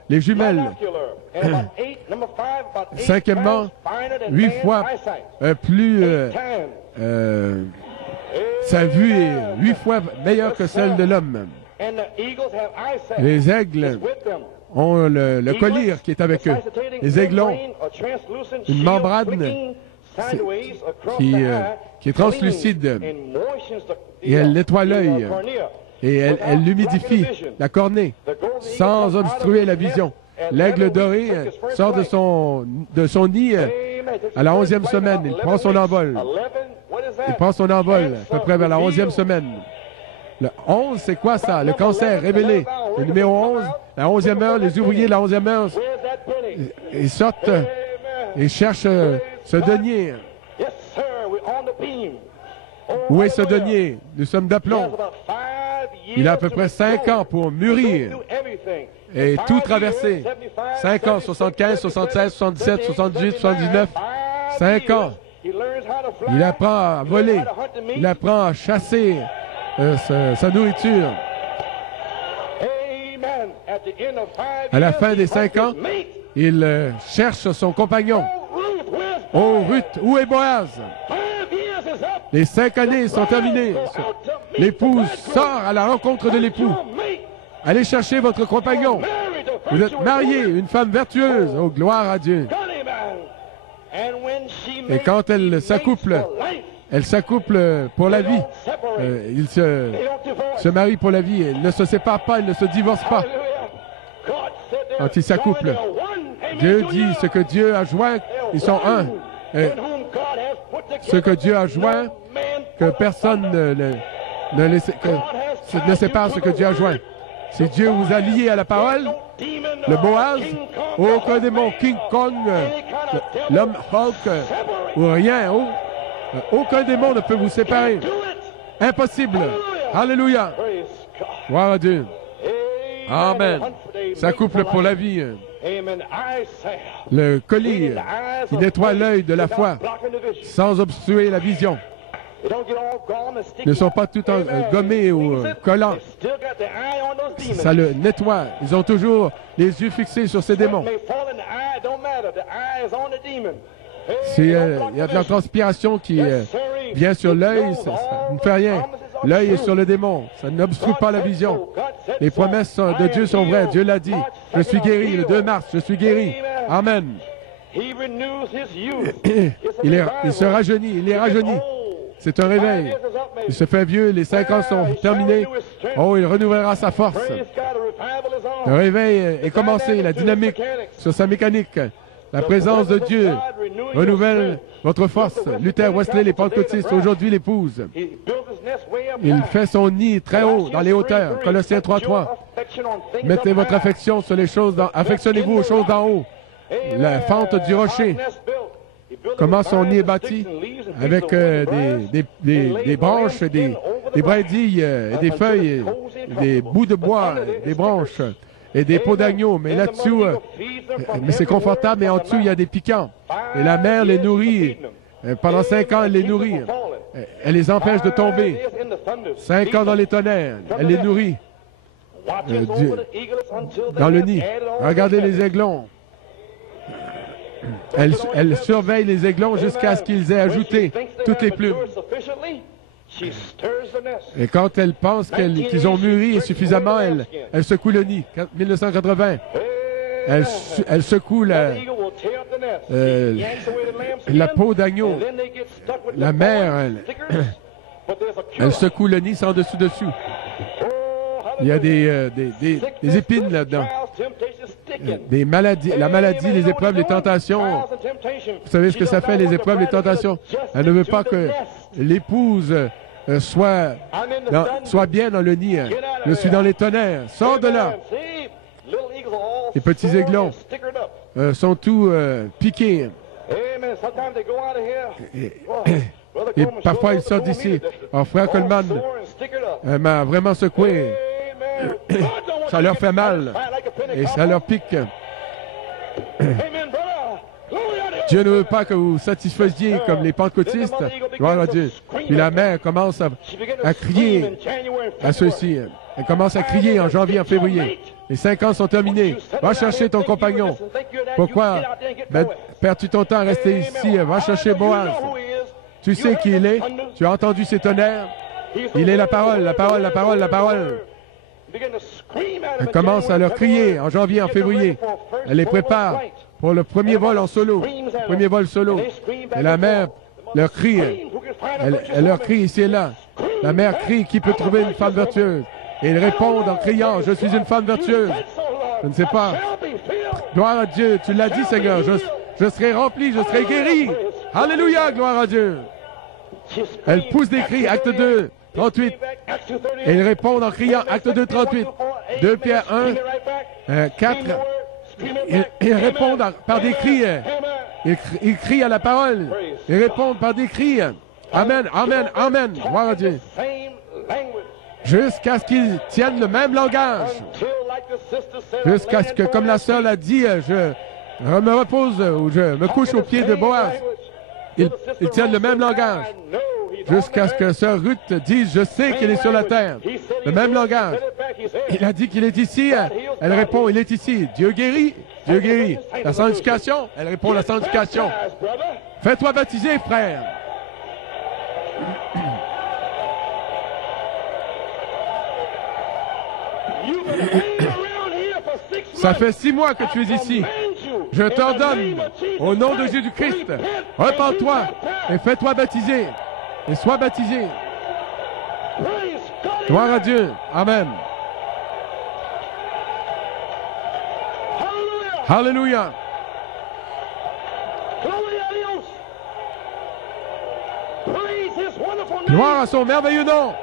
Les jumelles. Cinquièmement, 8 fois plus... sa vue est 8 fois meilleure que celle de l'homme. Les aigles ont le collier qui est avec eux. Les aiglons, une membrane qui est translucide et elle nettoie l'œil et elle l'humidifie, la cornée, sans obstruer la vision. L'aigle doré sort de son nid à la 11e semaine. Il prend son envol. Il prend son envol à peu près vers la 11e semaine. Le 11, c'est quoi ça? Le cancer révélé. Le numéro 11, la 11e heure, les ouvriers de la 11e heure, ils sortent et cherchent ce denier. Où est ce denier? Nous sommes d'aplomb. Il a à peu près 5 ans pour mûrir et tout traverser. 5 ans, 75, 76, 77, 78, 79. 5 ans. Il apprend à voler. Il apprend à chasser sa nourriture. À la fin des 5 ans, il cherche son compagnon. Oh, Ruth, où est Boaz? Les 5 années sont terminées. L'épouse sort à la rencontre de l'époux. Allez chercher votre compagnon. Vous êtes marié, une femme vertueuse. Oh, gloire à Dieu. Et quand elle s'accouple pour la vie. Ils se marient pour la vie. Ils ne se séparent pas, ils ne se divorcent pas. Quand ils s'accouplent, Dieu dit ce que Dieu a joint, ils sont un. Et ce que Dieu a joint, que personne ne sépare ce que Dieu a joint. Si Dieu vous a lié à la parole, le Boaz, aucun démon, King Kong, l'homme Hulk, ou rien, aucun démon ne peut vous séparer. Impossible. Alléluia. Gloire à Dieu. Amen. S'accouple pour la vie. Le collier qui nettoie l'œil de la foi sans obstruer la vision. Ne sont pas tout gommés ou collants. Ça le nettoie. Ils ont toujours les yeux fixés sur ces démons. S'il y a de la transpiration qui vient sur l'œil, ça ne fait rien. L'œil est sur le démon. Ça n'obstrue pas la vision. Les promesses de Dieu sont vraies. Dieu l'a dit. Je suis guéri. Le 2 mars, je suis guéri. Amen. Il se rajeunit. Il est rajeuni. C'est un réveil. Il se fait vieux. Les 5 ans sont terminés. Oh, il renouvellera sa force. Le réveil est commencé. La dynamique sur sa mécanique. La présence de Dieu renouvelle votre force. Luther, Wesley, les pentecôtistes, aujourd'hui l'épouse. Il fait son nid très haut, dans les hauteurs. Colossiens 3:3. Mettez votre affection sur les choses affectionnez-vous aux choses d'en haut. La fente du rocher. Comment son nid est bâti? Avec des branches, des brindilles, et des feuilles, des bouts de bois, des branches. Et des peaux d'agneau, mais là-dessous, mais c'est confortable, mais en dessous, il y a des piquants. Et la mère les nourrit. Pendant 5 ans, elle les nourrit. Elle les empêche de tomber. 5 ans dans les tonnerres, elle les nourrit. Dans le nid. Regardez les aiglons. Elle surveille les aiglons jusqu'à ce qu'ils aient ajouté toutes les plumes. Et quand elle pense qu'ils ont mûri suffisamment, elle secoue le nid. 1980, elle secoue la peau d'agneau. La mère, elle secoue le nid sans dessus. Il y a des épines là-dedans. Des maladies, la maladie, les épreuves, les tentations. Vous savez ce que ça fait, les épreuves, les tentations? Elle ne veut pas que l'épouse soit bien dans le nid. Je suis dans les tonnerres. Sors de là. Les petits aiglons sont tous piqués. Et parfois, ils sortent d'ici. Alors, frère Coleman m'a vraiment secoué. Ça leur fait mal. Et ça leur pique. Dieu ne veut pas que vous satisfaisiez comme les pentecôtistes. Gloire à Dieu. Puis la mère commence à crier à ceux-ci. Elle commence à crier en janvier, en février. Les 5 ans sont terminés. Va chercher ton compagnon. Pourquoi perds-tu ton temps à rester ici? Va chercher Boaz. Tu sais qui il est. Tu as entendu ses tonnerres. Il est la parole, la parole, la parole, la parole. Elle commence à leur crier en janvier, en février. Elle les prépare pour le premier vol en solo. Premier vol solo. Et la mère leur crie. Elle leur crie ici et là. La mère crie, qui peut trouver une femme vertueuse? Et ils répondent en criant, je suis une femme vertueuse. Je ne sais pas. Gloire à Dieu, tu l'as dit Seigneur, je serai rempli, je serai guéri. Alléluia, gloire à Dieu. Elle pousse des cris, acte 2, 38. Et ils répondent en criant, acte 2, 38. 2 Pierre 1, 4. Ils répondent par des cris. Ils crient à la parole. Ils répondent par des cris. Amen, amen, amen. Gloire à Dieu. Jusqu'à ce qu'ils tiennent le même langage. Jusqu'à ce que, comme la sœur l'a dit, je me repose ou je me couche aux pieds de Boaz. ils tiennent le même langage. Jusqu'à ce que Sœur Ruth dise, je sais qu'il est sur la terre. Le même langage. Il a dit qu'il est ici. Elle répond, il est ici. Dieu guérit. Dieu guérit. La sanctification. Elle répond, la sanctification. Fais-toi baptiser, frère. Ça fait 6 mois que tu es ici. Je t'ordonne, au nom de Jésus-Christ, repens-toi et fais-toi baptiser. Et sois baptisé. Gloire à Dieu. Amen. Alléluia. Gloire à son merveilleux nom.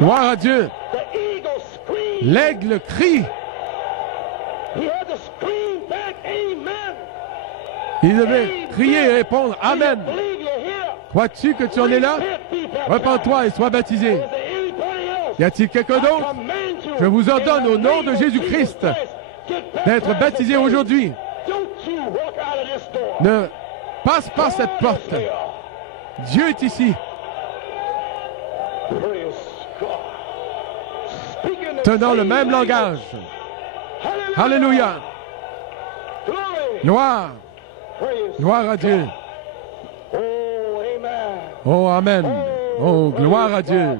Gloire à Dieu. L'aigle crie. Il devait crier et répondre Amen. Crois-tu que tu en es là? Repens-toi et sois baptisé. Y a-t-il quelqu'un d'autre? Je vous ordonne au nom de Jésus-Christ d'être baptisé aujourd'hui. Ne passe pas cette porte. Dieu est ici. Tenant le même langage. Alléluia. Gloire. Gloire à Dieu. Oh, Amen. Oh, gloire à Dieu.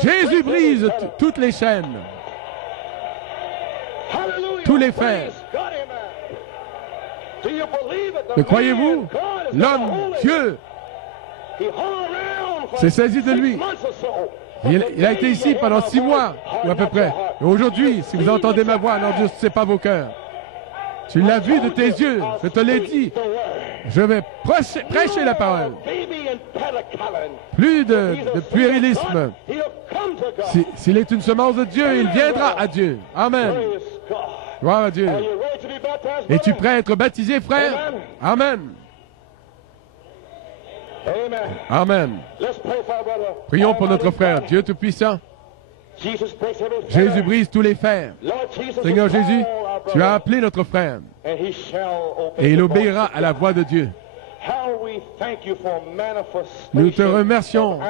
Jésus brise toutes les chaînes. Tous les fers. Le croyez-vous? L'homme, Dieu, s'est saisi de lui. Il a été ici pendant 6 mois, ou à peu près. Et aujourd'hui, si vous entendez ma voix, alors Dieu ne sait pas vos cœurs. Tu l'as vu de tes yeux, je te l'ai dit. Je vais prêcher la parole. Plus de puérilisme. S'il est une semence de Dieu, il viendra à Dieu. Amen. Gloire à Dieu. Es-tu prêt à être baptisé, frère? Amen. Amen. Prions pour notre frère. Dieu Tout-Puissant. Jésus brise tous les fers. Seigneur Jésus, tu as appelé notre frère et il obéira à la voix de Dieu. Nous te remercions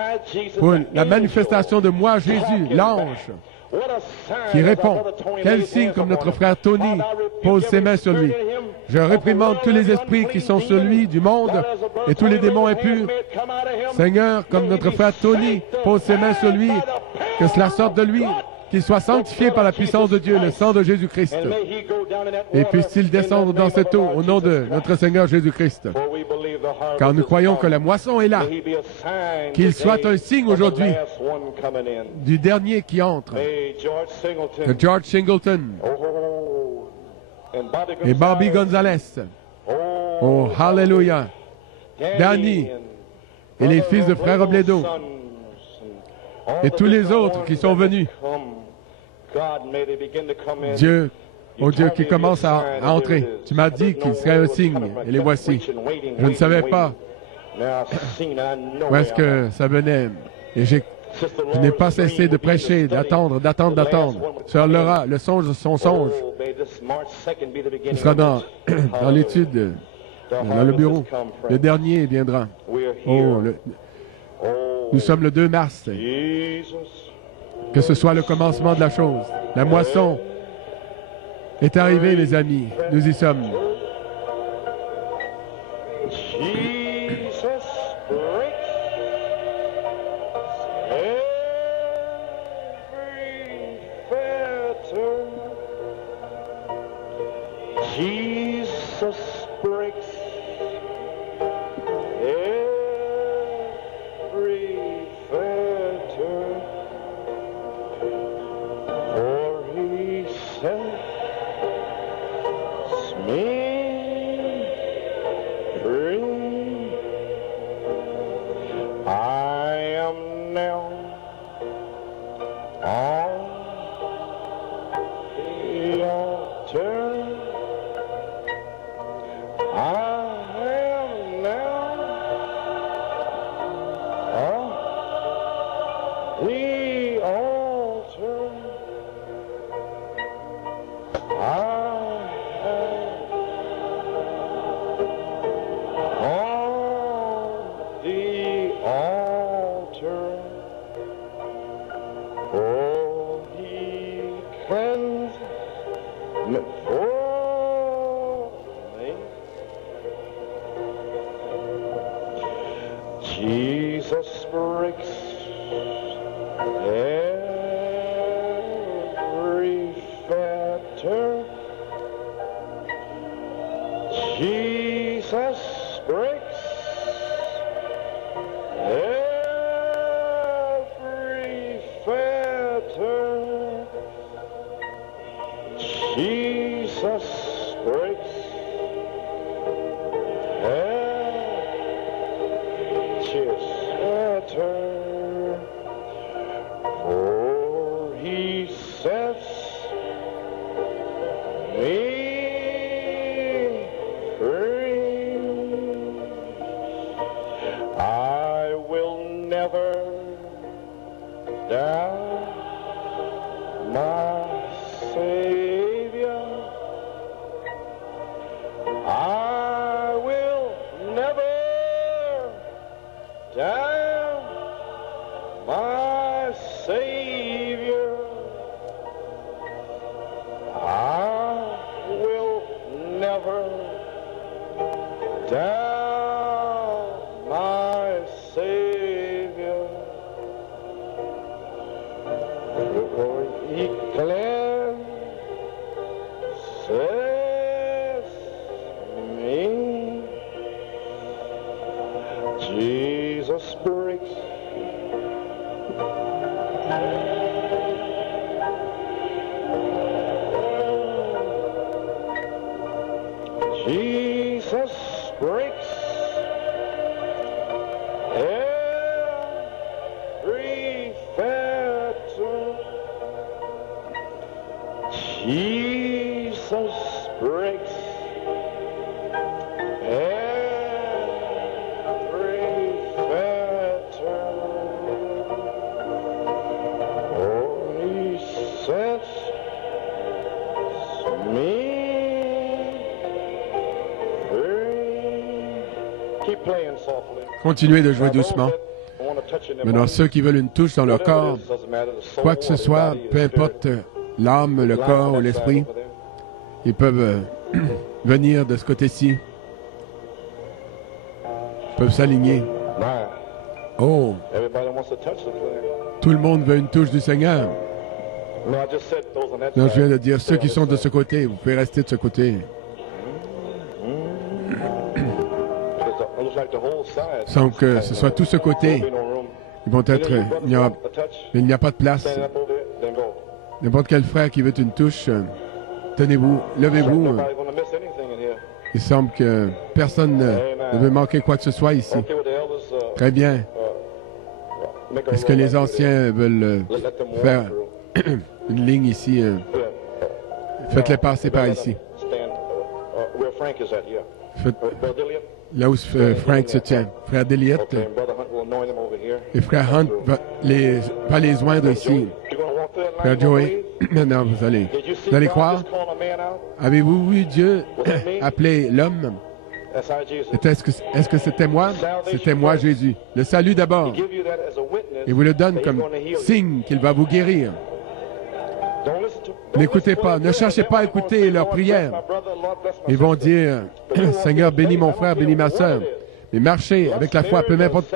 pour la manifestation de moi, Jésus, l'ange, qui répond. Quel signe comme notre frère Tony pose ses mains sur lui. Je réprimande tous les esprits qui sont sur lui du monde et tous les démons impurs. Seigneur, comme notre frère Tony pose ses mains sur lui, que cela sorte de lui, qu'il soit sanctifié par la puissance de Dieu, le sang de Jésus-Christ. Et puisse-t-il descendre dans cette eau au nom de notre Seigneur Jésus-Christ. Car nous croyons que la moisson est là. Qu'il soit un signe aujourd'hui du dernier qui entre. De George Singleton et Bobby Gonzalez. Oh, Hallelujah. Danny et les fils de Frère Robledo. Et tous les autres qui sont venus. Dieu, oh Dieu, qui commence à entrer. Tu m'as dit qu'il serait un signe, et les voici. Je ne savais pas où est-ce que ça venait. Et je n'ai pas cessé de prêcher, d'attendre. Sœur Laura, le songe, son songe. Il sera dans l'étude, dans le bureau. Le dernier viendra. Oh, nous sommes le 2 mars. Que ce soit le commencement de la chose. La moisson est arrivée, mes amis. Nous y sommes. The altar. Jesus breaks every fetter. Jesus breaks every fetter. Jesus breaks fetter. For he sets me free. I will never doubt my Savior. I will never doubt my Savior. I will never doubt my Savior. For he cleanses me. Jesus breaks Jesus breaks every fetter. Jesus breaks every fetter. Oh, he sets me. Continuez de jouer doucement. Maintenant, ceux qui veulent une touche dans leur corps, quoi que ce soit, peu importe l'âme, le corps ou l'esprit, ils peuvent venir de ce côté-ci. Ils peuvent s'aligner. Oh! Tout le monde veut une touche du Seigneur. Non, je viens de dire, ceux qui sont de ce côté, vous pouvez rester de ce côté. Sans que ce soit tout ce côté, ils vont être, il n'y a pas de place. N'importe quel frère qui veut une touche, tenez-vous, levez-vous. Il semble que personne ne veut manquer quoi que ce soit ici. Très bien. Est-ce que les anciens veulent faire une ligne ici? Faites-les passer par ici. Là où Frank se tient. Frère Deliette et Frère Hunt va les joindre ici. Frère Joey, maintenant vous allez croire. Avez-vous vu Dieu appeler l'homme? Est-ce que c'était moi? C'était moi, Jésus. Le salut d'abord. Il vous le donne comme signe qu'il va vous guérir. N'écoutez pas, ne cherchez pas à écouter leurs prières. Ils vont dire, Seigneur, bénis mon frère, bénis ma sœur. Mais marchez avec la foi, peu importe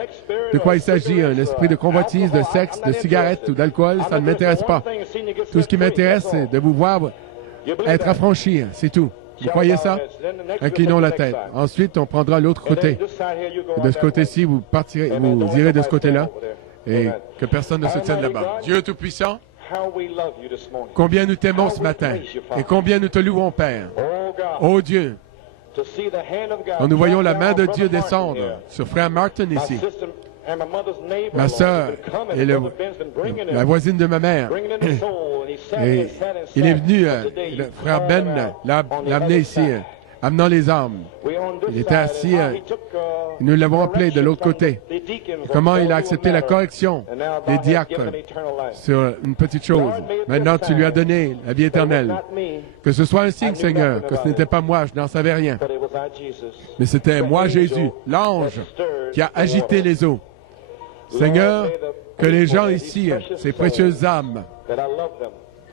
de quoi il s'agit, un esprit de convoitise, de sexe, de cigarette ou d'alcool, ça ne m'intéresse pas. Tout ce qui m'intéresse, c'est de vous voir être affranchis, c'est tout. Vous croyez ça? Inclinons la tête. Ensuite, on prendra l'autre côté. De ce côté-ci, vous irez de ce côté-là et que personne ne se tienne là-bas. Dieu Tout-Puissant, combien nous t'aimons ce matin et combien nous te louons, Père. Oh Dieu, quand nous voyons la main de Dieu descendre sur Frère Martin ici, ma sœur et la voisine de ma mère, et il est venu, le Frère Ben l'a amené ici, amenant les armes. Il était assis, nous l'avons appelé de l'autre côté. Comment il a accepté la correction des diacres sur une petite chose. Maintenant, tu lui as donné la vie éternelle. Que ce soit un signe, Seigneur, que ce n'était pas moi, je n'en savais rien. Mais c'était moi, Jésus, l'ange, qui a agité les eaux. Seigneur, que les gens ici, ces précieuses âmes,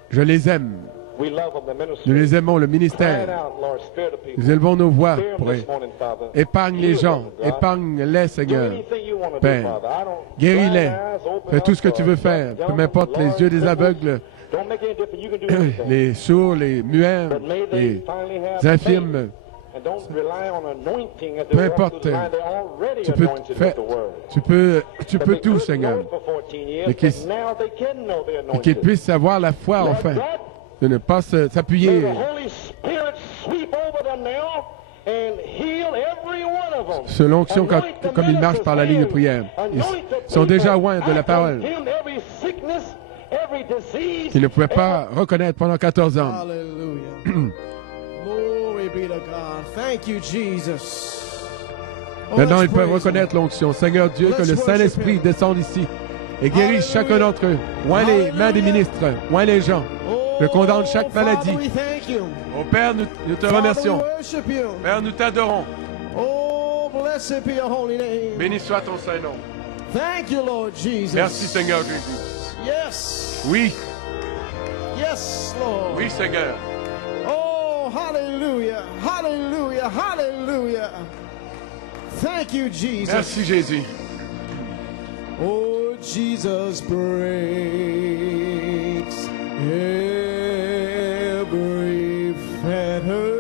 je les aime. We love them, the ministry. Nous les aimons, le Crying ministère. out, Lord, spare the people. Nous élevons nos voix Spare them pour this morning, Father. épargne les Heal gens, them, God. épargne-les, Do Seigneur. anything you want to do, Père, Father. I don't- guéris-les. Blind eyes, open Fais tout up, ce que tu veux faire, peu m'importe les yeux des aveugles, Don't make any difference. You can do anything. les sourds, les muets, But may they les finally have infirmes. faith and don't rely on anointing as Peu they walk importe, through the line. They're already tu peux anointed faire, with the word. tu peux But they tout, couldn't Seigneur. know it for 14 years, Mais qu'ils- but now they can know they're Et qu'ils anointed. puissent avoir la foi, Let enfin, God, de ne pas may s'appuyer. the Holy Spirit sweep over them now and heal every one of them. Sous l'onction, Anoint the comme ils marchent par la ligne de prière. Ils sont déjà loin de la parole, qu'ils ne pouvaient pas reconnaître pendant 14 ans. Hallelujah. Glory be to God. Thank you, Jesus. Oh, Maintenant, let's ils peuvent praise reconnaître Him. l'onction. Seigneur Dieu, que le Let's Saint-Esprit worship Him. descende ici et guérisse Hallelujah. chacun d'entre eux. Loin les mains des Hallelujah. ministres, loin les gens. Je condamne chaque Oh, Father, maladie. we thank you. Oh Père, nous te Father, remercions. we worship you. Père, nous t'adorons. Oh, blessed be your holy name. Béni soit ton Saint-Nom. Thank you, Lord Jesus. Merci Seigneur Jésus. Yes. Oui, Yes, Lord. oui Seigneur. Oh, hallelujah. Hallelujah. Hallelujah. Thank you, Jesus. Merci Jésus. Oh, Jesus breaks every fetter.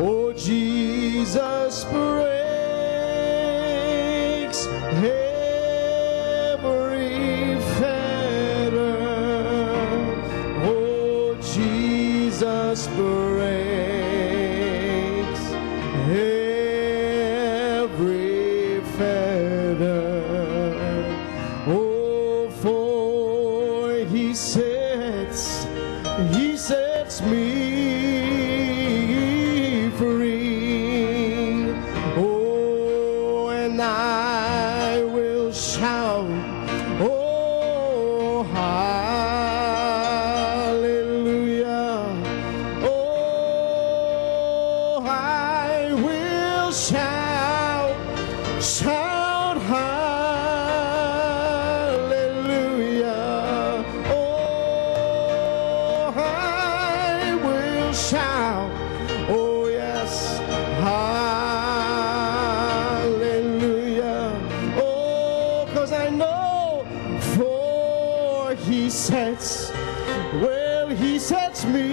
Oh, Jesus breaks every fetter. Oh, Jesus breaks every fetter. Oh, for he sets me free. Oh, and I will shout, oh, hallelujah. Oh, I will shout, shout hallelujah. Oh, I will shout, oh yes, hallelujah. Oh, 'cause I know, for he sets, well, he sets me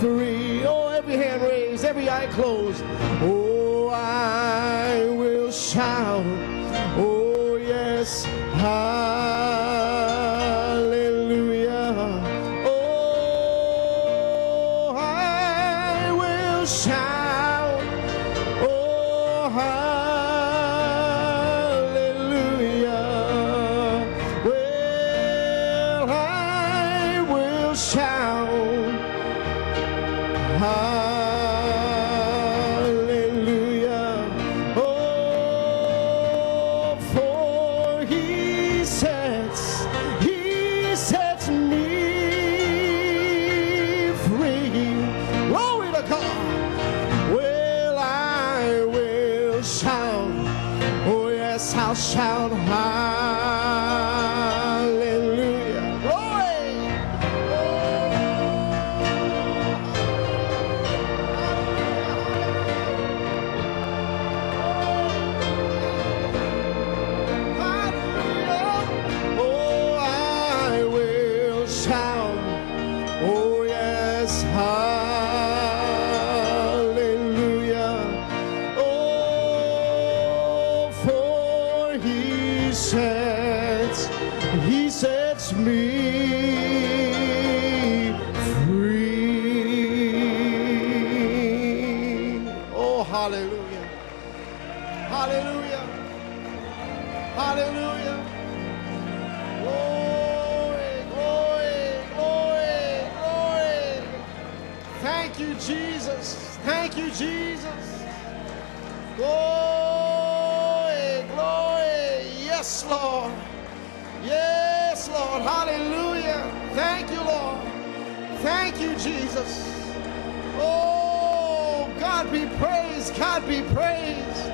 free. Oh, every hand raised, every eye closed. Oh, I will shout. Oh, yes, hallelujah. Oh, I will shout. Oh, hallelujah. Well, I will shout. Hallelujah. Oh, for he sets me free. Glory to God. Well, I will shout. Oh, yes, I'll shout hallelujah. Glory. Oh, I will shout. Oh, yes, hallelujah. Oh, for he sets me free. Oh, hallelujah. Hallelujah. Hallelujah. Glory, glory, glory, glory. Thank you, Jesus. Thank you, Jesus. Glory, glory. Yes, Lord. Yes, Lord. Hallelujah. Thank you, Lord. Thank you, Jesus. Oh, God be praised. God be praised.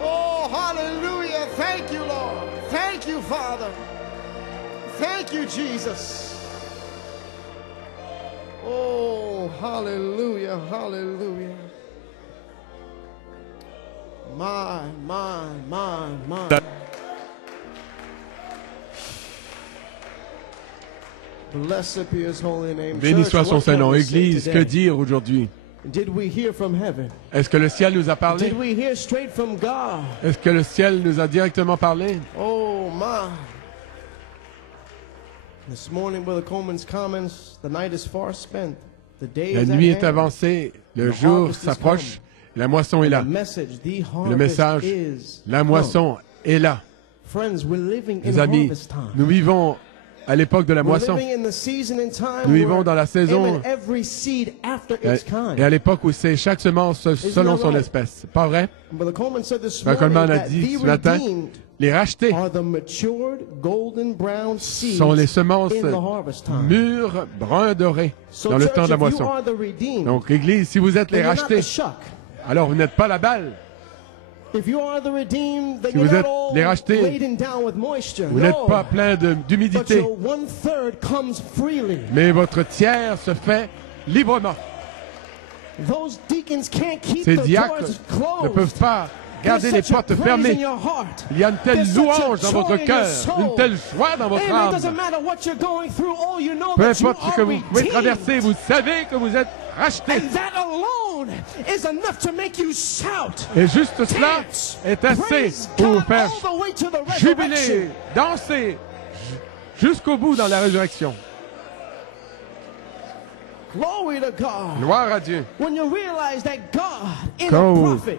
Oh, hallelujah. Thank you, Lord. Thank you, Father. Thank you, Jesus. Oh, hallelujah, hallelujah. My. Blessed be his holy name. Béni soit son Church, what Saint-Nom. can we say Église, que today? dire aujourd'hui? Did we hear from heaven? Est-ce que le ciel nous a parlé? Did we hear straight from God? Est-ce que le ciel nous a directement parlé? Oh, my. This morning, Brother Coleman's comments, the night is far spent. The day La is at nuit est hand. avancée, le The jour harvest is s'approche, la moisson est là. The message, the Le harvest message, is la come. moisson est là. Friends, we're living in Mes amis, harvest time. nous vivons à l'époque de la We're moisson. living in the season and time Nous vivons where, dans la saison amen, every seed after its kind. et à l'époque où c'est chaque semence selon son espèce. Pas vrai? Brother Coleman said this Frère morning Coleman a that dit the ce matin, redeemed les rachetés are the matured golden brown seeds sont les semences in the harvest time. mûres, brun doré So dans le church, temps de la if you moisson. are the redeemed, Donc, Église, si vous êtes les then you're not rachetés, the shuck. alors vous n'êtes pas la balle. If you are the redeemed, then Si you're vous not êtes all les rachetés, laden down with moisture. Vous n'êtes No. pas plein But d'humidité, your 1/3 comes freely. mais votre tiers se fait librement. Those deacons can't keep Ces the diacres doors ne closed. peuvent pas garder les There's such a portes praise fermées. in your heart. Il y a une telle There's such a louange dans joy votre in your cœur, soul. une telle joie dans votre Amen. It doesn't âme. matter what you're going through. All you know Peu that you importe ce que are vous pouvez redeemed. traverser, vous savez que vous êtes rachetés. And that alone is enough to make you shout, Et juste cela dance, est assez praise pour vous God faire all the way to the resurrection. jubiler, danser jusqu'au bout dans la résurrection. Glory to God. Gloire à Dieu. When you realize that God in Quand a vous prophet,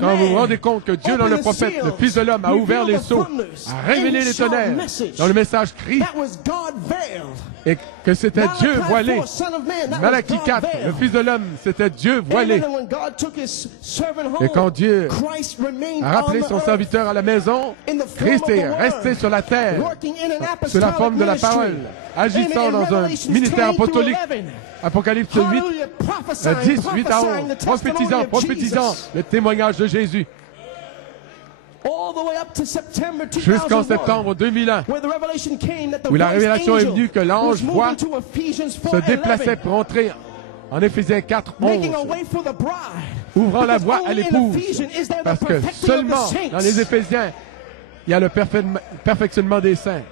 Quand vous vous rendez compte que Dieu, dans le prophète, le Fils de l'homme, a ouvert les sceaux, a révélé les tonnerres dans le message crie, that was God veiled. et que c'était Dieu Malachi voilé. 4, Son of Man, that Malachie was God 4, veiled. le Fils de l'homme, c'était Dieu voilé. Amen. And when God took his servant home, Et quand Dieu Christ remained a rappelé on the son earth, serviteur à la maison, in the form Christ of est the resté word, sur la terre, working in an sous la apostolic forme de la ministry. parole, agissant Amen. In dans un Revelations ministère 10 through apostolique. 11, Apocalypse 8, hallelujah, prophesying, 10, 8 à 11, prophesying the testimony prophétisant of Jesus. le témoignage de Jésus. All the way up to September Jusqu'en 2001, septembre 2001, where the revelation came that the où la voice révélation est angel venue que was l'ange moving voix to Ephesians se 4:11, déplaçait pour entrer en Éphésiens 4, making a 11, way for the bride. ouvrant la Because voie à only in l'épouse. Ephesians is there the Parce que perfecting of the seulement saints. dans les Éphésiens, il y a le perfectionnement des saints.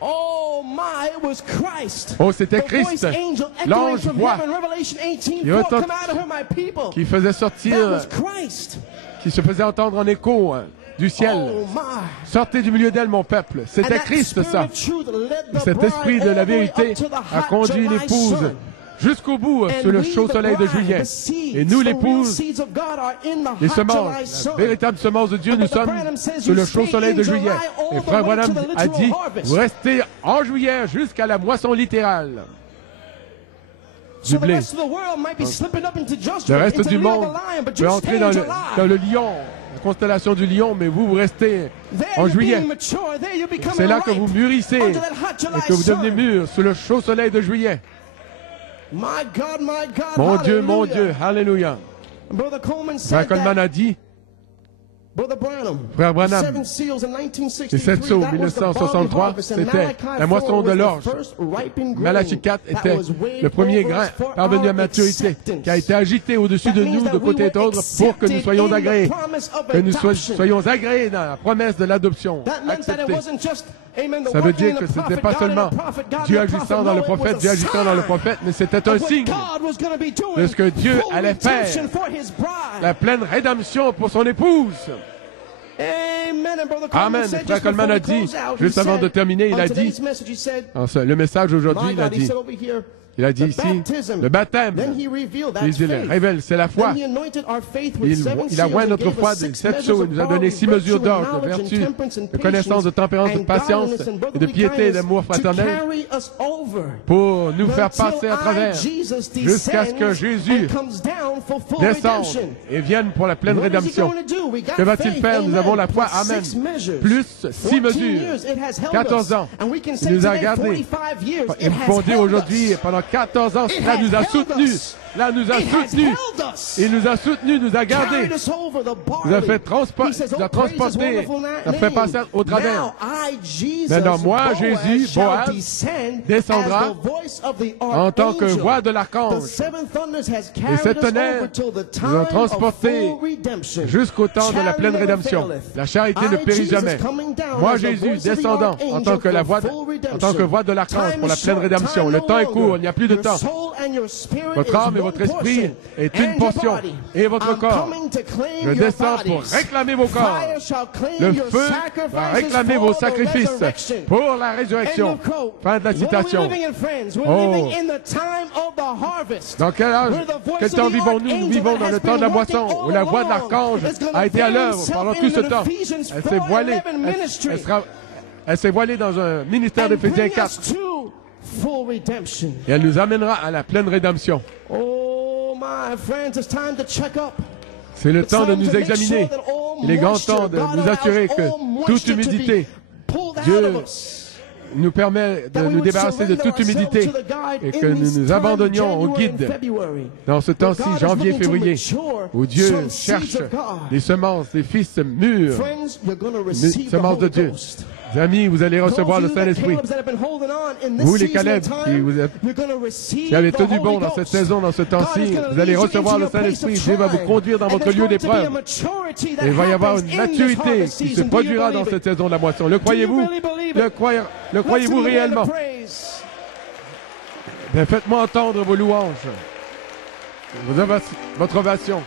Oh my, it was Christ. Oh, c'était The voice Christ, angel echoing l'ange from voix, heaven, Revelation 18:4, qui retent- come out of her, my people. qui faisait That sortir, was Christ. qui se faisait entendre en écho du ciel. Oh my. Sortez du milieu d'elle, mon peuple. And C'était that Christ, spirit ça. of truth led the Cet bride esprit de all la the way vérité up to the a hot conduit July l'épouse sun. jusqu'au bout, And sous le we, chaud the soleil de bride, juillet. the seeds, Et nous, the real l'épouse, seeds of God are in the les hot July semences, sun. la véritable semence de Dieu, nous But Brother sommes Branham says sous you le chaud stay soleil de in juillet. July all Et the Frère way Branham to the a literal dit, harvest. vous restez en juillet jusqu'à la moisson littérale. So Du the blé. rest of the world might be slipping up into judgment, Le reste into du the Leo monde of the lion, but peut you entrer stay dans in le July. lion, la constellation du lion, mais vous, vous restez There en you're juillet. being mature, there you're becoming C'est là que ripe vous mûrissez under that hot July et que vous devenez sun. mûrs sous le chaud soleil de juillet. My God, Mon Dieu, mon hallelujah. Dieu, alléluia. Brother Coleman Frère said Coleman that, a dit, Brother Branham, Frère Branham, the seven seals in les 7 sceaux 1963, that was the barley 1963, harvest, and c'était Malachi la moisson 4 de was the l'orge. first ripened grain Malachie 4 that était was waved le premier over grain us for parvenu à our maturité, acceptance. qui a été agité au-dessus de That nous means de that we côté et were d'autre pour que nous accepted soyons in the agréés, promise of que nous adoption. soyons agréés dans la promesse de l'adoption. That meant that it Acceptés. wasn't just, amen, the Ça veut working dire in que the ce n'était prophet, pas God in seulement the prophet, God Dieu in the agissant prophet. dans le No, it was prophète, a Dieu agissant dans le sign prophète, mais c'était un of what signe God was going to be doing. de ce que Dieu Full allait faire. redemption for his bride. la pleine rédemption pour son épouse. Amen. And Brother Coleman Amen. said, Frère just Coleman before a we dit, close out, juste he avant said, de terminer, il on a dit, today's message, he said, le message aujourd'hui, my il a God, he dit, said over here, il a dit the ici, baptism. le baptême, Then he revealed il that's dit, faith. révèle, c'est la foi. Then he anointed our faith with Il seven a seals oint and notre gave foi us des 6 7 measures sceaux. of Il nous a donné power, 6 mesures virtue, d'orge, de knowledge, and vertu, temperance, and de connaissance, de tempérance, de patience, patience, and godliness, and et de brotherly piété et kindness d'amour to fraternel carry us over. pour nous faire Until passer à I, travers Jesus, jusqu'à ce que descends Jésus and comes down for full descende redemption. et vienne pour la pleine What is he rédemption. going to do? We got Que va-t-il faith, faire? Nous amen, avons la foi. plus Amen. 6 measures. Plus 6 14 mesures. years it has held 14 us. ans. And we can Il say nous a today, gardés. 45 years, Et it nous has pouvons dire held aujourd'hui, us. pendant 14 ans, It cela has nous a held soutenus. us. là nous a It has soutenus. held us. Il nous a soutenus, nous a gardés. Carried us over the Nous a barley. fait He says, nous a "Oh, praise his transporté, wonderful nous a fait passer au travers. Now I, Jesus, Maintenant, moi, Boaz, Jésus, shall Boaz, descend descendra as the voice of the en tant que archangel. voix de The l'archange. seven thunders has Et carried cet us tonnerre over till the nous a time of transportés full redemption. jusqu'au temps de la pleine Charity rédemption. never faileth. La charité ne I, périt Jesus, jamais. coming down Moi, as the Jésus, voice of the descendant en archangel tant que la voix, for full en redemption. tant que voix de l'archange Time pour la is pleine short, rédemption. time Le no temps est longer. court, il n'y a plus de Your temps. soul and your spirit Votre is âme et one votre esprit portion. est une And your portion. body. Et votre I'm corps. coming to claim Je your descends pour bodies. réclamer vos corps. Fire shall claim Le your feu va sacrifices réclamer for vos the sacrifices resurrection. pour la End résurrection. of quote. Fin de la What are we citation. living in, friends? We're Oh. living in the time of the harvest. Dans quel âge, Where the voice quel of temps the vivons-nous? Nous archangel vivons that dans has le temps de la been working moisson, all où la voix de along l'archange is gonna a été à veil l'œuvre himself pendant in tout ce an temps. Ephesians Elle s'est 4:11 voilée. ministry. Elle s'est voilée dans un ministère And d'Éphésiens bring us 4. to full redemption. Et elle nous amènera à la pleine rédemption. Oh, my friends, it's time to check up. C'est le It's temps de time nous to make examiner. sure that all Il est grand moisture, temps de God nous allows assurer que all toute moisture to be humidité, pulled out Dieu of us. nous permet de That we nous would débarrasser de surrender toute ourselves humidité to the guide et in que nous these nous times, abandonnions au January and guide February. dans ce temps-ci, God is janvier, looking to février, mature où Dieu some seeds cherche of God. des semences, des fils mûrs, Friends, you're gonna des receive the semences de Holy Dieu. Ghost. Amis, vous allez recevoir le Those of you that Saint-Esprit. Caleb's that have been holding on in this Vous, les season Caleb, of qui time, vous êtes- you're gonna receive Qui avez the tenu bon Holy dans cette Ghost. saison, dans ce God temps-ci, is gonna vous allez lead you recevoir into le your place of Saint-Esprit. Dieu va vous trial. conduire dans And votre there's lieu going to be a d'épreuve. maturity that Et il va y avoir happens une in this maturité harvest qui se season. Do you produira dans believe cette it? saison de la moisson. Le croyez-vous? really believe it? Le Let's croyez-vous give him a hand réellement? of praise. Ben, faites-moi entendre vos louanges, votre ovation.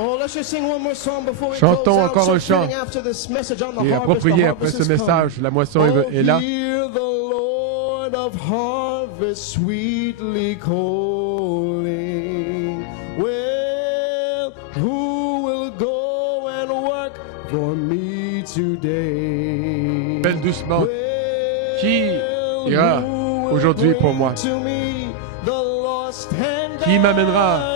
Oh, let's just sing one more song before we Chantons close out. encore So un chant fitting after this message on the Et harvest, approprié the après harvest ce has come. message, la moisson Oh, est là. hear the Lord of harvest sweetly calling. Well, who will go and work for me today? Appelle doucement. Well, Qui ira who will aujourd'hui pour moi? bring to me the lost and Qui m'amènera dying?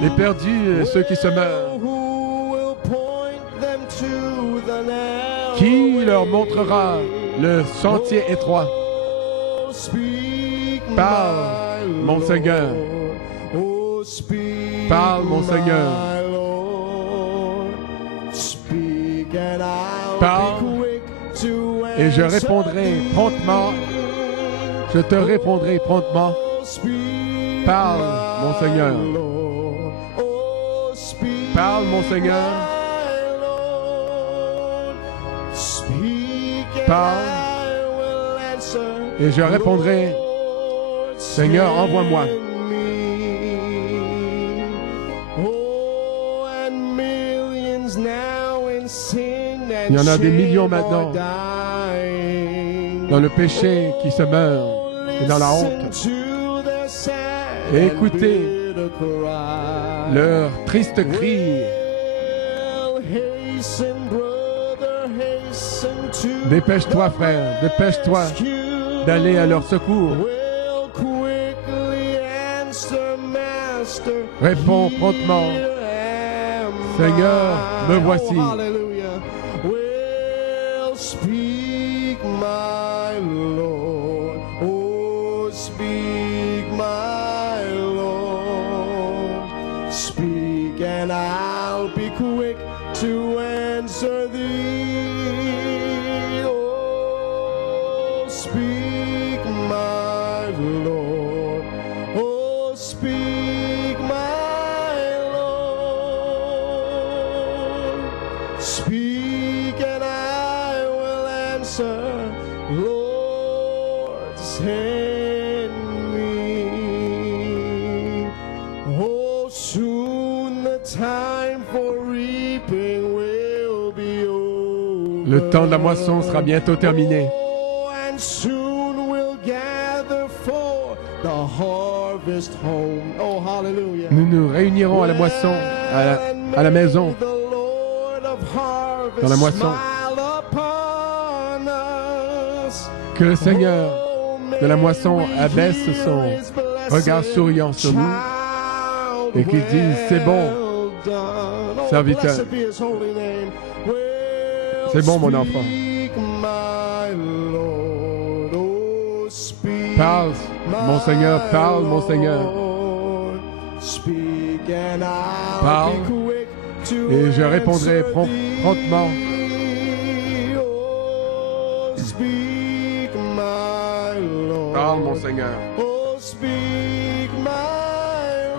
Les perdus, ceux qui se meurent. Who will point them to the narrow Qui leur montrera le sentier étroit? Oh, speak, Parle, my mon Seigneur. Lord. Oh, speak, Parle, mon Seigneur. my Lord. Speak and I'll Parle, be quick to et je answer répondrai thee. promptement. Je te répondrai promptement. Oh, speak, Parle, mon Seigneur. my Lord. Oh, speak, Parle, mon Seigneur. my Lord. Speak and Parle, I will answer. et je répondrai, Lord, Seigneur, envoie-moi. send me. Oh, and millions now in sin and Il y en a des shame millions are maintenant dying. dans le péché qui se meurent Oh, et dans la listen honte. to their sad Et and écoutez bitter cry. Leur triste cri. Well, hasten, brother, hasten to Dépêche-toi, the frère, dépêche-toi rescue. d'aller à leur secours. Well, quickly answer, Master. Réponds promptement. Here am Seigneur, I. me voici. Oh, hallelujah. Well, speak, my Lord. Oh, speak, my Lord. Speak, and I'll be quick to answer thee. Oh, speak, my Lord. Oh, speak, my Lord. Speak, and I will answer. Lord, send me. Oh, soon the time for reaping will be over. Le temps de la moisson sera bientôt terminé. Oh, and soon we'll gather for the harvest home. Oh, hallelujah. Nous nous réunirons à la moisson, à la maison, dans la moisson. Que le Seigneur de la moisson abaisse son regard souriant sur nous et qu'il dise, c'est bon, serviteur. C'est bon, mon enfant. Lord. Oh, speak, Parle, mon Seigneur, parle, mon Seigneur. Lord. Speak and I'll Parle, be quick to et je répondrai answer thee. promptement. Oh, speak, my Lord. Parle, mon Seigneur. Oh, speak, my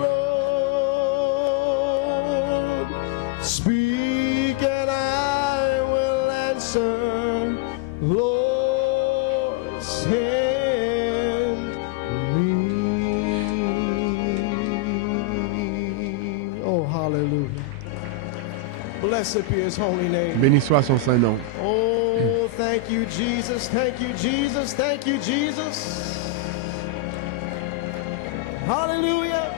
Lord. Speak and I will answer. Lord, send me. Oh, hallelujah. Blessed be his holy name. Béni soit son saint nom. Oh, thank you, Jesus. Thank you, Jesus. Thank you, Jesus. Hallelujah.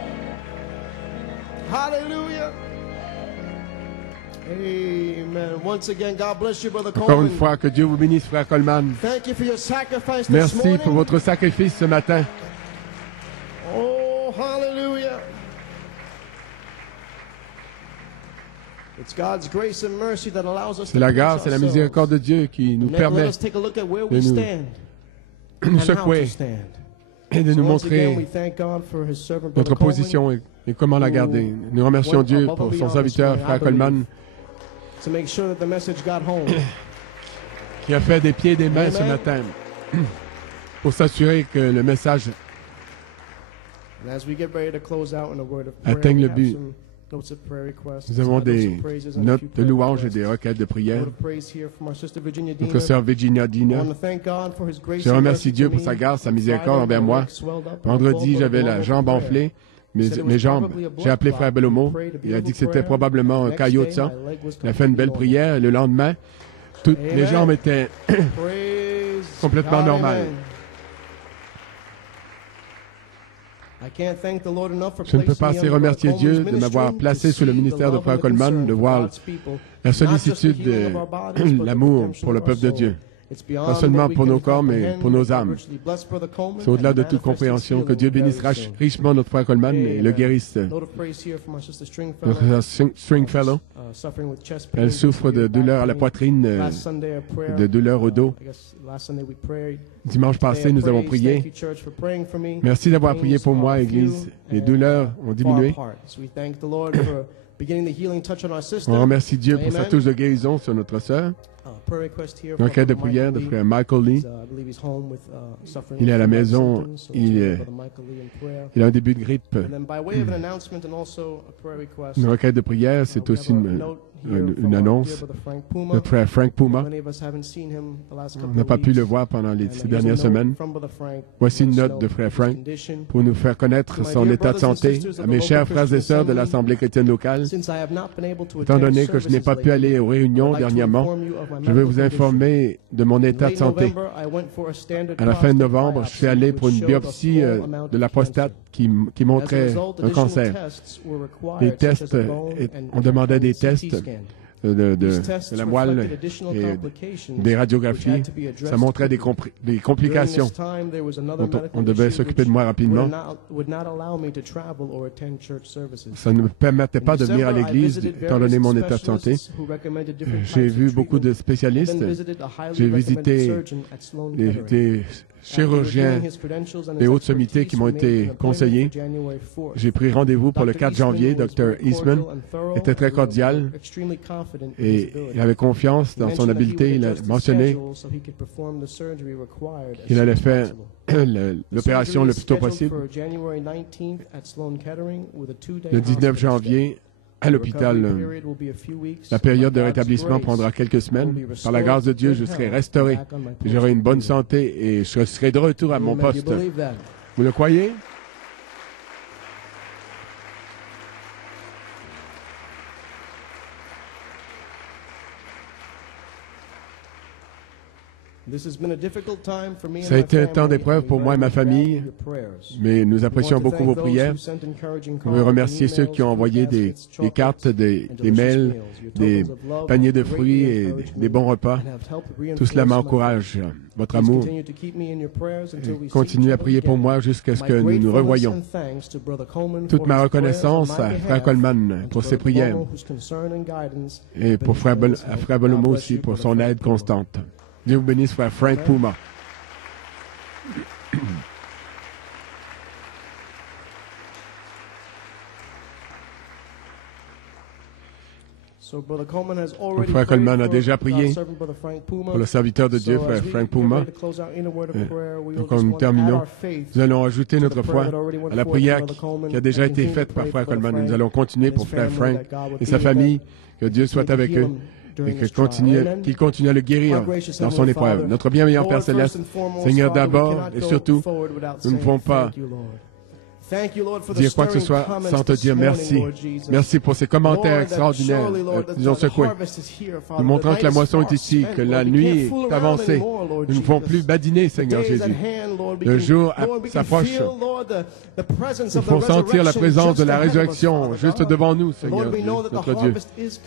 Hallelujah. Amen. Once again, God bless you, Brother Encore une Coleman. fois, que Dieu vous bénisse, frère Coleman. Thank you for your sacrifice this Merci morning. pour votre sacrifice ce matin. Oh, hallelujah. It's God's grace and mercy that allows us C'est to la preach grâce et la ourselves. miséricorde de Dieu qui nous Let permet us take a look at where de we nous- stand nous and how to secouer stand. et de So nous once again, we montrer thank God for his servant, notre Brother Coleman. position et comment la garder. Nous remercions Dieu pour son serviteur, frère Coleman, To make sure that the message got home. qui a fait des pieds et des mains ce Amen. matin pour s'assurer que le message And as we get ready to close out in a word of prayer, atteigne we le have but. some notes of prayer requests, Nous avons notes of des praises and a notes few de prayer louanges et requests. des requêtes de A prière. word of praise here from our sister Virginia Dina. Notre sœur Virginia I Dina. want to thank God for his grace Je and remercie mercy Dieu to pour me. sa grâce, sa On miséricorde Friday, envers my moi. leg swelled up and I Vendredi, called j'avais Brother la Coleman jambe for prayer. enflée, mes jambes. J'ai appelé frère Bellomo. Il a dit que c'était probablement un caillot de sang. Il a fait une belle prière. Et le lendemain, toutes les jambes étaient Praise complètement God, normales. amen. I can't thank the Lord enough for Je ne peux pas placing assez me under remercier Brother Dieu Coleman's de m'avoir ministry, placé to sous le see ministère the de love frère and the Coleman, concern de for voir God's people, la not just the sollicitude healing of our bodies, but the l'amour redemption pour le of our peuple de soul. Dieu. It's beyond Pas seulement what we pour can nos corps, mais comprehend. pour nos God âmes. richly bless Brother Coleman C'est au-delà and de toute manifest his compréhension. Que healing Dieu very bénisse soon. richement notre frère Coleman et le Amen. guérisse. Note of praise here from our sister Stringfellow, Notre sœur Stringfellow, suffering with chest pain, elle souffre de douleurs à la poitrine, Last Sunday, our prayer, de douleurs au dos. I guess last Sunday we prayed. Dimanche passé, nous avons prié. Merci d'avoir prié pour moi, Église. Les douleurs ont diminué. On remercie Dieu pour sa touche de guérison sur notre sœur. Un requête de prière de frère Michael Lee. Il est à la maison. Il a un début de grippe. Une requête de prière, c'est aussi une annonce. Notre frère Frank Puma. On n'a pas pu le voir pendant ces dernières semaines. Voici une note de frère Frank pour nous faire connaître son état de santé. À mes chers frères et sœurs de l'Assemblée chrétienne locale, étant donné que je n'ai pas pu aller aux réunions dernièrement, je veux vous informer de mon état de santé. À la fin de novembre, je suis allé pour une biopsie de la prostate qui montrait un cancer. Les tests, on demandait des tests de la moelle et des radiographies. Ça montrait des complications. On devait s'occuper de moi rapidement. Ça ne me permettait pas de venir à l'église, étant donné mon état de santé. J'ai vu beaucoup de spécialistes. J'ai visité des chirurgiens des hautes sommités qui m'ont été conseillés. J'ai pris rendez-vous pour le 4 janvier. Dr. Eastman était très cordial et il avait confiance dans son habileté. Il a mentionné qu'il allait faire l'opération le plus tôt possible. Le 19 janvier, à l'hôpital, la période de rétablissement prendra quelques semaines. Par la grâce de Dieu, je serai restauré. J'aurai une bonne santé et je serai de retour à mon poste. Vous le croyez? Ça a été un temps d'épreuve pour moi et ma famille, mais nous apprécions beaucoup vos prières. Je veux remercier ceux qui ont envoyé des cartes, des mails, des paniers de fruits et des bons repas. Tout cela m'encourage. Votre amour. Continuez à prier pour moi jusqu'à ce que nous nous revoyions. Toute ma reconnaissance à Frère Coleman pour ses prières et pour Frère Bellomo aussi pour son aide constante. Dieu vous bénisse, frère Frank Puma. Le frère Coleman a déjà prié pour le serviteur de Dieu, frère Frank Puma. Donc, quand nous terminons, nous allons ajouter notre foi à la prière qui a déjà été faite par frère Coleman. Nous allons continuer pour frère Frank et sa famille, que Dieu soit avec eux et qu'il continue à le guérir dans son épreuve. Notre bien-meilleur Père Céleste, Seigneur, d'abord et surtout, nous ne pouvons pas dire quoi que ce soit sans te dire merci. Merci pour ces commentaires extraordinaires, nous ont secoués, nous montrant que la moisson est ici, que la nuit est avancée. Nous ne pouvons plus badiner, Seigneur Jésus. Le jour s'approche. Nous pouvons sentir la présence de la résurrection juste devant nous, Seigneur notre Dieu.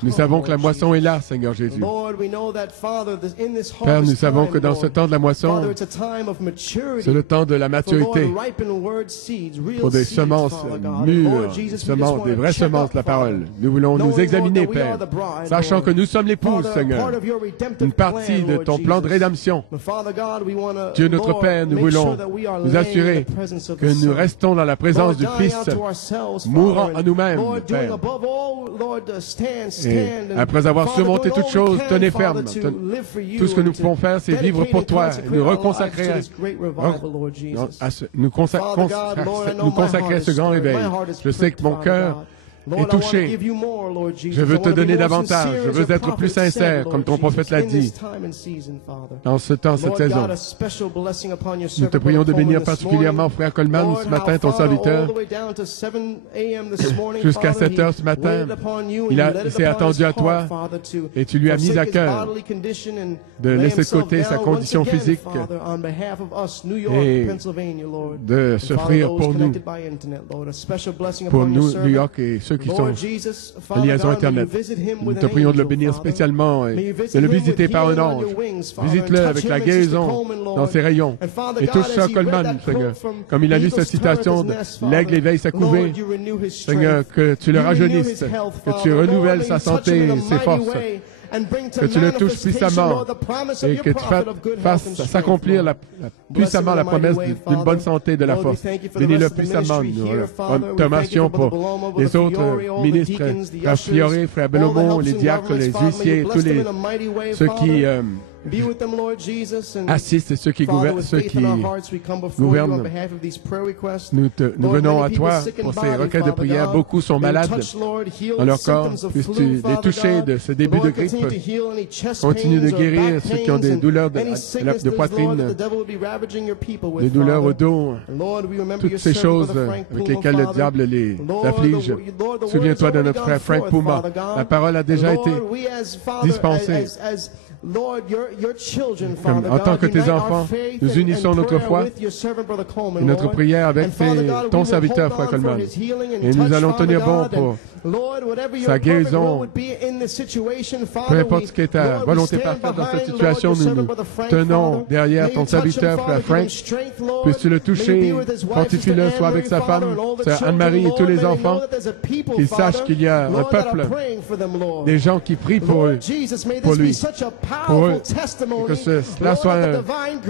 Nous savons que la moisson est là, Seigneur Jésus. Père, nous savons que dans ce temps de la moisson, c'est le temps de la maturité pour des semences mûres, des vraies semences de la parole. Nous voulons nous examiner, Père, sachant que nous sommes l'épouse, Seigneur, une partie de ton plan de rédemption. Dieu notre Père, nous voulons nous assurer que nous restons dans la présence du Fils, mourant à nous-mêmes, Père. Et après avoir surmonté toutes choses, tenez ferme. Tout ce que nous pouvons faire, c'est vivre pour toi, et nous reconsacrer nous consacrer à ce grand réveil. Je sais que mon cœur est touché. Je veux te donner davantage. Je veux être plus sincère, comme ton prophète l'a dit. Dans ce temps, cette saison, nous te prions de bénir particulièrement frère Coleman ce matin, ton serviteur. Jusqu'à 7 heures ce matin, il s'est attendu à toi et tu lui as mis à cœur de laisser de côté sa condition physique et de s'offrir pour nous, New York et ceux qui sont en liaison Internet. Nous te prions de le bénir spécialement et de le visiter par un ange. Visite-le avec la guérison dans ses rayons. Et touche ça, Coleman, Seigneur. Comme il a lu cette citation, l'aigle éveille sa couvée. Seigneur, que tu le rajeunisses, que tu renouvelles sa santé et ses forces. Que tu le touches puissamment et que tu fasses s'accomplir puissamment la promesse d'une bonne santé et de la force. Bénis-le puissamment. Nous te remercions pour les autres ministres, frère Fioré, frère Bellomo, les diacres, les huissiers, tous ceux qui assistent et ceux qui gouvernent. Nous venons à toi pour ces requêtes de prière. Beaucoup sont malades dans leur corps. Puisses-tu les toucher de ce début de grippe. Continue de guérir ceux qui ont des douleurs de poitrine, des douleurs au dos, toutes ces choses avec lesquelles le diable les afflige. Souviens-toi de notre frère Frank Puma. La parole a déjà été dispensée. En tant que tes enfants, nous unissons notre foi et notre prière avec ton serviteur, frère Coleman. Et nous allons tenir bon pour sa guérison. Peu importe ce qui est ta volonté parfaite dans cette situation, nous nous tenons derrière ton serviteur, frère Frank. Puisses-tu le toucher, fortifie-le, soit avec sa femme, sœur Anne-Marie et tous les enfants, qu'ils sachent qu'il y a un peuple, des gens qui prient pour eux, pour lui. Pour eux, et que cela soit un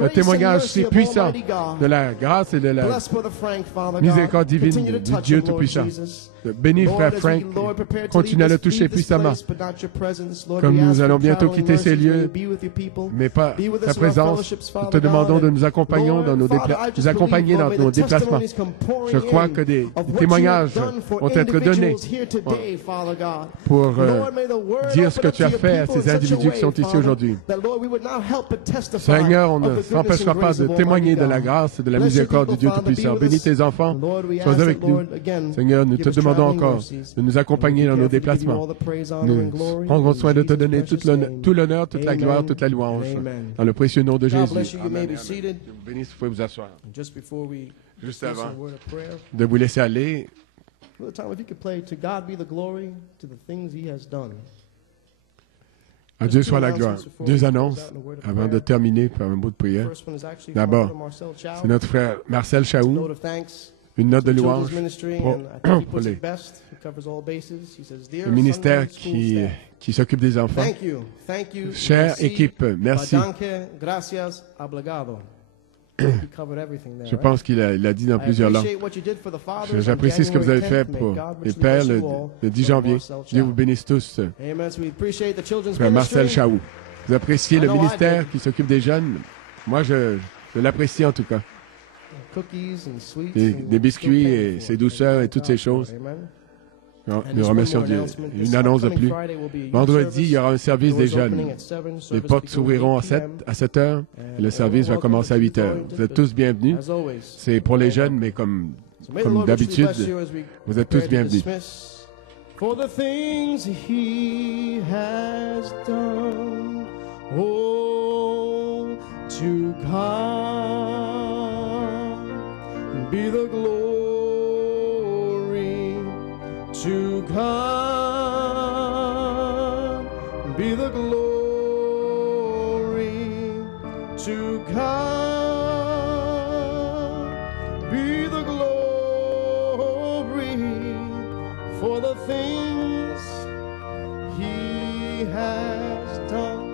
témoignage si puissant de la grâce et de la miséricorde divine du Dieu Tout-Puissant. Bénis frère Frank, continue à le toucher puissamment. Comme nous allons bientôt quitter ces lieux, mais pas ta présence, nous te demandons de nous accompagner dans nos déplacements. Je crois que des témoignages vont être donnés pour dire ce que tu as fait à ces individus qui sont ici aujourd'hui. Seigneur, on ne s'empêchera pas de témoigner de la grâce et de la miséricorde du Dieu Tout-Puissant. Bénis tes enfants, sois avec nous. Seigneur, nous te demandons encore de nous accompagner dans nos déplacements. Nous prendrons soin de te donner tout l'honneur, toute la gloire, toute la louange. Dans le précieux nom de Jésus. Amen. Bénis, vous pouvez vous asseoir. Juste avant de vous laisser aller, à Dieu soit la gloire. Deux annonces avant de terminer par un mot de prière. D'abord, c'est notre frère Marcel Chaou une note de to the louange children's ministry, pour, and I think he pour puts les- it best. He covers all bases. He says, "Dear le ministère Sunday school qui s'occupe des enfants. staff, thank you, Chère merci, équipe, merci. Danke, gracias, obrigado." He covered everything there, Je right? pense qu'il l'a dit dans I plusieurs langues. appreciate what you did for the fathers on J'apprécie ce que vous avez January fait 10th. pour May God les richly pères bless you all. le 10 Brother janvier. Marcel Dieu Chow. vous bénisse tous. Amen. So we appreciate the children's Frère Marcel ministry. Chaou. Vous appréciez I le know I ministère did. qui s'occupe des jeunes? Moi, je l'apprécie en tout cas. Cookies and sweets Des and biscuits still et paying for ces it. douceurs et Thank toutes ces God for it. choses. Amen. Non, And nous just remercions one more Dieu. announcement. Une This annonce de upcoming plus. Friday will be a youth Vendredi, il y aura un service. service des Doors opening jeunes. at 7, Les service portes begins s'ouvriront at 8 p.m. à 7 heures et le service va commencer à 8 heures. Vous êtes tous bienvenus. As always, C'est pour les jeunes, mais comme so may the Lord richly d'habitude, bless you as we vous êtes tous prepare to bienvenus. dismiss. For the things he has done, oh, to God be the glory, to God be the glory, to God be the glory for the things he has done.